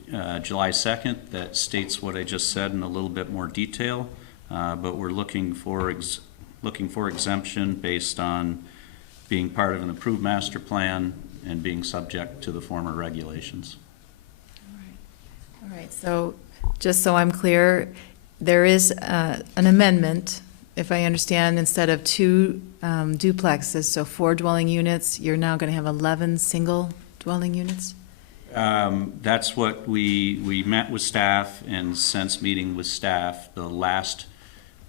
July 2nd that states what I just said in a little bit more detail, but we're looking for exemption based on being part of an approved master plan and being subject to the former regulations. All right, so just so I'm clear, there is an amendment, if I understand, instead of 2 duplexes, so 4 dwelling units, you're now going to have 11 single dwelling units? That's what we met with staff, and since meeting with staff,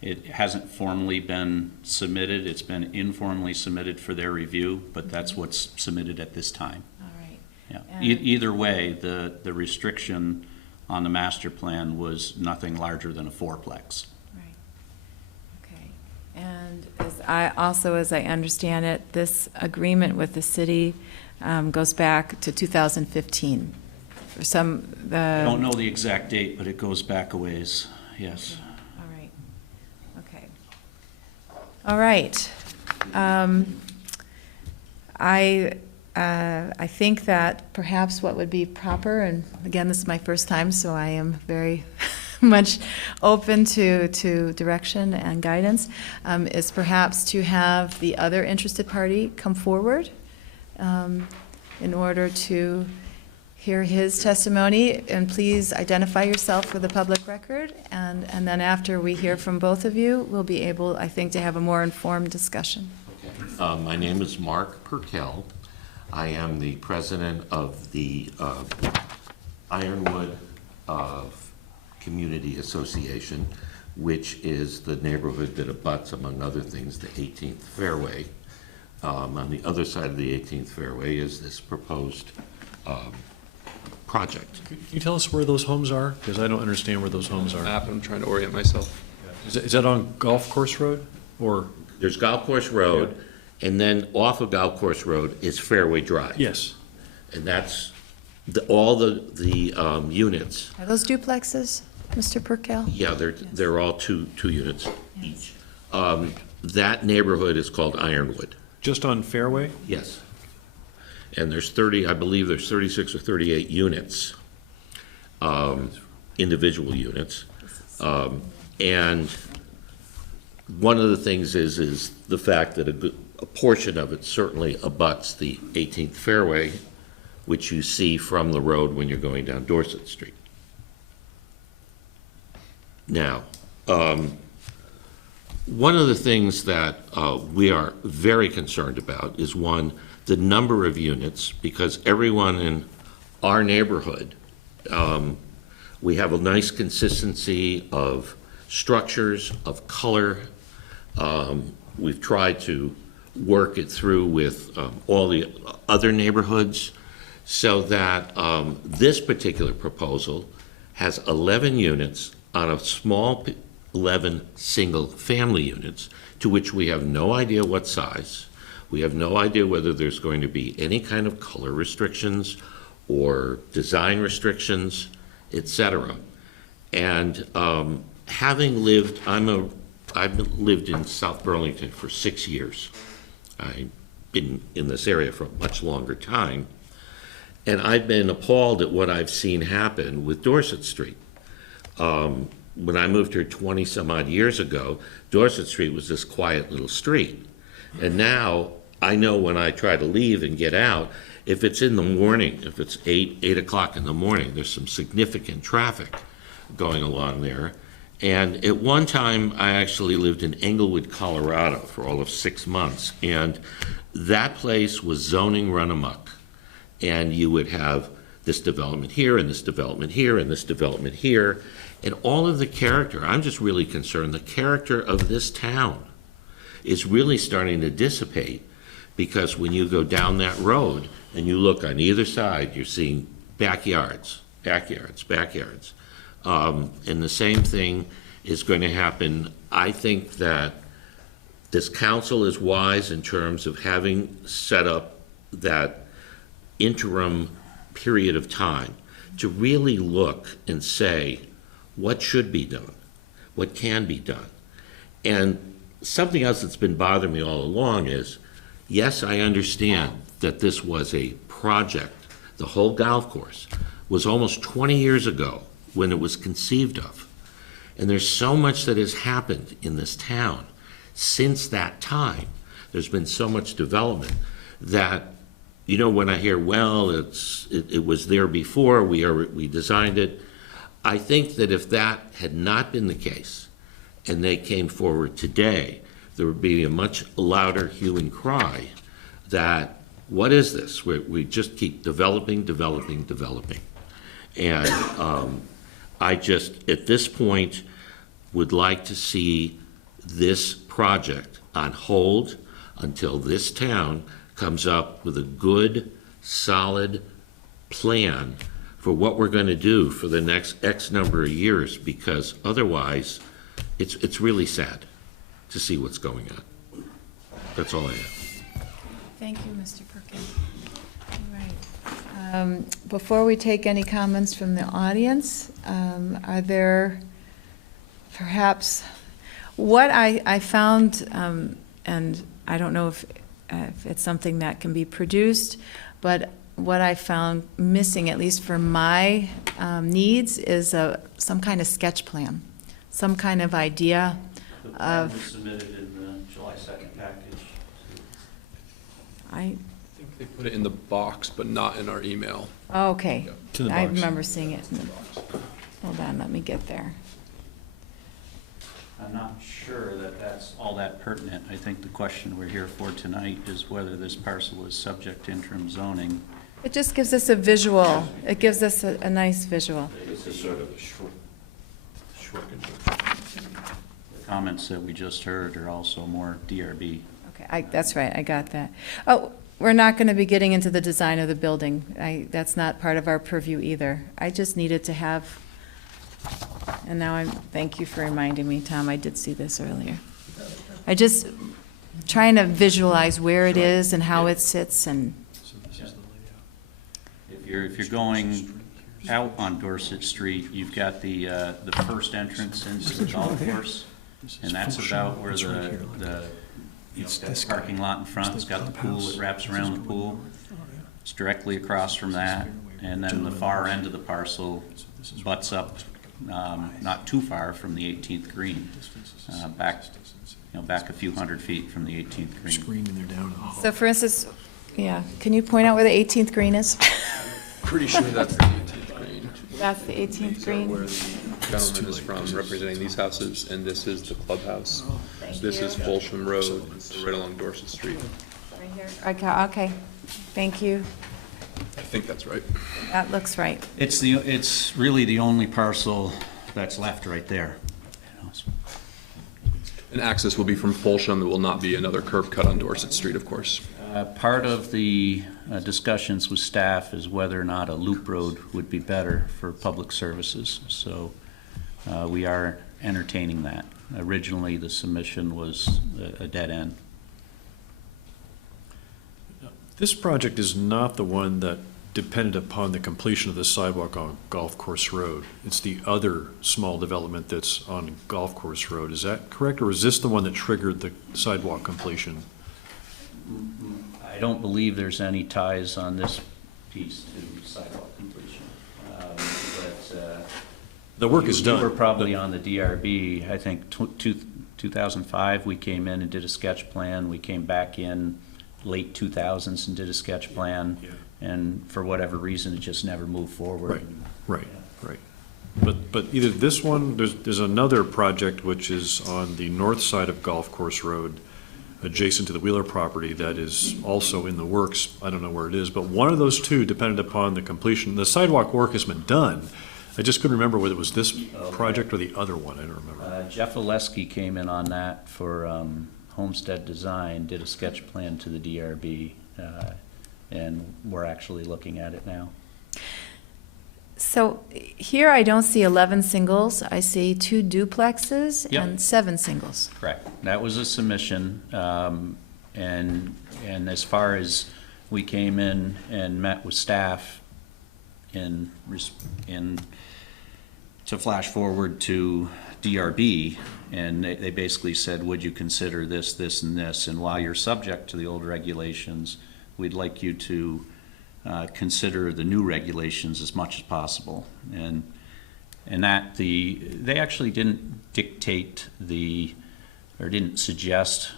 it hasn't formally been submitted. It's been informally submitted for their review, but that's what's submitted at this time. All right. Yeah. Either way, the restriction on the master plan was nothing larger than a 4plex. Right. Okay. And as I understand it, this agreement with the city goes back to 2015. I don't know the exact date, but it goes back a ways, yes. All right, okay. All right. I think that perhaps what would be proper, and again, this is my first time, so I am very much open to direction and guidance, is perhaps to have the other interested party come forward in order to hear his testimony. And please identify yourself for the public record. And then after we hear from both of you, we'll be able, I think, to have a more informed discussion. Okay. My name is Mark Perkel. I am the president of the Ironwood Community Association, which is the neighborhood that abuts, among other things, the 18th Fairway. On the other side of the 18th Fairway is this proposed project. Can you tell us where those homes are? Because I don't understand where those homes are. Map, I'm trying to orient myself. Is that on Golf Course Road, or? There's Golf Course Road, and then off of Golf Course Road is Fairway Drive. Yes. And that's all the units. Are those duplexes, Mr. Perkel? Yeah, they're all two units each. That neighborhood is called Ironwood. Just on Fairway? Yes. And there's 30, I believe there's 36 or 38 units, individual units. And one of the things is the fact that a portion of it certainly abuts the 18th Fairway, which you see from the road when you're going down Dorset Street. Now, one of the things that we are very concerned about is, one, the number of units, because everyone in our neighborhood, we have a nice consistency of structures, of color. We've tried to work it through with all the other neighborhoods so that this particular proposal has 11 units on a small 11 single-family units, to which we have no idea what size. We have no idea whether there's going to be any kind of color restrictions or design restrictions, etc. And having lived, I've lived in South Burlington for 6 years. I've been in this area for a much longer time, and I've been appalled at what I've seen happen with Dorset Street. When I moved here 20 some odd years ago, Dorset Street was this quiet little street. And now I know when I try to leave and get out, if it's in the morning, if it's 8 o'clock in the morning, there's some significant traffic going along there. And at one time, I actually lived in Englewood, Colorado for all of 6 months. And that place was zoning run amok. And you would have this development here, and this development here, and this development here. And all of the character, I'm just really concerned, the character of this town is really starting to dissipate, because when you go down that road and you look on either side, you're seeing backyards. And the same thing is going to happen. I think that this council is wise in terms of having set up that interim period of time to really look and say what should be done, what can be done. And something else that's been bothering me all along is, yes, I understand that this was a project. The whole golf course was almost 20 years ago when it was conceived of. And there's so much that has happened in this town since that time. There's been so much development that, you know, when I hear, well, it was there before, we designed it, I think that if that had not been the case and they came forward today, there would be a much louder hue and cry that, what is this? We just keep developing. And I just, at this point, would like to see this project on hold until this town comes up with a good, solid plan for what we're going to do for the next X number of years, because otherwise, it's really sad to see what's going on. That's all I have. Thank you, Mr. Perkins. All right. Before we take any comments from the audience, are there perhaps, what I found, and I don't know if it's something that can be produced, but what I found missing, at least for my needs, is some kind of sketch plan, some kind of idea The plan of. was submitted in the July 2nd package. I They put it in the box, but not in our email. Oh, okay. To the I box. remember seeing it. Hold on, let me get there. I'm not sure that that's all that pertinent. I think the question we're here for tonight is whether this parcel is subject to interim zoning. It just gives us a visual. It gives us a nice visual. It's a sort of a short The comments that we just heard are also more DRB. Okay, that's right, I got that. Oh, we're not going to be getting into the design of the building. That's not part of our purview either. I just needed to have, and now thank you for reminding me, Tom, I did see this earlier. I just trying to visualize where it is and how it sits and. If you're going out on Dorset Street, you've got the first entrance into the golf course, and that's about where the parking lot in front, it's got the pool, it wraps around the pool. It's directly across from that, and then the far end of the parcel butts up, not too far from the 18th green, back a few hundred feet from the 18th green. Screaming there down. So for instance, yeah, can you point out where the 18th green is? Pretty sure that's the 18th green. That's the 18th green? Where the gentleman is from, representing these houses, and this is the clubhouse. This is Folsham Road, right along Dorset Street. Right here. Okay, thank you. I think that's right. That looks right. It's really the only parcel that's left right there. And access will be from Folsham. There will not be another curb cut on Dorset Street, of course. Part of the discussions with staff is whether or not a loop road would be better for public services. So we are entertaining that. Originally, the submission was a dead end. This project is not the one that depended upon the completion of the sidewalk on Golf Course Road. It's the other small development that's on Golf Course Road. Is that correct, or is this the one that triggered the sidewalk completion? I don't believe there's any ties on this piece to sidewalk completion. The work is done. We were probably on the DRB. I think 2005, we came in and did a sketch plan. We came back in late 2000s and did a sketch plan. And for whatever reason, it just never moved forward. Right. But either this one, there's another project which is on the north side of Golf Course Road, adjacent to the Wheeler property, that is also in the works. I don't know where it is, but one of those two depended upon the completion. The sidewalk work has been done. I just couldn't remember whether it was this project or the other one. I don't remember. Jeff Oleski came in on that for Homestead Design, did a sketch plan to the DRB, and we're actually looking at it now. So here I don't see 11 singles. I see 2 duplexes Yep. and 7 singles. Correct. That was a submission, and as far as we came in and met with staff in to flash forward to DRB, and they basically said, would you consider this, this, and this? And while you're subject to the old regulations, we'd like you to consider the new regulations as much as possible. And that they actually didn't dictate or didn't suggest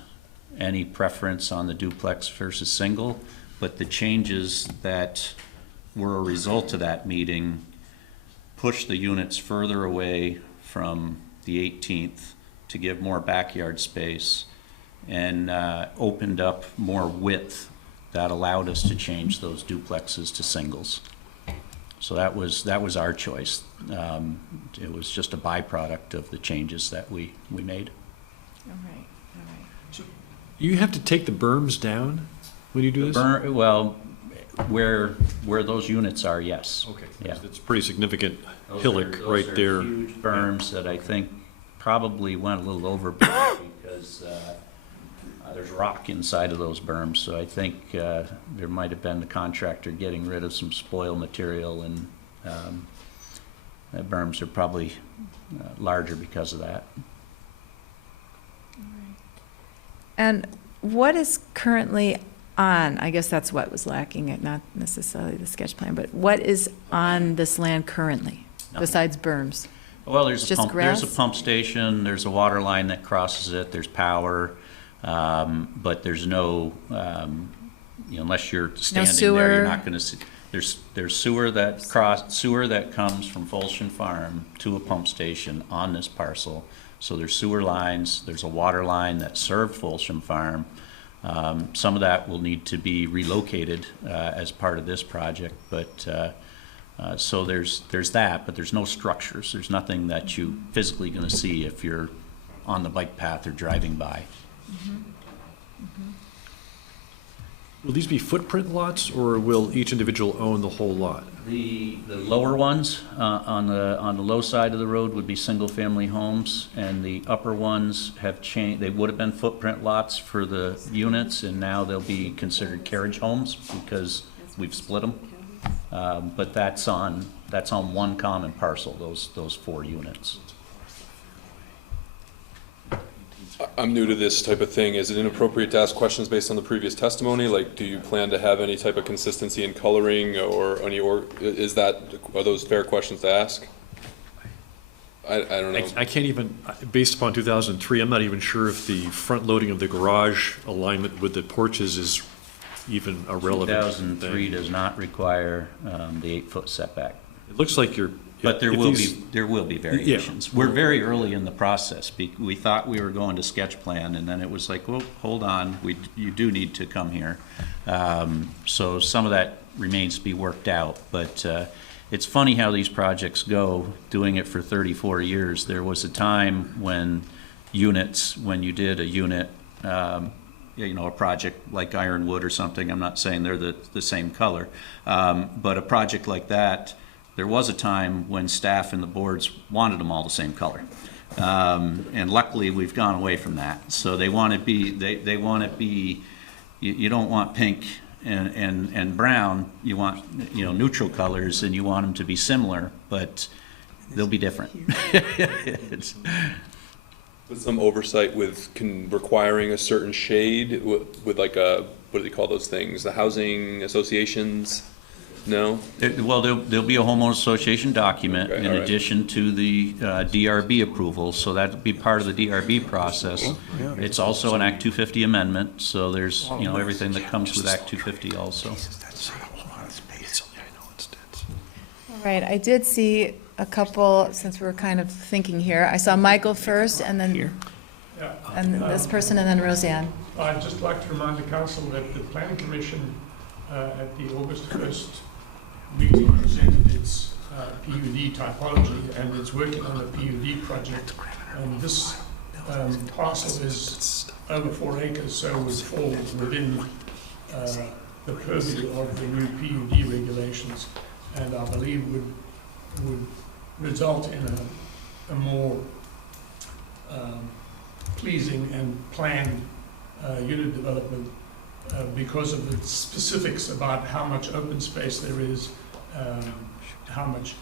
any preference on the duplex versus single, but the changes that were a result of that meeting pushed the units further away from the 18th to give more backyard space and opened up more width that allowed us to change those duplexes to singles. So that was our choice. It was just a byproduct of the changes that we made. All right. So you have to take the berms down when you do this? Well, where those units are, yes. Okay, Yeah. it's a pretty significant Those hillock are right there. There's rock inside of those berms, so I think there might have been the contractor getting rid of some spoil material, and the berms are probably larger because of that. And what is currently on, I guess that's what was lacking, not necessarily the sketch plan, but what is on this land currently, besides berms? Well, there's Just there's a grass? pump station, there's a water line that crosses it, there's power, but there's no, unless you're standing there, sewer? you're not gonna see. There's sewer that comes from Folsom Farm to a pump station on this parcel. So there's sewer lines, there's a water line that served Folsom Farm. Some of that will need to be relocated as part of this project, but so there's that, but there's no structures. There's nothing that you physically going to see if you're on the bike path or driving by. Will these be footprint lots, or will each individual own the whole lot? The lower ones on the low side of the road would be single-family homes, and the upper ones have changed. They would have been footprint lots for the units, and now they'll be considered carriage homes because we've split them. But that's on one common parcel. Those 4 units. I'm new to this type of thing. Is it inappropriate to ask questions based on the previous testimony? Like, do you plan to have any type of consistency in coloring or any, or are those fair questions to ask? I don't know. I can't even, based upon 2003, I'm not even sure if the front loading of the garage alignment with the porches is even a relevant 2003 thing. does not require the 8-foot setback. It looks like you're. But there will be variations. Yeah. We're very early in the process. We thought we were going to sketch plan, and then it was like, well, hold on, you do need to come here. So some of that remains to be worked out. But it's funny how these projects go. Doing it for 34 years, there was a time when you did a unit, a project like Ironwood or something. I'm not saying they're the same color, but a project like that. There was a time when staff and the boards wanted them all the same color. And luckily we've gone away from that. So they want to be, you don't want pink and brown, you want, neutral colors, and you want them to be similar, but they'll be different. With some oversight with requiring a certain shade with like what do they call those things? The housing associations? No? Well, there'll be a homeowners association document in addition to the DRB approval, so that'll be part of the DRB process. It's also an Act 250 amendment, so there's, everything that comes with Act 250 also. All right, I did see a couple, since we're kind of thinking here. I saw Michael first, and then this person, and then Roseanne. I'd just like to remind the council that the Planning Commission at the August 1st meeting presented its PUD typology, and it's working on a PUD project. And this parcel is over 4 acres, so would fall within the purview of the new PUD regulations, and I believe would result in a more pleasing and planned unit development because of the specifics about how much open space there is, how much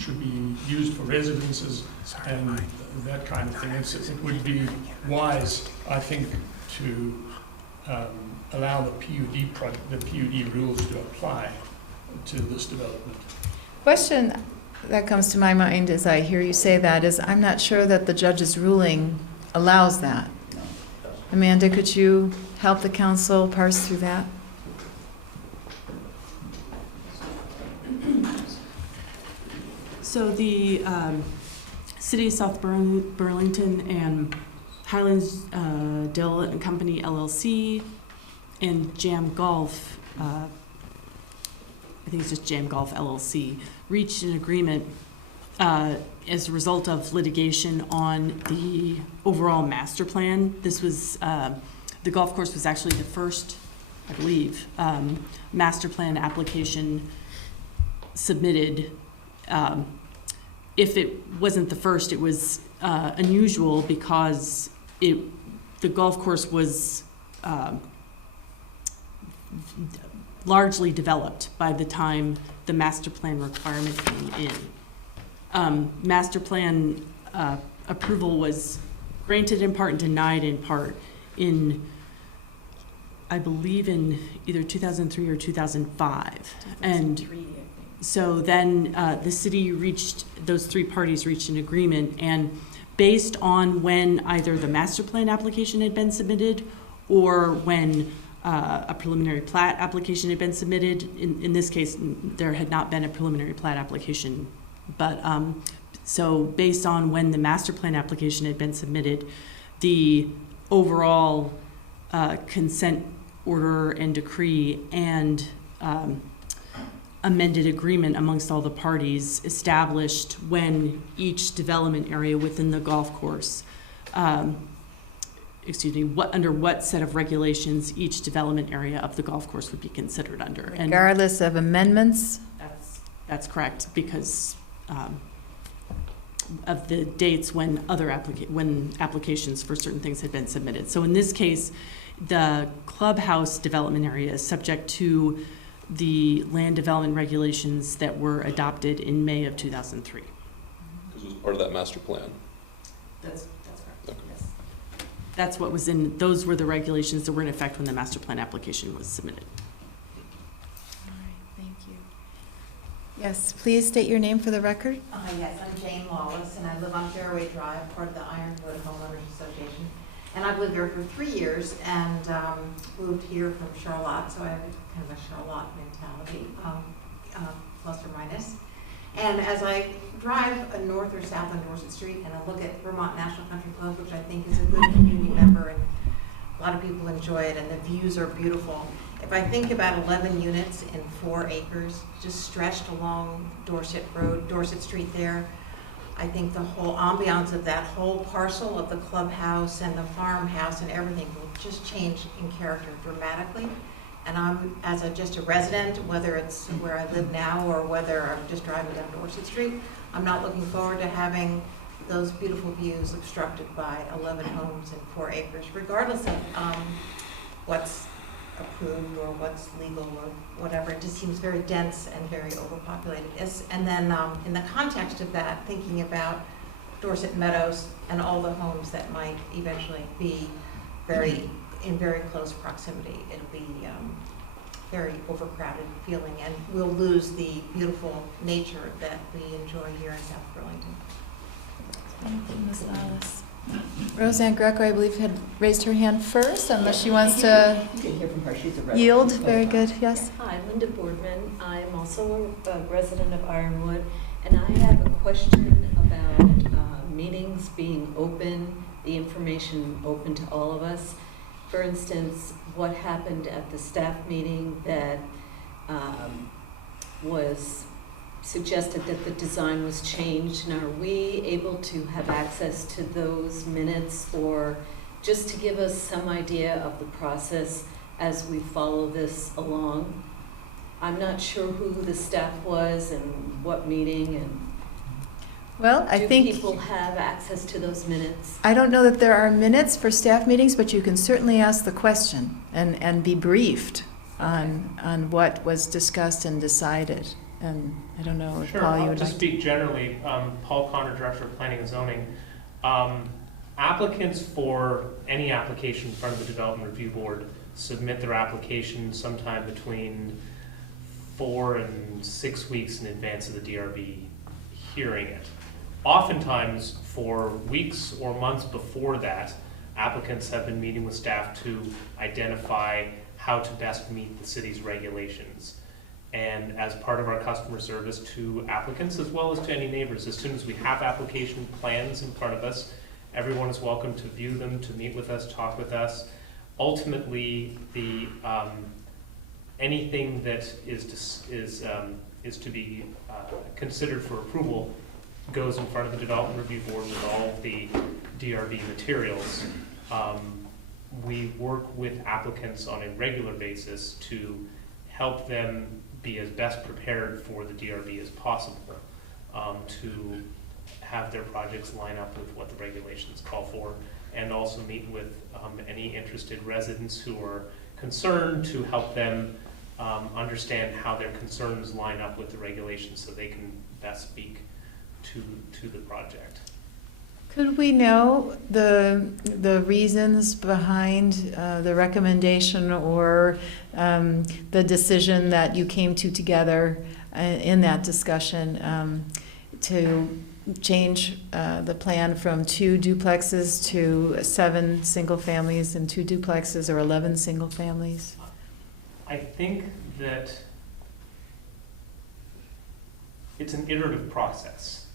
should be used for residences, and that kind of thing. It would be wise, I think, to allow the PUD rules to apply to this development. Question that comes to my mind as I hear you say that is, I'm not sure that the judge's ruling allows that. Amanda, could you help the council parse through that? So the City of South Burlington and Highlands Development and Company LLC and Jam Golf, I think it's just Jam Golf LLC, reached an agreement as a result of litigation on the overall master plan. This was, the golf course was actually the first, I believe, master plan application submitted. If it wasn't the first, it was unusual because it the golf course was largely developed by the time the master plan requirement came in. Master plan approval was granted in part and denied in part in, I believe, in either 2003 or 2005. And so then the city those three parties reached an agreement, and based on when either the master plan application had been submitted or when a preliminary plat application had been submitted. In this case, there had not been a preliminary plat application, but so based on when the master plan application had been submitted, the overall consent order and decree and amended agreement amongst all the parties established when each development area within the golf course, under what set of regulations each development area of the golf course would be considered under. Regardless of amendments? That's correct, because of the dates when when applications for certain things had been submitted. So in this case, the clubhouse development area is subject to the land development regulations that were adopted in May of 2003. Because it was part of that master plan. That's correct. Okay. Yes. That's what was in, those were the regulations that were in effect when the master plan application was submitted. All right, thank you. Yes, please state your name for the record. Yes, I'm Jane Lawless, and I live on Fairway Drive, part of the Ironwood Homeowners Association. And I've lived there for 3 years and moved here from Charlotte, so I have kind of a Charlotte mentality, plus or minus. And as I drive north or south on Dorset Street and I look at Vermont National Country Club, which I think is a good community member and a lot of people enjoy it and the views are beautiful. If I think about 11 units in 4 acres just stretched along Dorset Road, Dorset Street there, I think the whole ambiance of that whole parcel of the clubhouse and the farmhouse and everything will just change in character dramatically. And I'm, as just a resident, whether it's where I live now or whether I'm just driving down Dorset Street, I'm not looking forward to having those beautiful views obstructed by 11 homes and 4 acres, regardless of what's approved or what's legal or whatever. It just seems very dense and very overpopulated. And then in the context of that, thinking about Dorset Meadows and all the homes that might eventually be in very close proximity, it'll be very overcrowded feeling, and we'll lose the beautiful nature that we enjoy here in South Burlington. Thank you, Ms. Lawless. Roseanne Greco, I believe, had raised her hand first, unless she wants to You can hear from her. She's a resident. yield. Very good, yes. Hi, Linda Boardman. I'm also a resident of Ironwood, and I have a question about meetings being open, the information open to all of us. For instance, what happened at the staff meeting that was suggested that the design was changed, and are we able to have access to those minutes, or just to give us some idea of the process as we follow this along? I'm not sure who the staff was and what meeting, and well, I think do people have access to those minutes? I don't know that there are minutes for staff meetings, but you can certainly ask the question and be briefed on what was discussed and decided. And I don't know if Sure, Paul, you I'll would just like speak generally. Paul Connor, Director of Planning and Zoning. Applicants for any application in front of the Development Review Board submit their application sometime between 4 and 6 weeks in advance of the DRB hearing it. Oftentimes, for weeks or months before that, applicants have been meeting with staff to identify how to best meet the city's regulations. And as part of our customer service to applicants as well as to any neighbors, as soon as we have application plans in front of us, everyone is welcome to view them, to meet with us, talk with us. Ultimately, the anything that is to be considered for approval goes in front of the Development Review Board with all of the DRB materials. We work with applicants on a regular basis to help them be as best prepared for the DRB as possible, to have their projects line up with what the regulations call for, and also meet with any interested residents who are concerned to help them understand how their concerns line up with the regulations so they can best speak to the project. Could we know the reasons behind the recommendation or the decision that you came to together in that discussion to change the plan from 2 duplexes to 7 single families and 2 duplexes, or 11 single families? I think that it's an iterative process.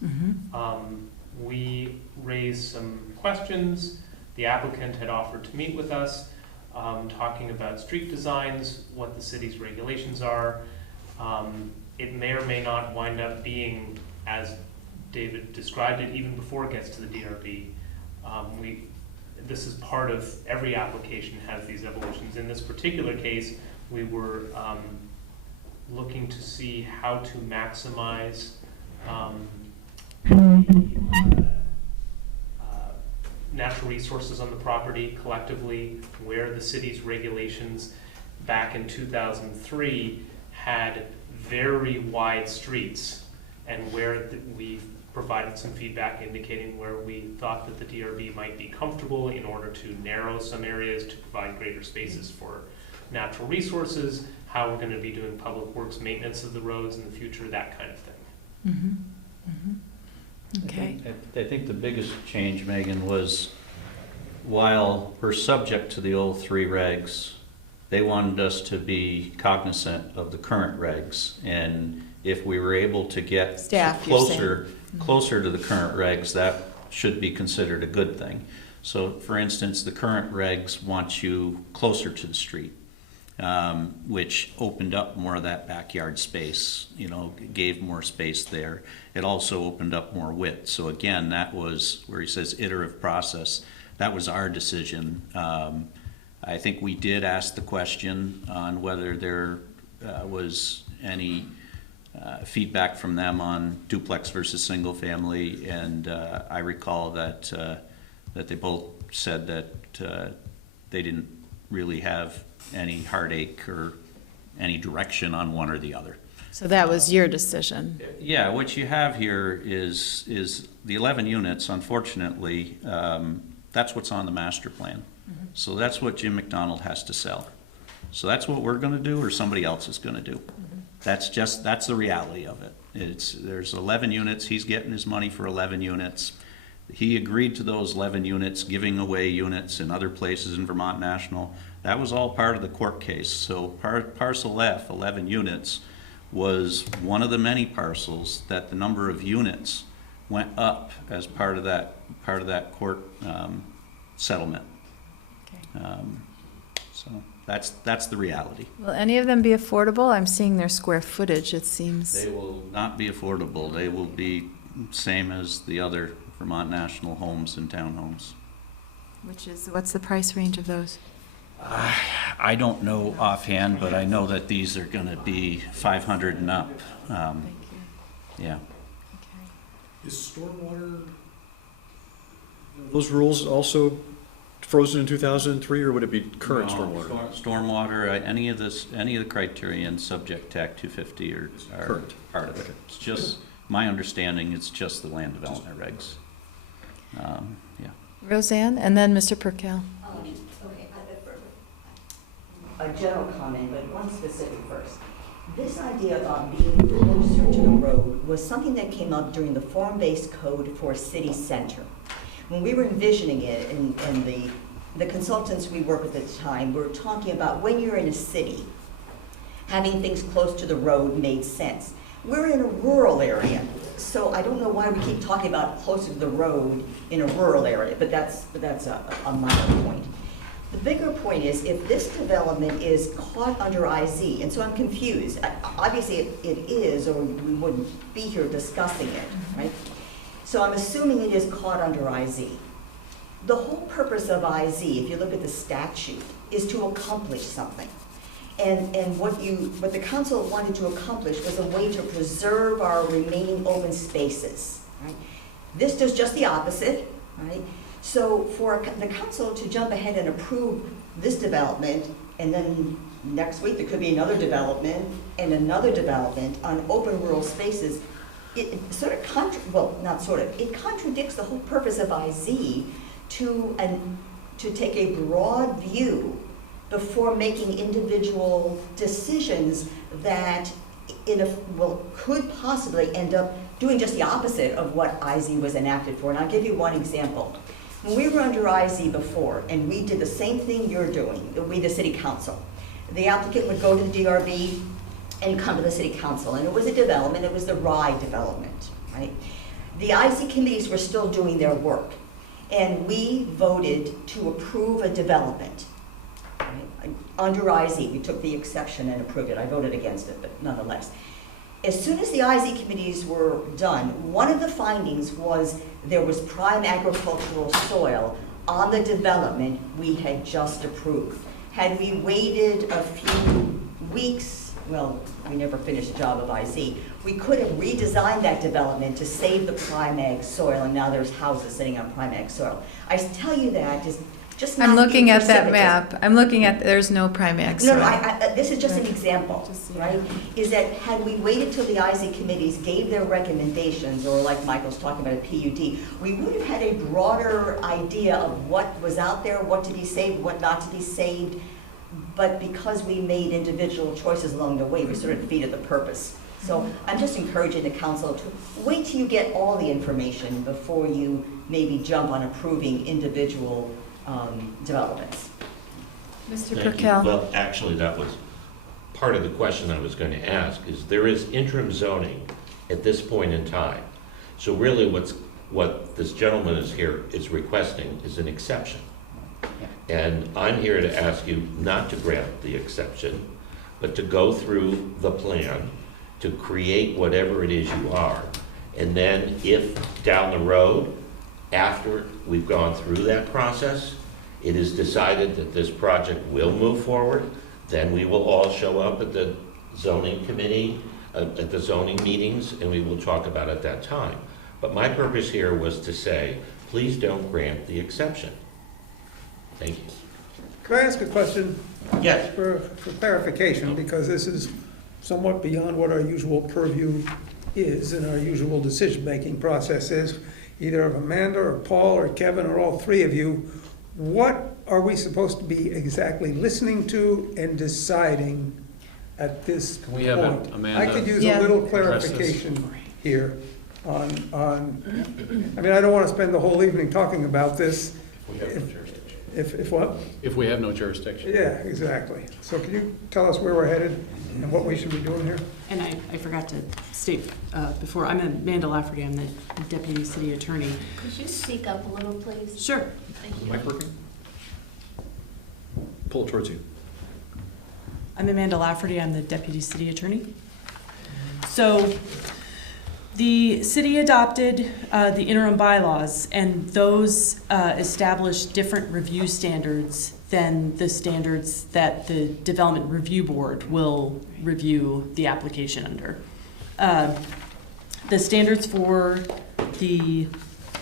We raised some questions. The applicant had offered to meet with us, talking about street designs, what the city's regulations are. It may or may not wind up being as David described it even before it gets to the DRB. This is part of every application has these evolutions. In this particular case, we were looking to see how to maximize natural resources on the property collectively, where the city's regulations back in 2003 had very wide streets, and where we provided some feedback indicating where we thought that the DRB might be comfortable in order to narrow some areas to provide greater spaces for natural resources, how we're going to be doing public works maintenance of the roads in the future, that kind of thing. Okay. I think the biggest change, Megan, was while we're subject to the old 3 regs, they wanted us to be cognizant of the current regs. And if we were able to get closer to the current regs, that should be considered a good thing. So for instance, the current regs want you closer to the street, which opened up more of that backyard space, gave more space there. It also opened up more width. So again, that was where he says iterative process. That was our decision. I think we did ask the question on whether there was any feedback from them on duplex versus single family, and I recall that they both said that they didn't really have any heartache or any direction on one or the other. So that was your decision? Yeah, what you have here is the 11 units, unfortunately, that's what's on the master plan. So that's what Jim McDonald has to sell. So that's what we're gonna do or somebody else is gonna do. That's the reality of it. There's 11 units, he's getting his money for 11 units. He agreed to those 11 units, giving away units in other places in Vermont National. That was all part of the court case. So parcel F, 11 units, was one of the many parcels that the number of units went up as part of that court settlement. So that's the reality. Will any of them be affordable? I'm seeing their square footage, it seems. They will not be affordable. They will be same as the other Vermont National homes and townhomes. What's the price range of those? I don't know offhand, but I know that these are going to be 500 and up. Thank you. Yeah. Is stormwater, those rules also frozen in 2003, or would it be current stormwater? Stormwater, any of the criterion subject to Act 250 are current part of it. It's just, my understanding, it's just the land development regs. Yeah. Roseanne, and then Mr. Perkel. A general comment, but one specific first. This idea about being closer to the road was something that came up during the form-based code for city center. When we were envisioning it, and the consultants we worked with at the time were talking about when you're in a city, having things close to the road made sense. We're in a rural area, so I don't know why we keep talking about closer to the road in a rural area, but that's a minor point. The bigger point is if this development is caught under IZ, and so I'm confused. Obviously it is, or we wouldn't be here discussing it, right? So I'm assuming it is caught under IZ. The whole purpose of IZ, if you look at the statute, is to accomplish something. And what the council wanted to accomplish was a way to preserve our remaining open spaces, right? This does just the opposite, right? So for the council to jump ahead and approve this development, and then next week there could be another development and another development on open rural spaces, it sort of it contradicts the whole purpose of IZ to take a broad view before making individual decisions that could possibly end up doing just the opposite of what IZ was enacted for. And I'll give you one example. When we were under IZ before, and we did the same thing you're doing, we the city council, the applicant would go to the DRB and come to the city council, and it was a development, it was the RIDE development, right? The IZ committees were still doing their work, and we voted to approve a development. Right? Under IZ, we took the exception and approved it. I voted against it, but nonetheless. As soon as the IZ committees were done, one of the findings was there was prime agricultural soil on the development we had just approved. Had we waited a few weeks, well, we never finished the job of IZ, we could have redesigned that development to save the prime ag soil, and now there's houses sitting on prime ag soil. I tell you that is just not I'm looking being at that precipitous. map. I'm looking at, there's no prime ag No, soil. this is just an example, right? Is that had we waited till the IZ committees gave their recommendations, or like Michael's talking about a PUD, we would have had a broader idea of what was out there, what to be saved, what not to be saved. But because we made individual choices along the way, we sort of defeated the purpose. So I'm just encouraging the council to wait till you get all the information before you maybe jump on approving individual developments. Mr. Thank you. Well, actually, that was part of the question I was going to ask, is there is interim zoning at this point in time. So really what this gentleman is requesting is an exception. And I'm here to ask you not to grant the exception, but to go through the plan, to create whatever it is you are. And then if down the road, after we've gone through that process, it is decided that this project will move forward, then we will all show up at the zoning committee, at the zoning meetings, and we will talk about it at that time. But my purpose here was to say, please don't grant the exception. Thank you. Could I ask a question? Yes. For clarification, because this is somewhat beyond what our usual purview is and our usual decision-making process is, either of Amanda or Paul or Kevin or all three of you. What are we supposed to be exactly listening to and deciding at this Can we have point? Amanda I could use Yeah. a little address this? clarification here on, I mean, I don't want to spend the whole evening talking about this. We have no jurisdiction. If what? If we have no jurisdiction. Yeah, exactly. So can you tell us where we're headed and what we should be doing here? And I forgot to state before, I'm Amanda Lafferty, I'm the Deputy City Attorney. Could you speak up a little, please? Sure. Thank you. Mic working? Pull it towards you. I'm Amanda Lafferty, I'm the Deputy City Attorney. So the city adopted the interim bylaws, and those established different review standards than the standards that the Development Review Board will review the application under. The standards for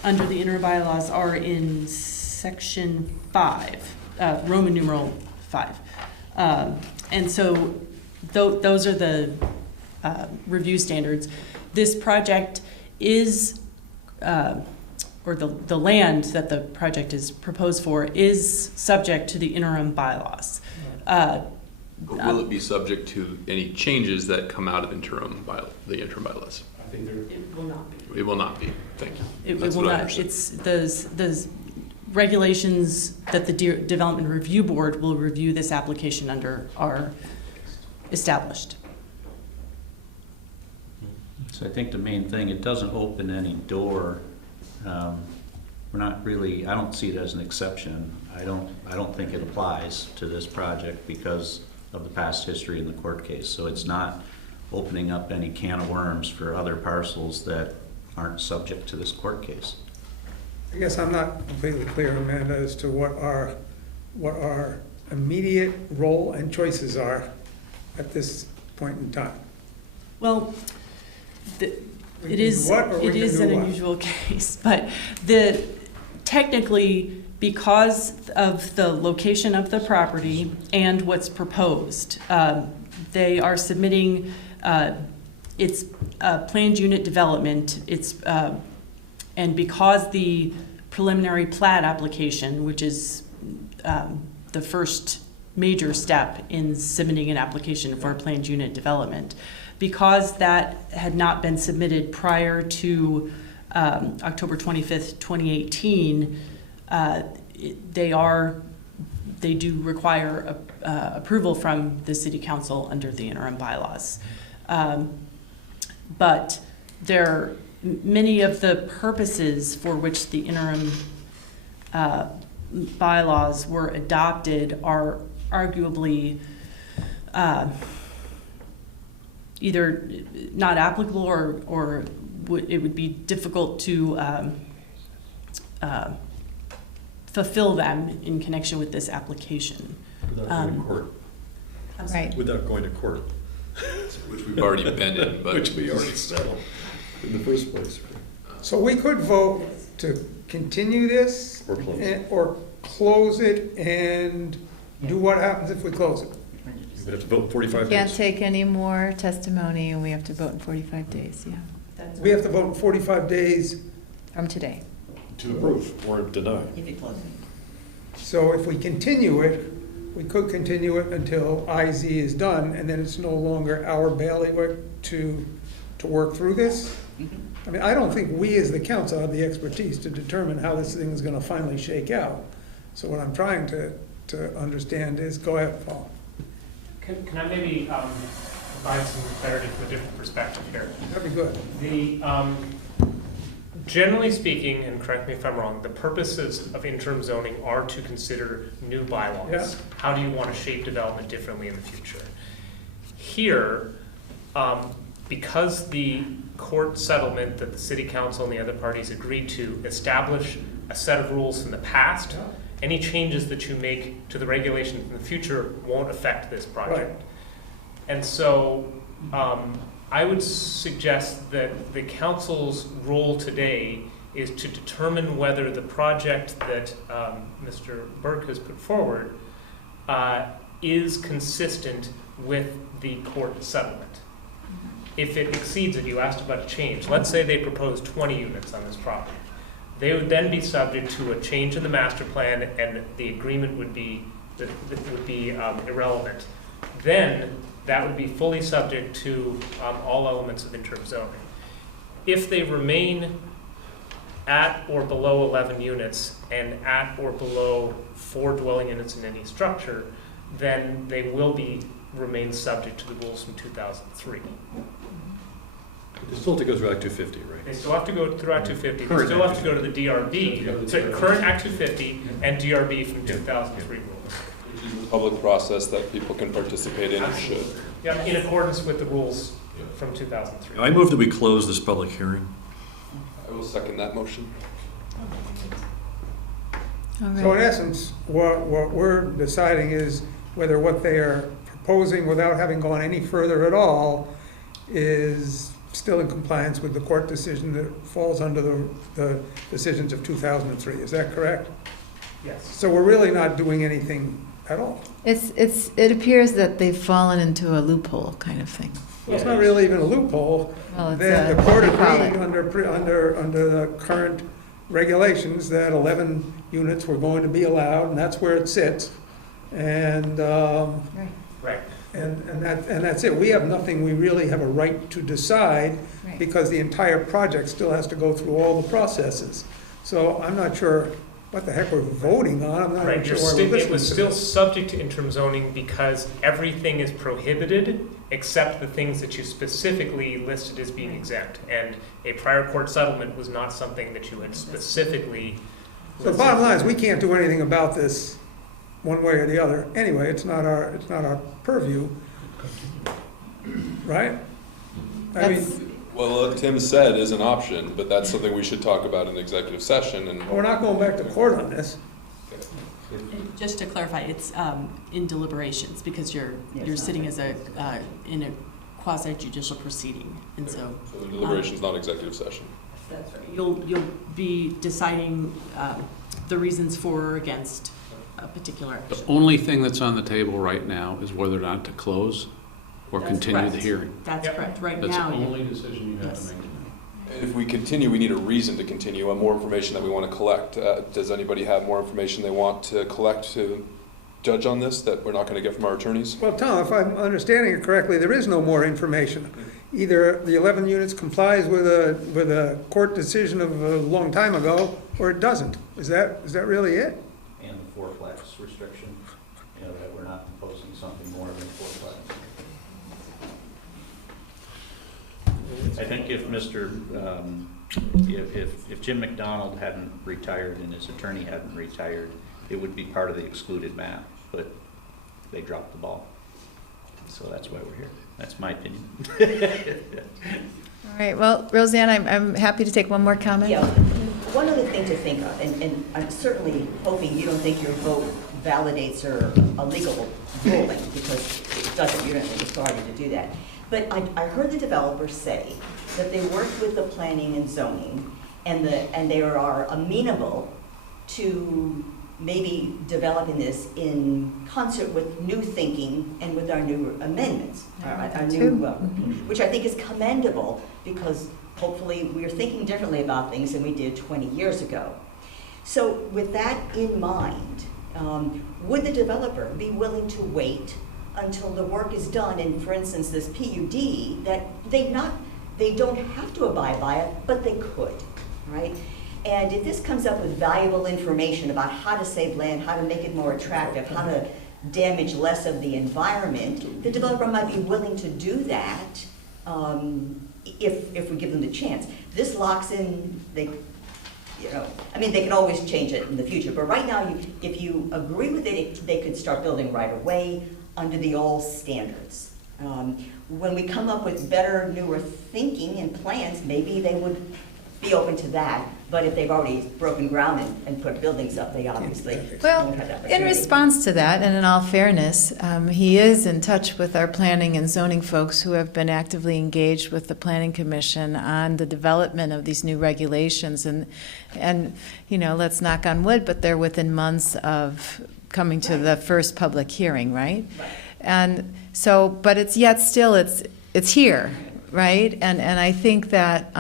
under the interim bylaws are in section 5, Roman numeral 5. And so those are the review standards. This project is, or the land that the project is proposed for is subject to the interim bylaws. But will it be subject to any changes that come out of the interim bylaws? I think it will not be. It will not be. Thank you. It That's will what I not. understood. It's those regulations that the Development Review Board will review this application under are established. So I think the main thing, it doesn't open any door. We're not really, I don't see it as an exception. I don't think it applies to this project because of the past history in the court case. So it's not opening up any can of worms for other parcels that aren't subject to this court case. I guess I'm not completely clear, Amanda, as to what our immediate role and choices are at this point in time. Well, It is, What, or we it can is do an what? unusual case, but technically, because of the location of the property and what's proposed, they are submitting, it's planned unit development, and because the preliminary plat application, which is the first major step in submitting an application for a planned unit development, because that had not been submitted prior to October 25th, 2018, they do require approval from the city council under the interim bylaws. But many of the purposes for which the interim bylaws were adopted are arguably either not applicable or it would be difficult to fulfill them in connection with this application. Without going to court. Right. Without going to court. Which we've already been in, but. Which we already settled in the first place. So we could vote to continue this Or close it. or close it, and do what happens if we close it? You would have to vote in 45 Can't days. take any more testimony, and we have to vote in 45 days, yeah, We have to vote in 45 days. from today. To approve or deny. If it closes. So if we continue it, we could continue it until IZ is done, and then it's no longer our bailiwick to work through this? I mean, I don't think we as the council have the expertise to determine how this thing is gonna finally shake out. So what I'm trying to understand is, go ahead, Paul. Can I maybe provide some clarity from a different perspective here? That'd be good. Generally speaking, and correct me if I'm wrong, the purposes of interim zoning are to consider new bylaws. Yeah. How do you want to shape development differently in the future? Here, because the court settlement that the city council and the other parties agreed to establish a set of rules from the past, any changes that you make to the regulations in the future won't affect this project. Right. And so I would suggest that the council's role today is to determine whether the project that Mr. Burke has put forward is consistent with the court settlement. If it exceeds it, you asked about a change. Let's say they propose 20 units on this property. They would then be subject to a change in the master plan, and the agreement would be irrelevant. Then that would be fully subject to all elements of interim zoning. If they remain at or below 11 units and at or below 4 dwelling units in any structure, then they will remain subject to the rules from 2003. They still have to go through Act 250, right? They still have to go through Act 250. They Current still have Act to go to the DRB. So current Act 250 and DRB from 2003 rules. Which is a public process that people can participate in and should. Yeah, in accordance with the rules from 2003. I move that we close this public hearing. I will second that motion. All So in right. essence, what we're deciding is whether what they are proposing, without having gone any further at all, is still in compliance with the court decision that falls under the decisions of 2003. Is that correct? Yes. So we're really not doing anything at all. It appears that they've fallen into a loophole kind of thing. Well, it's not really even a loophole. Well, it's The a- court what do you call agreed it? under the current regulations that 11 units were going to be allowed, and that's where it sits. And, Right. and that's it. We have nothing we really have a right to decide, Right. because the entire project still has to go through all the processes. So I'm not sure what the heck we're voting on. I'm not Right, even sure why we're it listening was to still this. subject to interim zoning because everything is prohibited except the things that you specifically listed as being exempt. And a prior court settlement was not something that you had specifically So the bottom line is, we can't do anything about this one way or the other. Anyway, it's not our purview, right? I mean, Well, what Tim said is an option, but that's something we should talk about in executive session, and we're not going back to court on this. And just to clarify, it's in deliberations, because you're sitting as in a quasi judicial proceeding, and so. So the deliberation's not executive session. That's right. You'll be deciding the reasons for or against a particular The action. only thing that's on the table right now is whether or not to close or That's continue the correct. hearing. That's correct. Right That's now. the only decision you have Yes. to make tonight. And if we continue, we need a reason to continue, and more information that we want to collect. Does anybody have more information they want to collect to judge on this that we're not going to get from our attorneys? Well, Tom, if I'm understanding it correctly, there is no more information. Either the 11 units complies with a court decision of a long time ago, or it doesn't. Is that really it? And the fourplex restriction, that we're not imposing something more than fourplex. I think if if Jim McDonald hadn't retired and his attorney hadn't retired, it would be part of the excluded map, but they dropped the ball. So that's why we're here. That's my opinion. All right, well, Roseanne, I'm happy to take one more comment. Yeah, one other thing to think of, and I'm certainly hoping you don't think your vote validates a legal ruling, because it doesn't, you don't have the authority to do that. But I heard the developers say that they worked with the planning and zoning, and they are amenable to maybe developing this in concert with new thinking and with our new amendments, which I think is commendable, because hopefully we're thinking differently about things than we did 20 years ago. So with that in mind, would the developer be willing to wait until the work is done, and for instance, this PUD, that they don't have to abide by it, but they could, right? And if this comes up with valuable information about how to save land, how to make it more attractive, how to damage less of the environment, the developer might be willing to do that if we give them the chance. This locks in, they can always change it in the future, but right now, if you agree with it, they could start building right away under the old standards. When we come up with better, newer thinking and plans, maybe they would be open to that. But if they've already broken ground and put buildings up, they obviously Well, won't have that in opportunity. response to that, and in all fairness, he is in touch with our planning and zoning folks who have been actively engaged with the Planning Commission on the development of these new regulations. And let's knock on wood, but they're within months of coming to the first public hearing, right? And so, but it's here, right? And I think that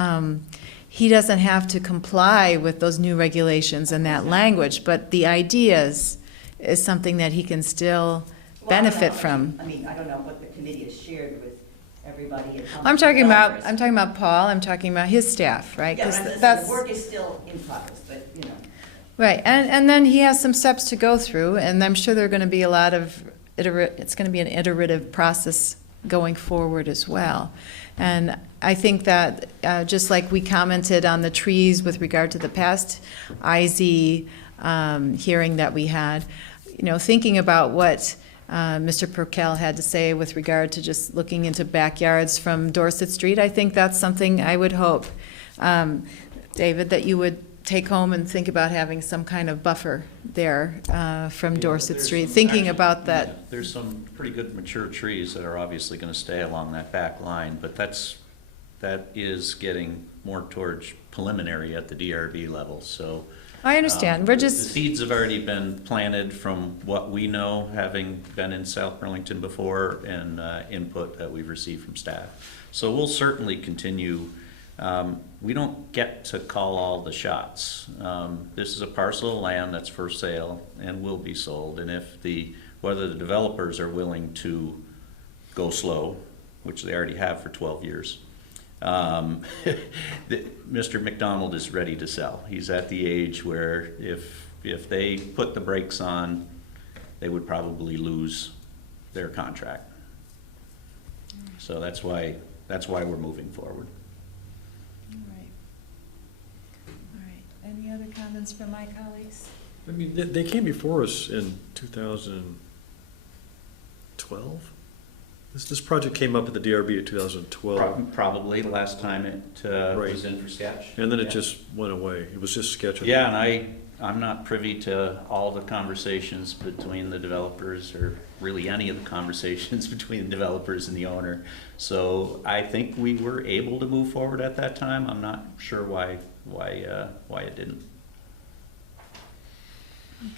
he doesn't have to comply with those new regulations and that language, but the ideas is something that he can still benefit from. I don't know what the committee has shared with everybody. I'm talking about Paul, I'm talking about his staff, right? Yeah, 'Cause but that's the work is still in progress, but right, and then he has some steps to go through, and I'm sure there are going to be it's going to be an iterative process going forward as well. And I think that just like we commented on the trees with regard to the past IZ hearing that we had, thinking about what Mr. Perkel had to say with regard to just looking into backyards from Dorset Street, I think that's something I would hope, David, that you would take home and think about having some kind of buffer there from Dorset Street, thinking about that. There's some pretty good mature trees that are obviously going to stay along that back line, but that is getting more towards preliminary at the DRB level, so. I understand, we're The just, seeds have already been planted from what we know, having been in South Burlington before, and input that we've received from staff. So we'll certainly continue. We don't get to call all the shots. This is a parcel of land that's for sale and will be sold, and whether the developers are willing to go slow, which they already have for 12 years, Mr. McDonald is ready to sell. He's at the age where if they put the brakes on, they would probably lose their contract. So that's why we're moving forward. any other comments from my colleagues? I mean, they came before us in 2012? This project came up at the DRB in 2012. Probably the last time it was in for sketch. And then it just went away. It was just sketch. Yeah, and I'm not privy to all the conversations between the developers, or really any of the conversations between the developers and the owner. So I think we were able to move forward at that time. I'm not sure why it didn't.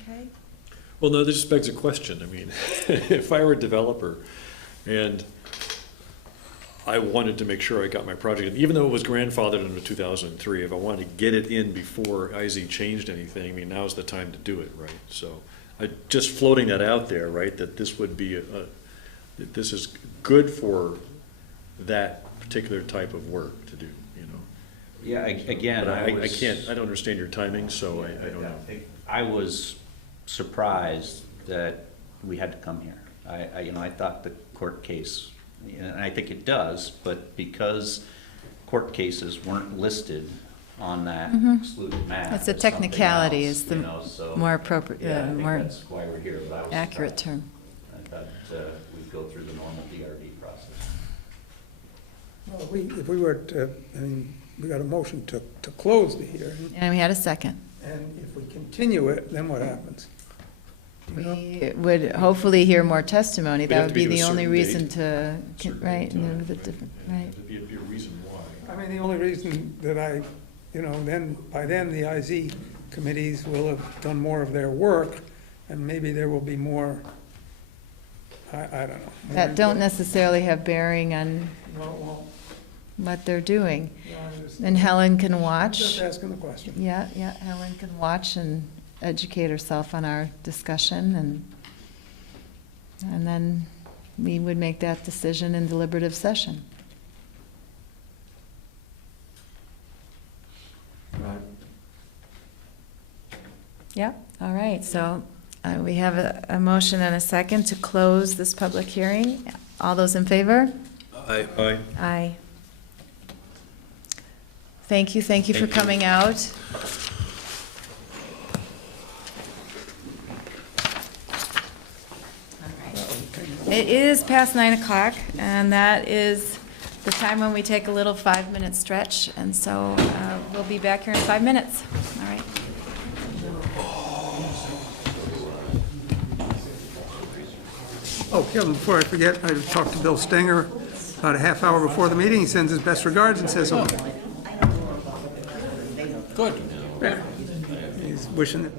Okay. Well, no, this just begs a question. I mean, if I were a developer and I wanted to make sure I got my project in, even though it was grandfathered into 2003, if I wanted to get it in before IZ changed anything, I mean, now's the time to do it, right? So just floating that out there, right, that this would be that this is good for that particular type of work to do, you know? Yeah, again, But I don't understand your timing, so I don't know. I was surprised that we had to come here. I thought the court case, and I think it does, but because court cases weren't listed on that excluded map. It's a as something technicality else, is the so, more appropriate, yeah, I think more that's why we're here, but I was accurate surprised. term. I thought we'd go through the normal DRD process. Well, if we were to, I mean, we got a motion to close the hearing, And we had a second. and if we continue it, then what happens? We would hopefully hear more testimony. We'd That have would to be be to the a only certain reason date. to, Certain right, date, no, the different, right. There'd be a reason why. I mean, the only reason that by then the IZ committees will have done more of their work, and maybe there will be more, I don't know. That don't necessarily have bearing on No, it won't. what they're doing. Yeah, I just- And Helen can I'm watch. just asking the question. Yeah, Helen can watch and educate herself on our discussion, and then we would make that decision in deliberative session. Yep, all right, so we have a motion and a second to close this public hearing. All those in favor? Aye. Aye. Thank you for Thank you. coming out. It is past 9 o'clock, and that is the time when we take a little 5-minute stretch, and so we'll be back here in 5 minutes. All right. Oh, Kevin, before I forget, I talked to Bill Stenger about a half hour before the meeting. He sends his best regards and says, oh. Good. Yeah. He's wishing it.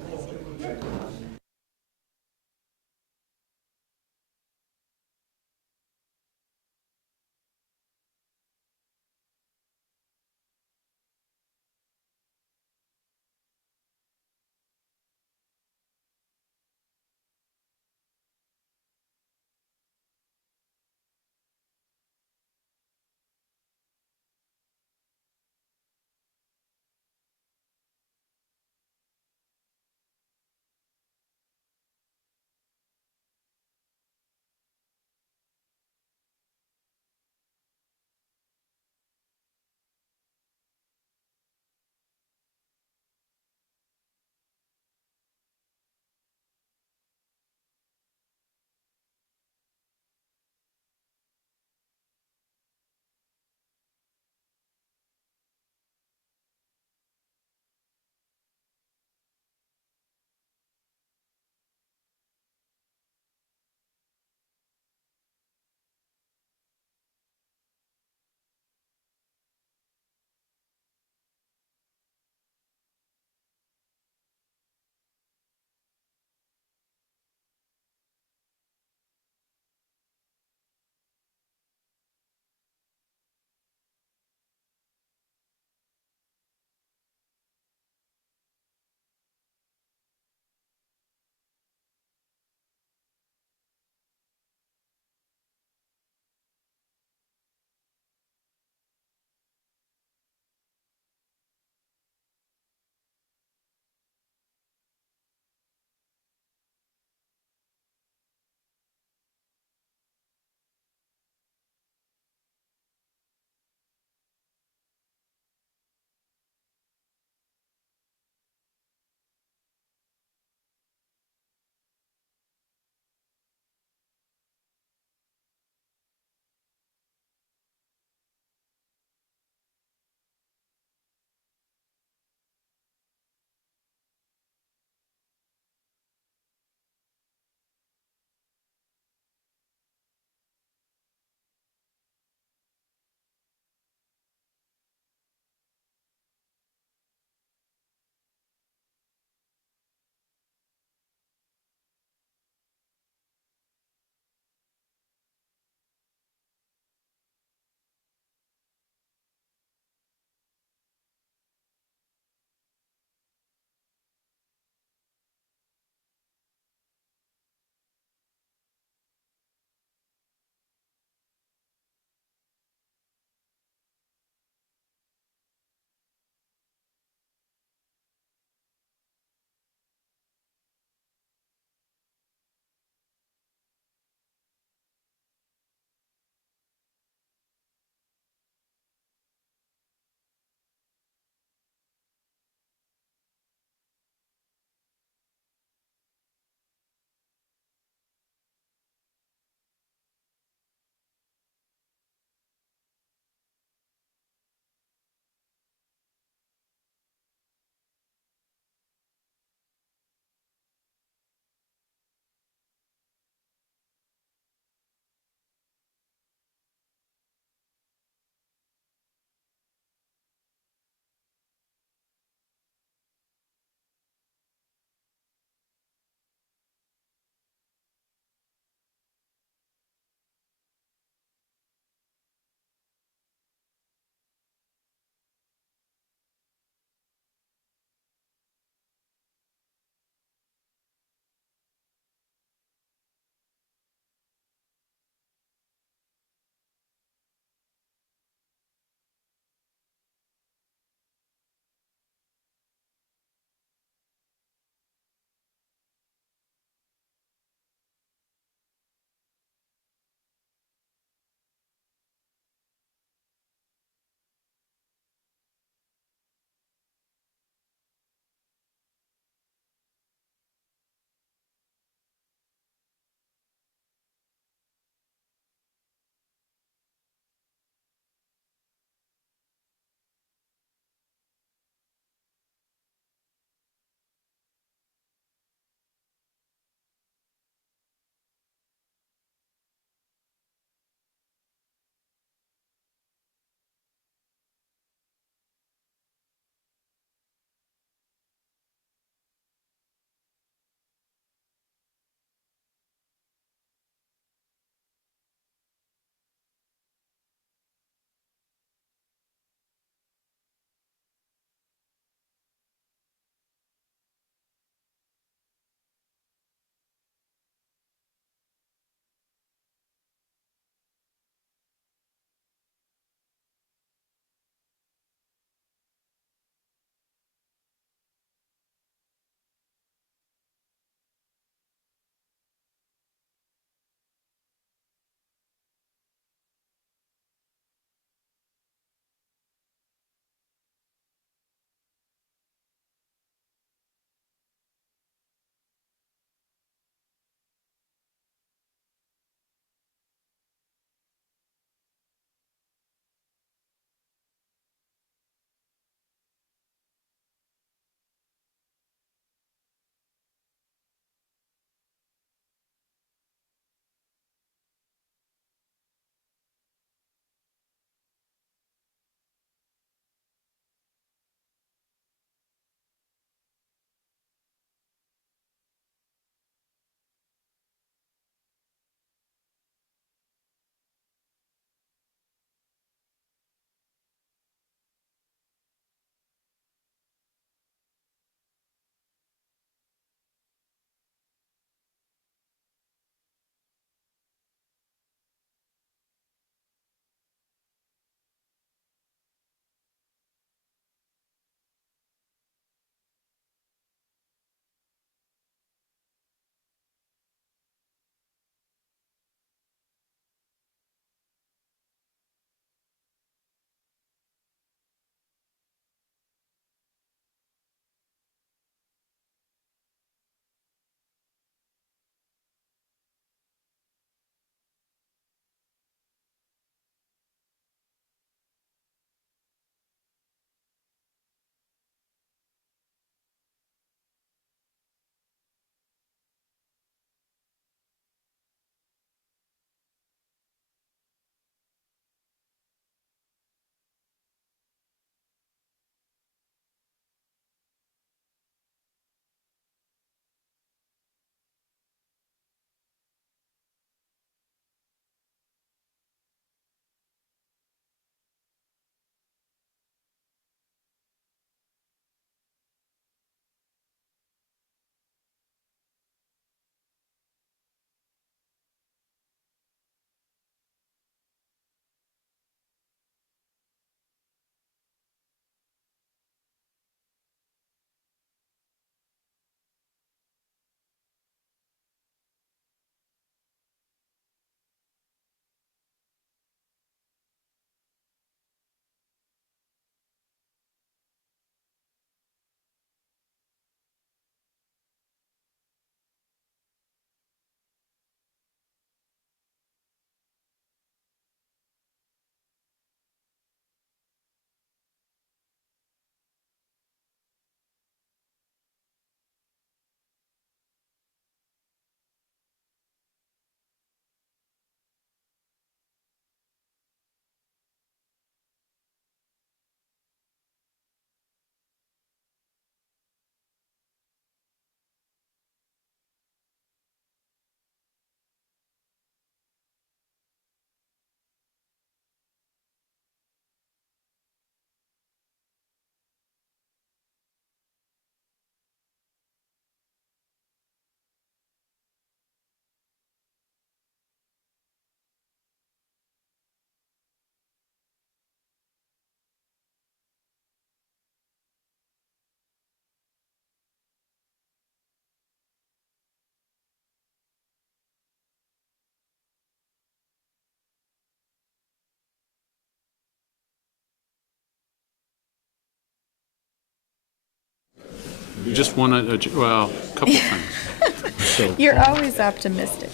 just want to, well, a couple things. You're always optimistic.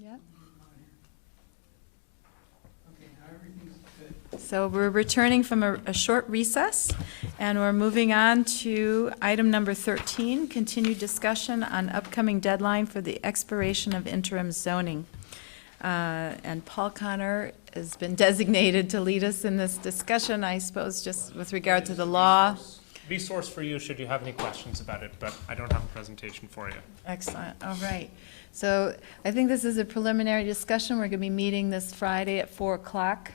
Yep. So we're returning from a short recess, and we're moving on to item number 13, continued discussion on upcoming deadline for the expiration of interim zoning. And Paul Connor has been designated to lead us in this discussion, I suppose, just with regard to the law. Resource for you should you have any questions about it, but I don't have a presentation for you. Excellent, all right. So I think this is a preliminary discussion. We're going to be meeting this Friday at 4 o'clock,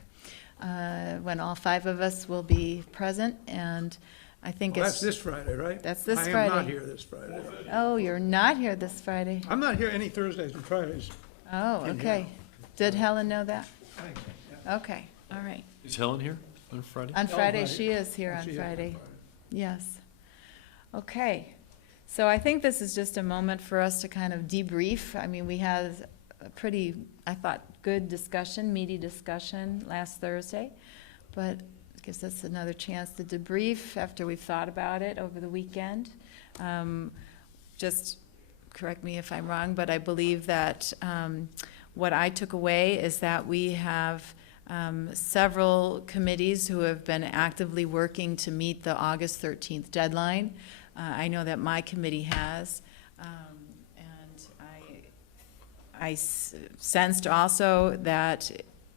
when all 5 of us will be present, and I think Well, it's... that's this Friday, right? That's this I Friday. am not here this Friday. Oh, you're not here this Friday? I'm not here any Thursdays and Fridays. Oh, In okay. here. Did Helen know that? Okay, all right. Is Helen here on Friday? On Friday, she is here Oh, on she is on Friday. Yes. Okay. So I think this is just a moment for us to kind of debrief. I mean, we had a pretty, I thought, good discussion, meaty discussion last Thursday, but it gives us another chance to debrief after we've thought about it over the weekend. Just correct me if I'm wrong, but I believe that what I took away is that we have several committees who have been actively working to meet the August 13th deadline. I know that my committee has, and I sensed also that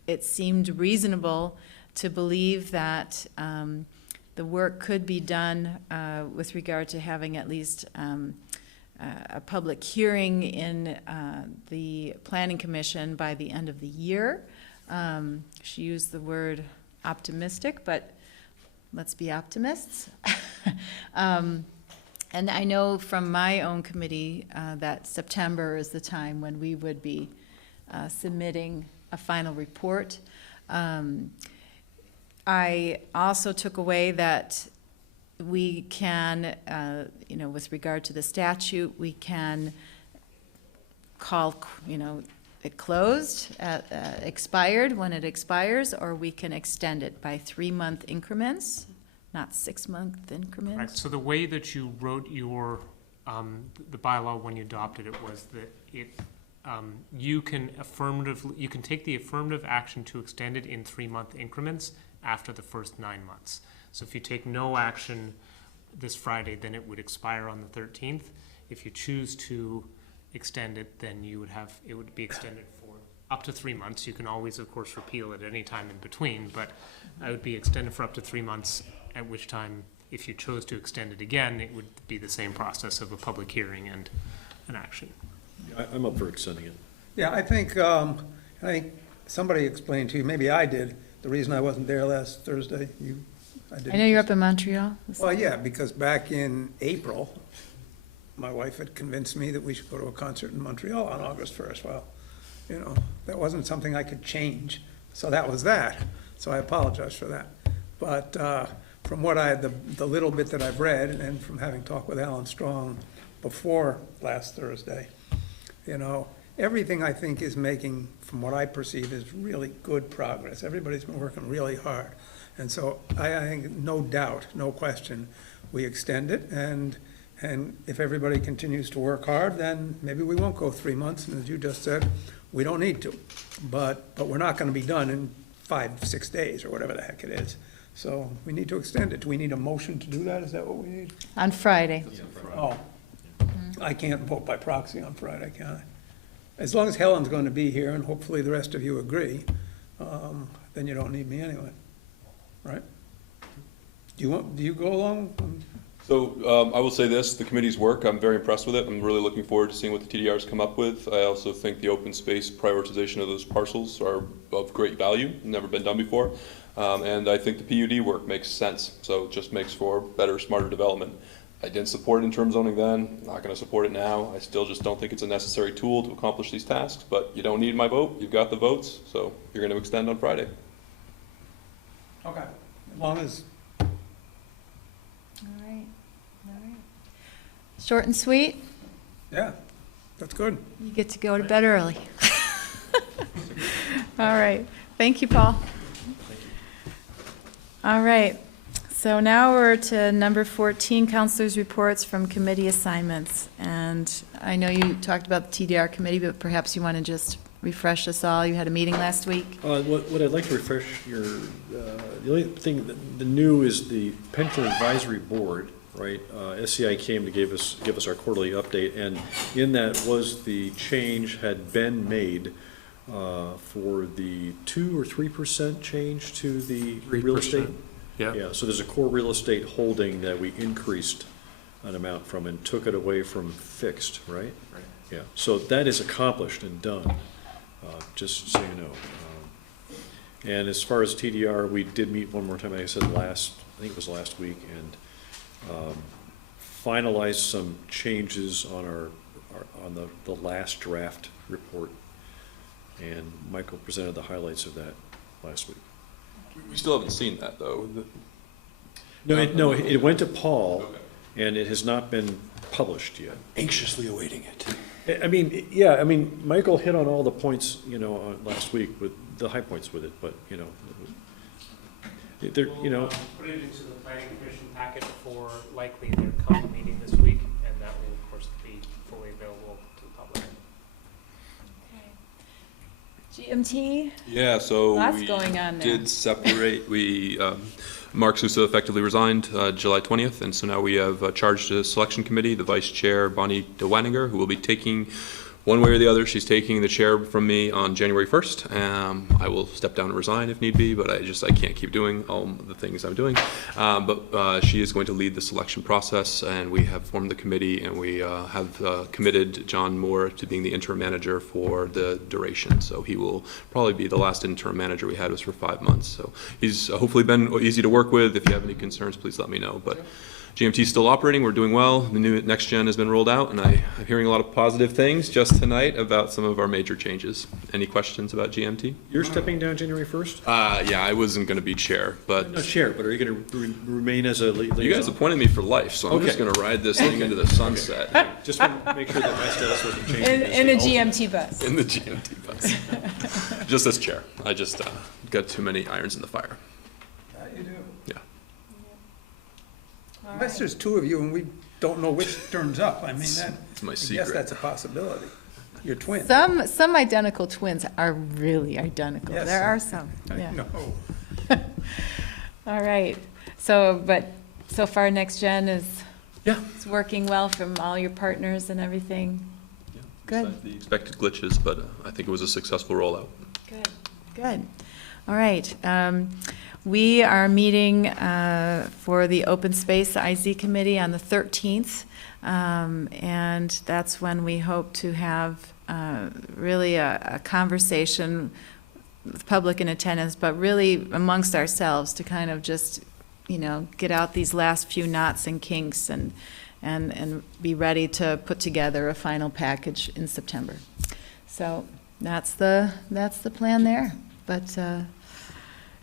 it seemed reasonable to believe that the work could be done with regard to having at least a public hearing in the Planning Commission by the end of the year. She used the word optimistic, but let's be optimists. And I know from my own committee that September is the time when we would be submitting a final report. I also took away that we can, with regard to the statute, we can call, it closed, expired when it expires, or we can extend it by 3-month increments, not 6-month increments. Right, so the way that you wrote your, the bylaw when you adopted it was that it, you can take the affirmative action to extend it in 3-month increments after the first 9 months. So if you take no action this Friday, then it would expire on the 13th. If you choose to extend it, then it would be extended for up to 3 months. You can always, of course, repeal it any time in between, but it would be extended for up to 3 months, at which time, if you chose to extend it again, it would be the same process of a public hearing and an action. I'm up for extending it. Yeah, I think somebody explained to you, maybe I did, the reason I wasn't there last Thursday. I know you're up in Montreal. Well, yeah, because back in April, my wife had convinced me that we should go to a concert in Montreal on August 1st. Well, that wasn't something I could change. So that was that. So I apologize for that. But from what the little bit that I've read, and from having talked with Alan Strong before last Thursday, everything I think is making, from what I perceive, is really good progress. Everybody's been working really hard. And so I think, no doubt, no question, we extend it. And if everybody continues to work hard, then maybe we won't go 3 months. And as you just said, we don't need to. But we're not going to be done in 5-6 days or whatever the heck it is. So we need to extend it. Do we need a motion to do that? Is that what we need? On Friday. Oh, I can't vote by proxy on Friday, can I? As long as Helen's going to be here, and hopefully the rest of you agree, then you don't need me anyway, right? Do you go along? So I will say this, the committee's work, I'm very impressed with it. I'm really looking forward to seeing what the TDRs come up with. I also think the open space prioritization of those parcels are of great value, never been done before. And I think the PUD work makes sense, so it just makes for better, smarter development. I didn't support interim zoning then, not gonna support it now. I still just don't think it's a necessary tool to accomplish these tasks, but you don't need my vote, you've got the votes, so you're gonna extend on Friday. Okay. As long as, All right, all right. Short and sweet, yeah, that's good. you get to go to bed early. All right, thank you, Paul. All right, so now we're to number 14, counselors' reports from committee assignments. And I know you talked about the TDR committee, but perhaps you want to just refresh us all. You had a meeting last week. What I'd like to refresh your, the only thing, the new is the Pension Advisory Board, right? SCI came to give us our quarterly update, and in that was the change had been made for the 2 or 3% change to the real estate. Yeah. Yeah, so there's a core real estate holding that we increased an amount from and took it away from fixed, right? Right. Yeah, so that is accomplished and done, just so you know. And as far as TDR, we did meet one more time, like I said, I think it was last week, and finalized some changes on on the last draft report. And Michael presented the highlights of that last week. We still haven't seen that, though. No, it went to Paul, and it has not been published yet. Anxiously awaiting it. I mean, yeah, I mean, Michael hit on all the points, you know, last week with the high points with it, but, you know, there, you know. Put it into the planning commission packet for likely their council meeting this week, and that will, of course, be fully available to the public. GMT? Yeah, so Lots we going on there. did separate, Mark Sousa effectively resigned July 20th, and so now we have charged a selection committee, the vice chair, Bonnie DeWaniger, who will be taking, one way or the other, she's taking the chair from me on January 1st. I will step down and resign if need be, but I can't keep doing all the things I'm doing. But she is going to lead the selection process, and we have formed the committee, and we have committed John Moore to being the interim manager for the duration. So he will probably be the last interim manager we had was for 5 months. So he's hopefully been easy to work with. If you have any concerns, please let me know. But GMT is still operating. We're doing well. The new next gen has been rolled out, and I'm hearing a lot of positive things just tonight about some of our major changes. Any questions about GMT? You're stepping down January 1st? Yeah, I wasn't going to be chair, but Not chair, but are you going to remain as a liaison? you guys appointed me for life, so I'm just going to ride this thing into the sunset. Just want to make sure that my status wasn't changed. In a GMT bus. In the GMT bus. Just as chair. I just got too many irons in the fire. Yeah, you do. Yeah. Unless there's two of you and we don't know which turns up, I mean, It's my I guess secret. that's a possibility. You're twins. Some identical twins are really identical. Yes. There are some, I yeah. know. All right, so, but so far, Next Gen is, Yeah. it's working well from all your partners and everything? Yeah. Good. Besides the expected glitches, but I think it was a successful rollout. Good, good. All right. We are meeting for the Open Space IZ Committee on the 13th, and that's when we hope to have really a conversation with public in attendance, but really amongst ourselves to kind of just, you know, get out these last few knots and kinks and be ready to put together a final package in September. So that's the plan there. But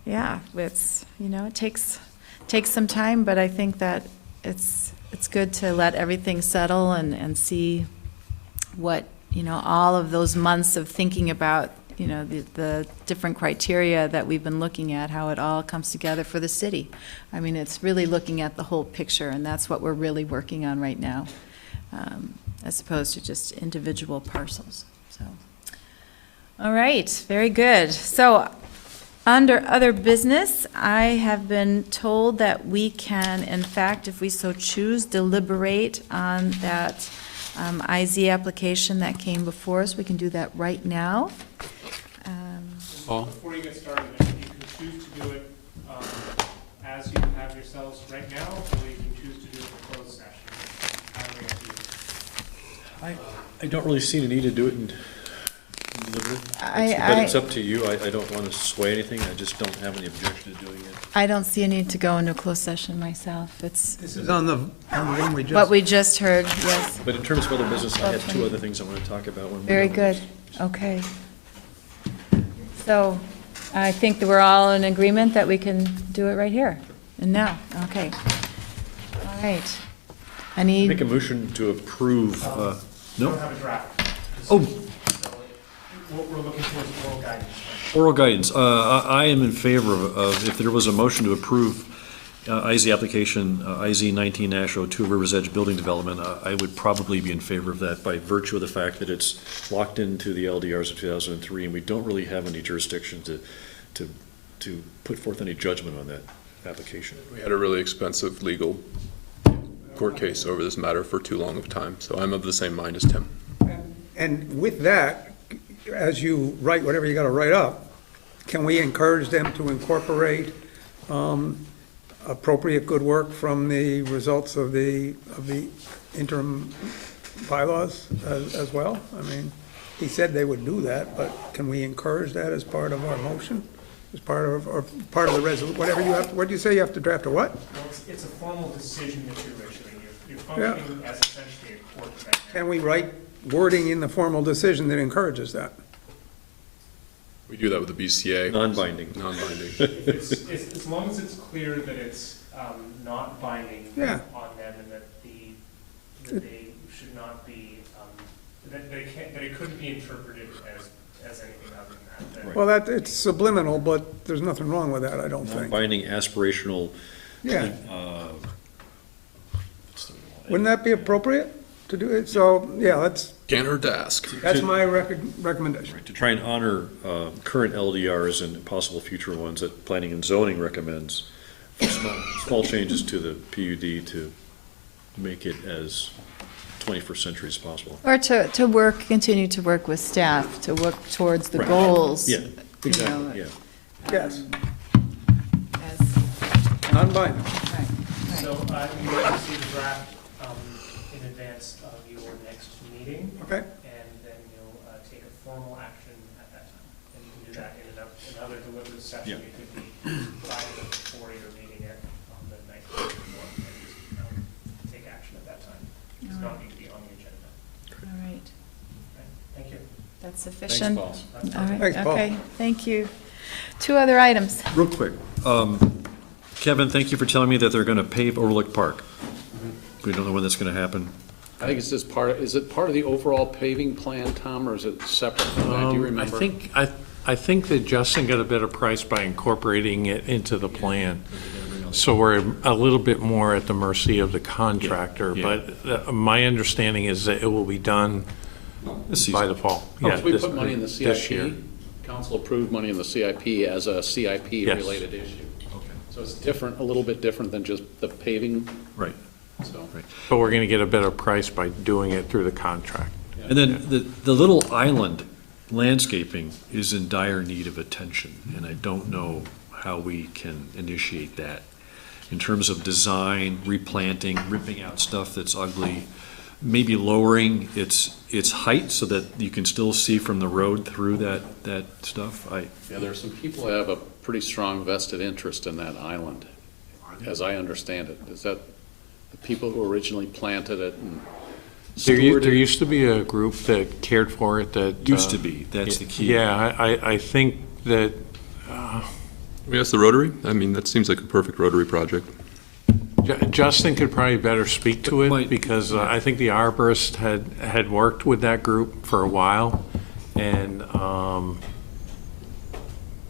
yeah, it's, you know, it takes some time, but I think that it's good to let everything settle and see what, you know, all of those months of thinking about, you know, the different criteria that we've been looking at, how it all comes together for the city. I mean, it's really looking at the whole picture, and that's what we're really working on right now, as opposed to just individual parcels, so. All right, very good. So, under other business, I have been told that we can, in fact, if we so choose, deliberate on that IZ application that came before us. We can do that right now. Paul? Before you get started, you can choose to do it as you have yourselves right now, or you can choose to do it for closed session. Entirely up to you. I don't really see the need to do it in limited. I- But it's up to you. I don't want to sway anything. I just don't have any objection to doing it. I don't see a need to go into a closed session myself. It's This is on the one we just. what we just heard, yes. But in terms of other business, I have two other things I want to talk about. when we Very go. good, okay. So I think that we're all in agreement that we can do it right here and now, okay. All right. I Make need, a motion to approve, We no? don't have a draft. Oh. We're looking towards oral guidance. Oral guidance. I am in favor of, if there was a motion to approve IZ application, IZ 19-02 Rivers Edge Building Development, I would probably be in favor of that by virtue of the fact that it's locked into the LDRs of 2003, and we don't really have any jurisdiction to put forth any judgment on that application. We had a really expensive legal court case over this matter for too long of a time, so I'm of the same mind as Tim. And with that, as you write whatever you gotta write up, can we encourage them to incorporate, appropriate good work from the results of the interim bylaws as well? I mean, he said they would do that, but can we encourage that as part of our motion? As part of, or part of the resolution, whatever you have, what do you say, you have to draft a what? Well, it's a formal decision that you're issuing. You're functioning as essentially a court right now. Can we write wording in the formal decision that encourages that? We do that with the BCA. Non-binding. Non-binding. As long as it's clear that it's not binding Yeah. on them and that they should not be, that it couldn't be interpreted as anything other than that. Well, that, it's subliminal, but there's nothing wrong with that, I don't think. Non-binding aspirational. Yeah. Wouldn't that be appropriate to do it? So, yeah, Can't hurt to ask. that's my recommendation. To try and honor current LDRs and possible future ones that planning and zoning recommends, for small changes to the PUD to make it as 21st century as possible. or to work, continue to work with staff, to work towards the Right. goals. Yeah, you know, exactly, yeah. Yes, as- non-binding. right, right. So you will receive a draft in advance of your next meeting. Okay. And then you'll take a formal action at that time. And you can do that in another deliberative session. Yeah. It could be 5 minutes before your meeting on the night before, and take action at that time. It's not need to be on the agenda. All right, Okay, thank you. that's sufficient? Paul. All right, Thanks, Paul. okay, thank you. Two other items. Real quick, Kevin, thank you for telling me that they're gonna pave Overlook Park. We don't know when that's gonna happen. I think it's just is it part of the overall paving plan, Tom, or is it separate from that? Do you remember? I think that Justin got a better price by incorporating it into the plan. So we're a little bit more at the mercy of the contractor, Yeah. but my understanding is that it will be done by the fall. Yeah, So we this- put money in the this year. CIP, council approved money in the CIP as a Yes. CIP-related issue. So it's different, a little bit different than just the paving, Right. so. But we're gonna get a better price by doing it through the contract. And then the little island landscaping is in dire need of attention, and I don't know how we can initiate that in terms of design, replanting, ripping out stuff that's ugly, maybe lowering its height so that you can still see from the road through that stuff. Yeah, there are some people who have a pretty strong vested interest in that island, as I understand it. Is that the people who originally planted it and There stewarded it? used to be a group that cared for it that. Used to be, that's the key. Yeah, I think that, We asked the Rotary. I mean, that seems like a perfect Rotary project. Justin could probably better speak to it, Might- because I think the arborist had worked with that group for a while, and,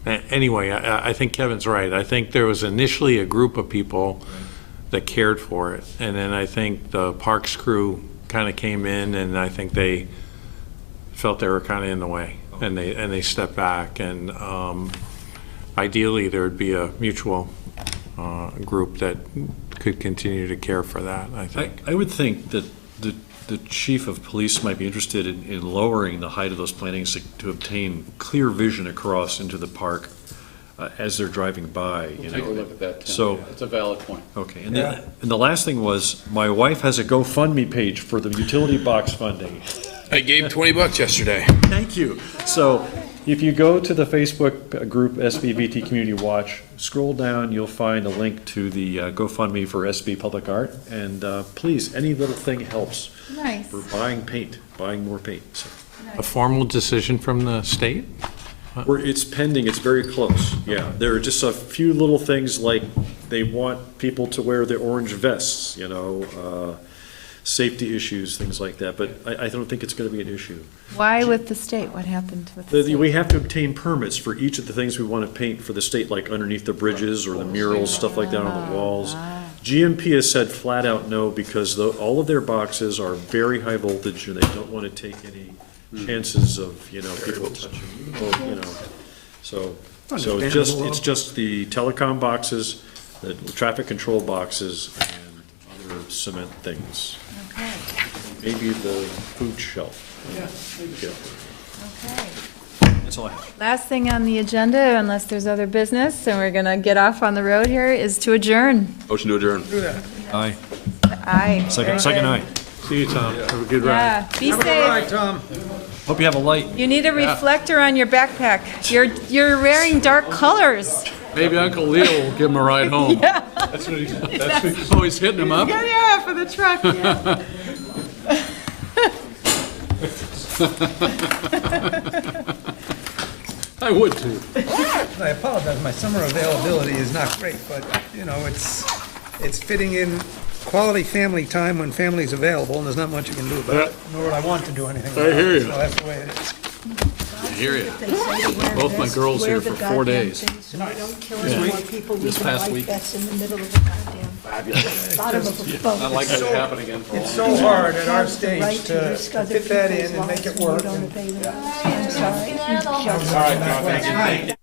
anyway, I think Kevin's right. I think there was initially a group of people that cared for it, and then I think the parks crew kind of came in, and I think they felt they were kind of in the way, and they stepped back, and, ideally, there'd be a mutual, group that could continue to care for that, I think. I would think that the chief of police might be interested in lowering the height of those plantings to obtain clear vision across into the park as they're driving by. We'll take a look at that, Tim. So, It's a valid point. okay, and the last thing was, my wife has a GoFundMe page for the utility box funding. I gave $20 yesterday. Thank you. So if you go to the Facebook group SBVT Community Watch, scroll down, you'll find a link to the GoFundMe for SB Public Art. And please, any little thing helps. Nice. For buying paint, buying more paint. So. A formal decision from the state? It's pending, it's very close, yeah. There are just a few little things like they want people to wear the orange vests, you know, safety issues, things like that, but I don't think it's gonna be an issue. Why with the state? What happened with the state? We have to obtain permits for each of the things we want to paint for the state, like underneath the bridges or the murals, stuff like that on the walls. GMP has said flat out no, because all of their boxes are very high voltage and they don't want to take any chances of, you know, people touching, you know. So it's just the telecom boxes, the traffic control boxes, and other cement things. Okay. Maybe the food shelf. Yeah. Okay. That's all I have. Last thing on the agenda, unless there's other business, and we're gonna get off on the road here, is to adjourn. Motion to adjourn. Aye. Aye. Second Very good. aye. See you, Tom. Have a good ride. Yeah, be Have a good safe. ride, Tom. Hope you have a light. You need a reflector on your backpack. You're wearing dark colors. Maybe Uncle Leo will give him a ride home. Yeah. That's what he's, oh, he's hitting him up? Yeah, for the truck, yeah. I would too. I apologize, my summer availability is not great, but, you know, it's fitting in quality family time when family's available, and there's not much you can do about it, nor would I want to do anything about it. I hear you. So that's the way it is. I hear you. Both my girls here for 4 days. This past week. Fabulous. I'd like that to happen again for all. It's so hard at our stage to fit that in and make it work. I'm sorry. All right, thank you.